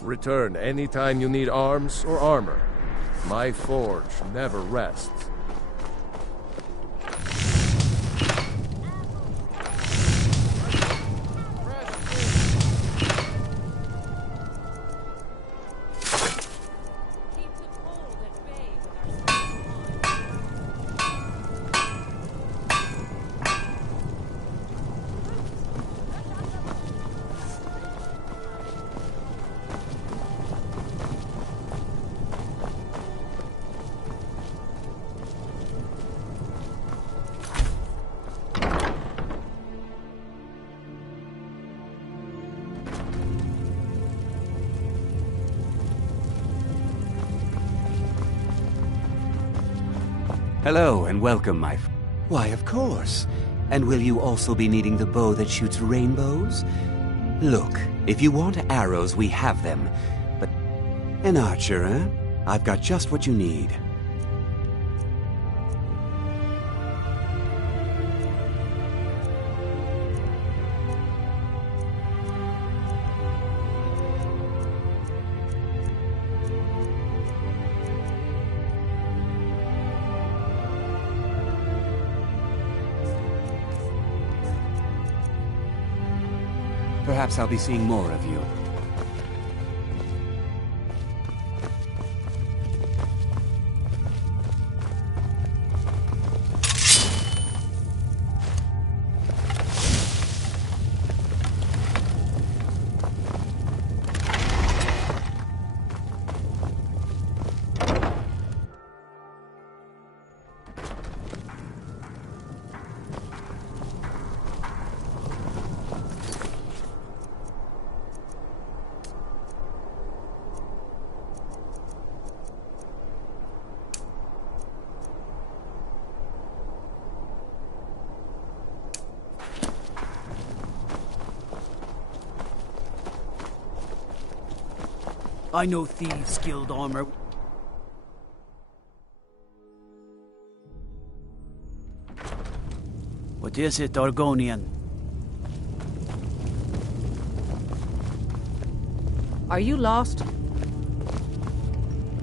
Return anytime you need arms or armor. My forge never rests. Hello and welcome, my friend. Why, of course. And will you also be needing the bow that shoots rainbows? Look, if you want arrows, we have them. But an archer, eh? I've got just what you need. Perhaps I'll be seeing more of you. I know thieves guild armor. What is it, Argonian? Are you lost?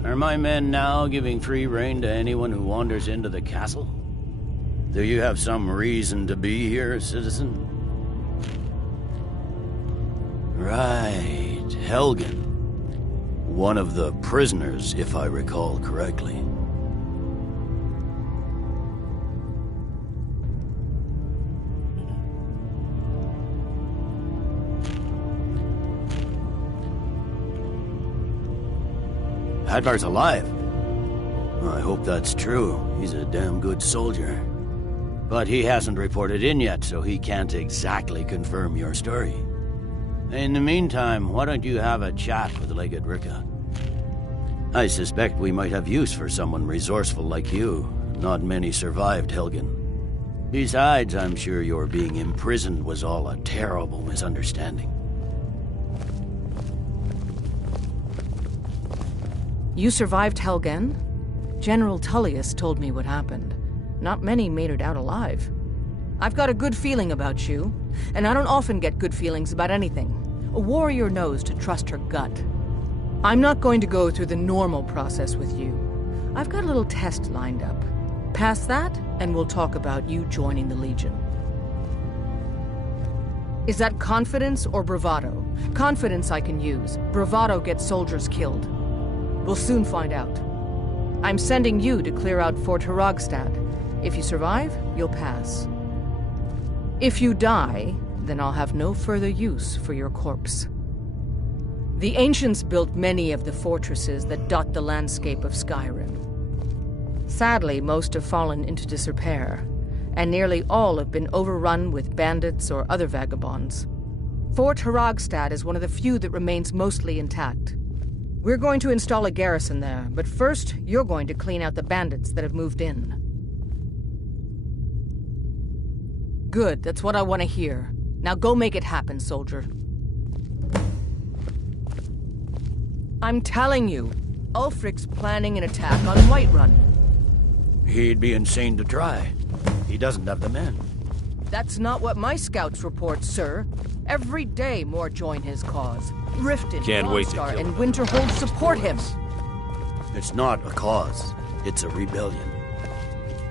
Are my men now giving free rein to anyone who wanders into the castle? Do you have some reason to be here, citizen? Right, Helgen. One of the prisoners, if I recall correctly. Hadvar's alive. I hope that's true. He's a damn good soldier. But he hasn't reported in yet, so he can't exactly confirm your story. In the meantime, why don't you have a chat with Legate Rika? I suspect we might have use for someone resourceful like you. Not many survived Helgen. Besides, I'm sure your being imprisoned was all a terrible misunderstanding. You survived Helgen? General Tullius told me what happened. Not many made it out alive. I've got a good feeling about you, and I don't often get good feelings about anything. A warrior knows to trust her gut. I'm not going to go through the normal process with you. I've got a little test lined up. Pass that, and we'll talk about you joining the Legion. Is that confidence or bravado? Confidence I can use. Bravado gets soldiers killed. We'll soon find out. I'm sending you to clear out Fort Hrogstad. If you survive, you'll pass. If you die, then I'll have no further use for your corpse. The ancients built many of the fortresses that dot the landscape of Skyrim. Sadly, most have fallen into disrepair, and nearly all have been overrun with bandits or other vagabonds. Fort Hrogstad is one of the few that remains mostly intact. We're going to install a garrison there, but first, you're going to clean out the bandits that have moved in. Good, that's what I want to hear. Now go make it happen, soldier. I'm telling you, Ulfric's planning an attack on Whiterun. He'd be insane to try. He doesn't have the men. That's not what my scouts report, sir. Every day more join his cause. Riften, Can't wait to Dawnstar, kill and him. Winterhold support him. It's not a cause. It's a rebellion.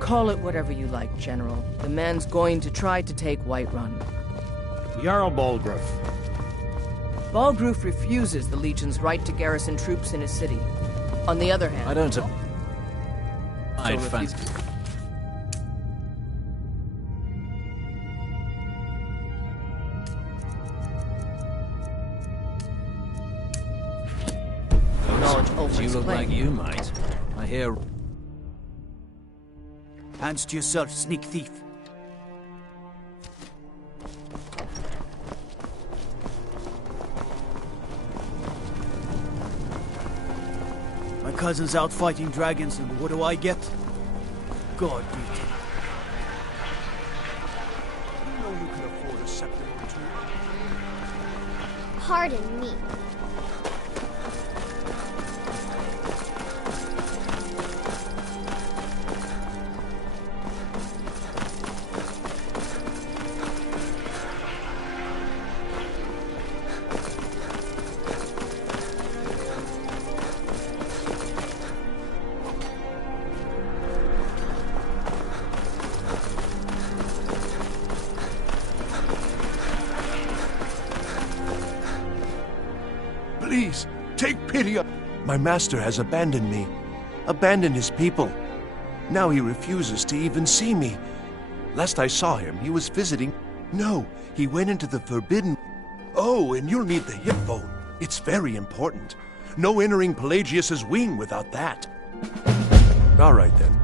Call it whatever you like, General. The man's going to try to take Whiterun. Jarl Balgruuf. Balgruuf refuses the Legion's right to garrison troops in his city. On the other hand... I don't... I'd fancy... You look like you might. I hear... Hands to yourself, sneak thief. My cousin's out fighting dragons, and what do I get? God be it. You know you can afford a scepter or two. Pardon me. Please, take pity on... My master has abandoned me. Abandoned his people. Now he refuses to even see me. Last I saw him, he was visiting... No, he went into the forbidden... Oh, and you'll need the hip bone. It's very important. No entering Pelagius's wing without that. All right, then.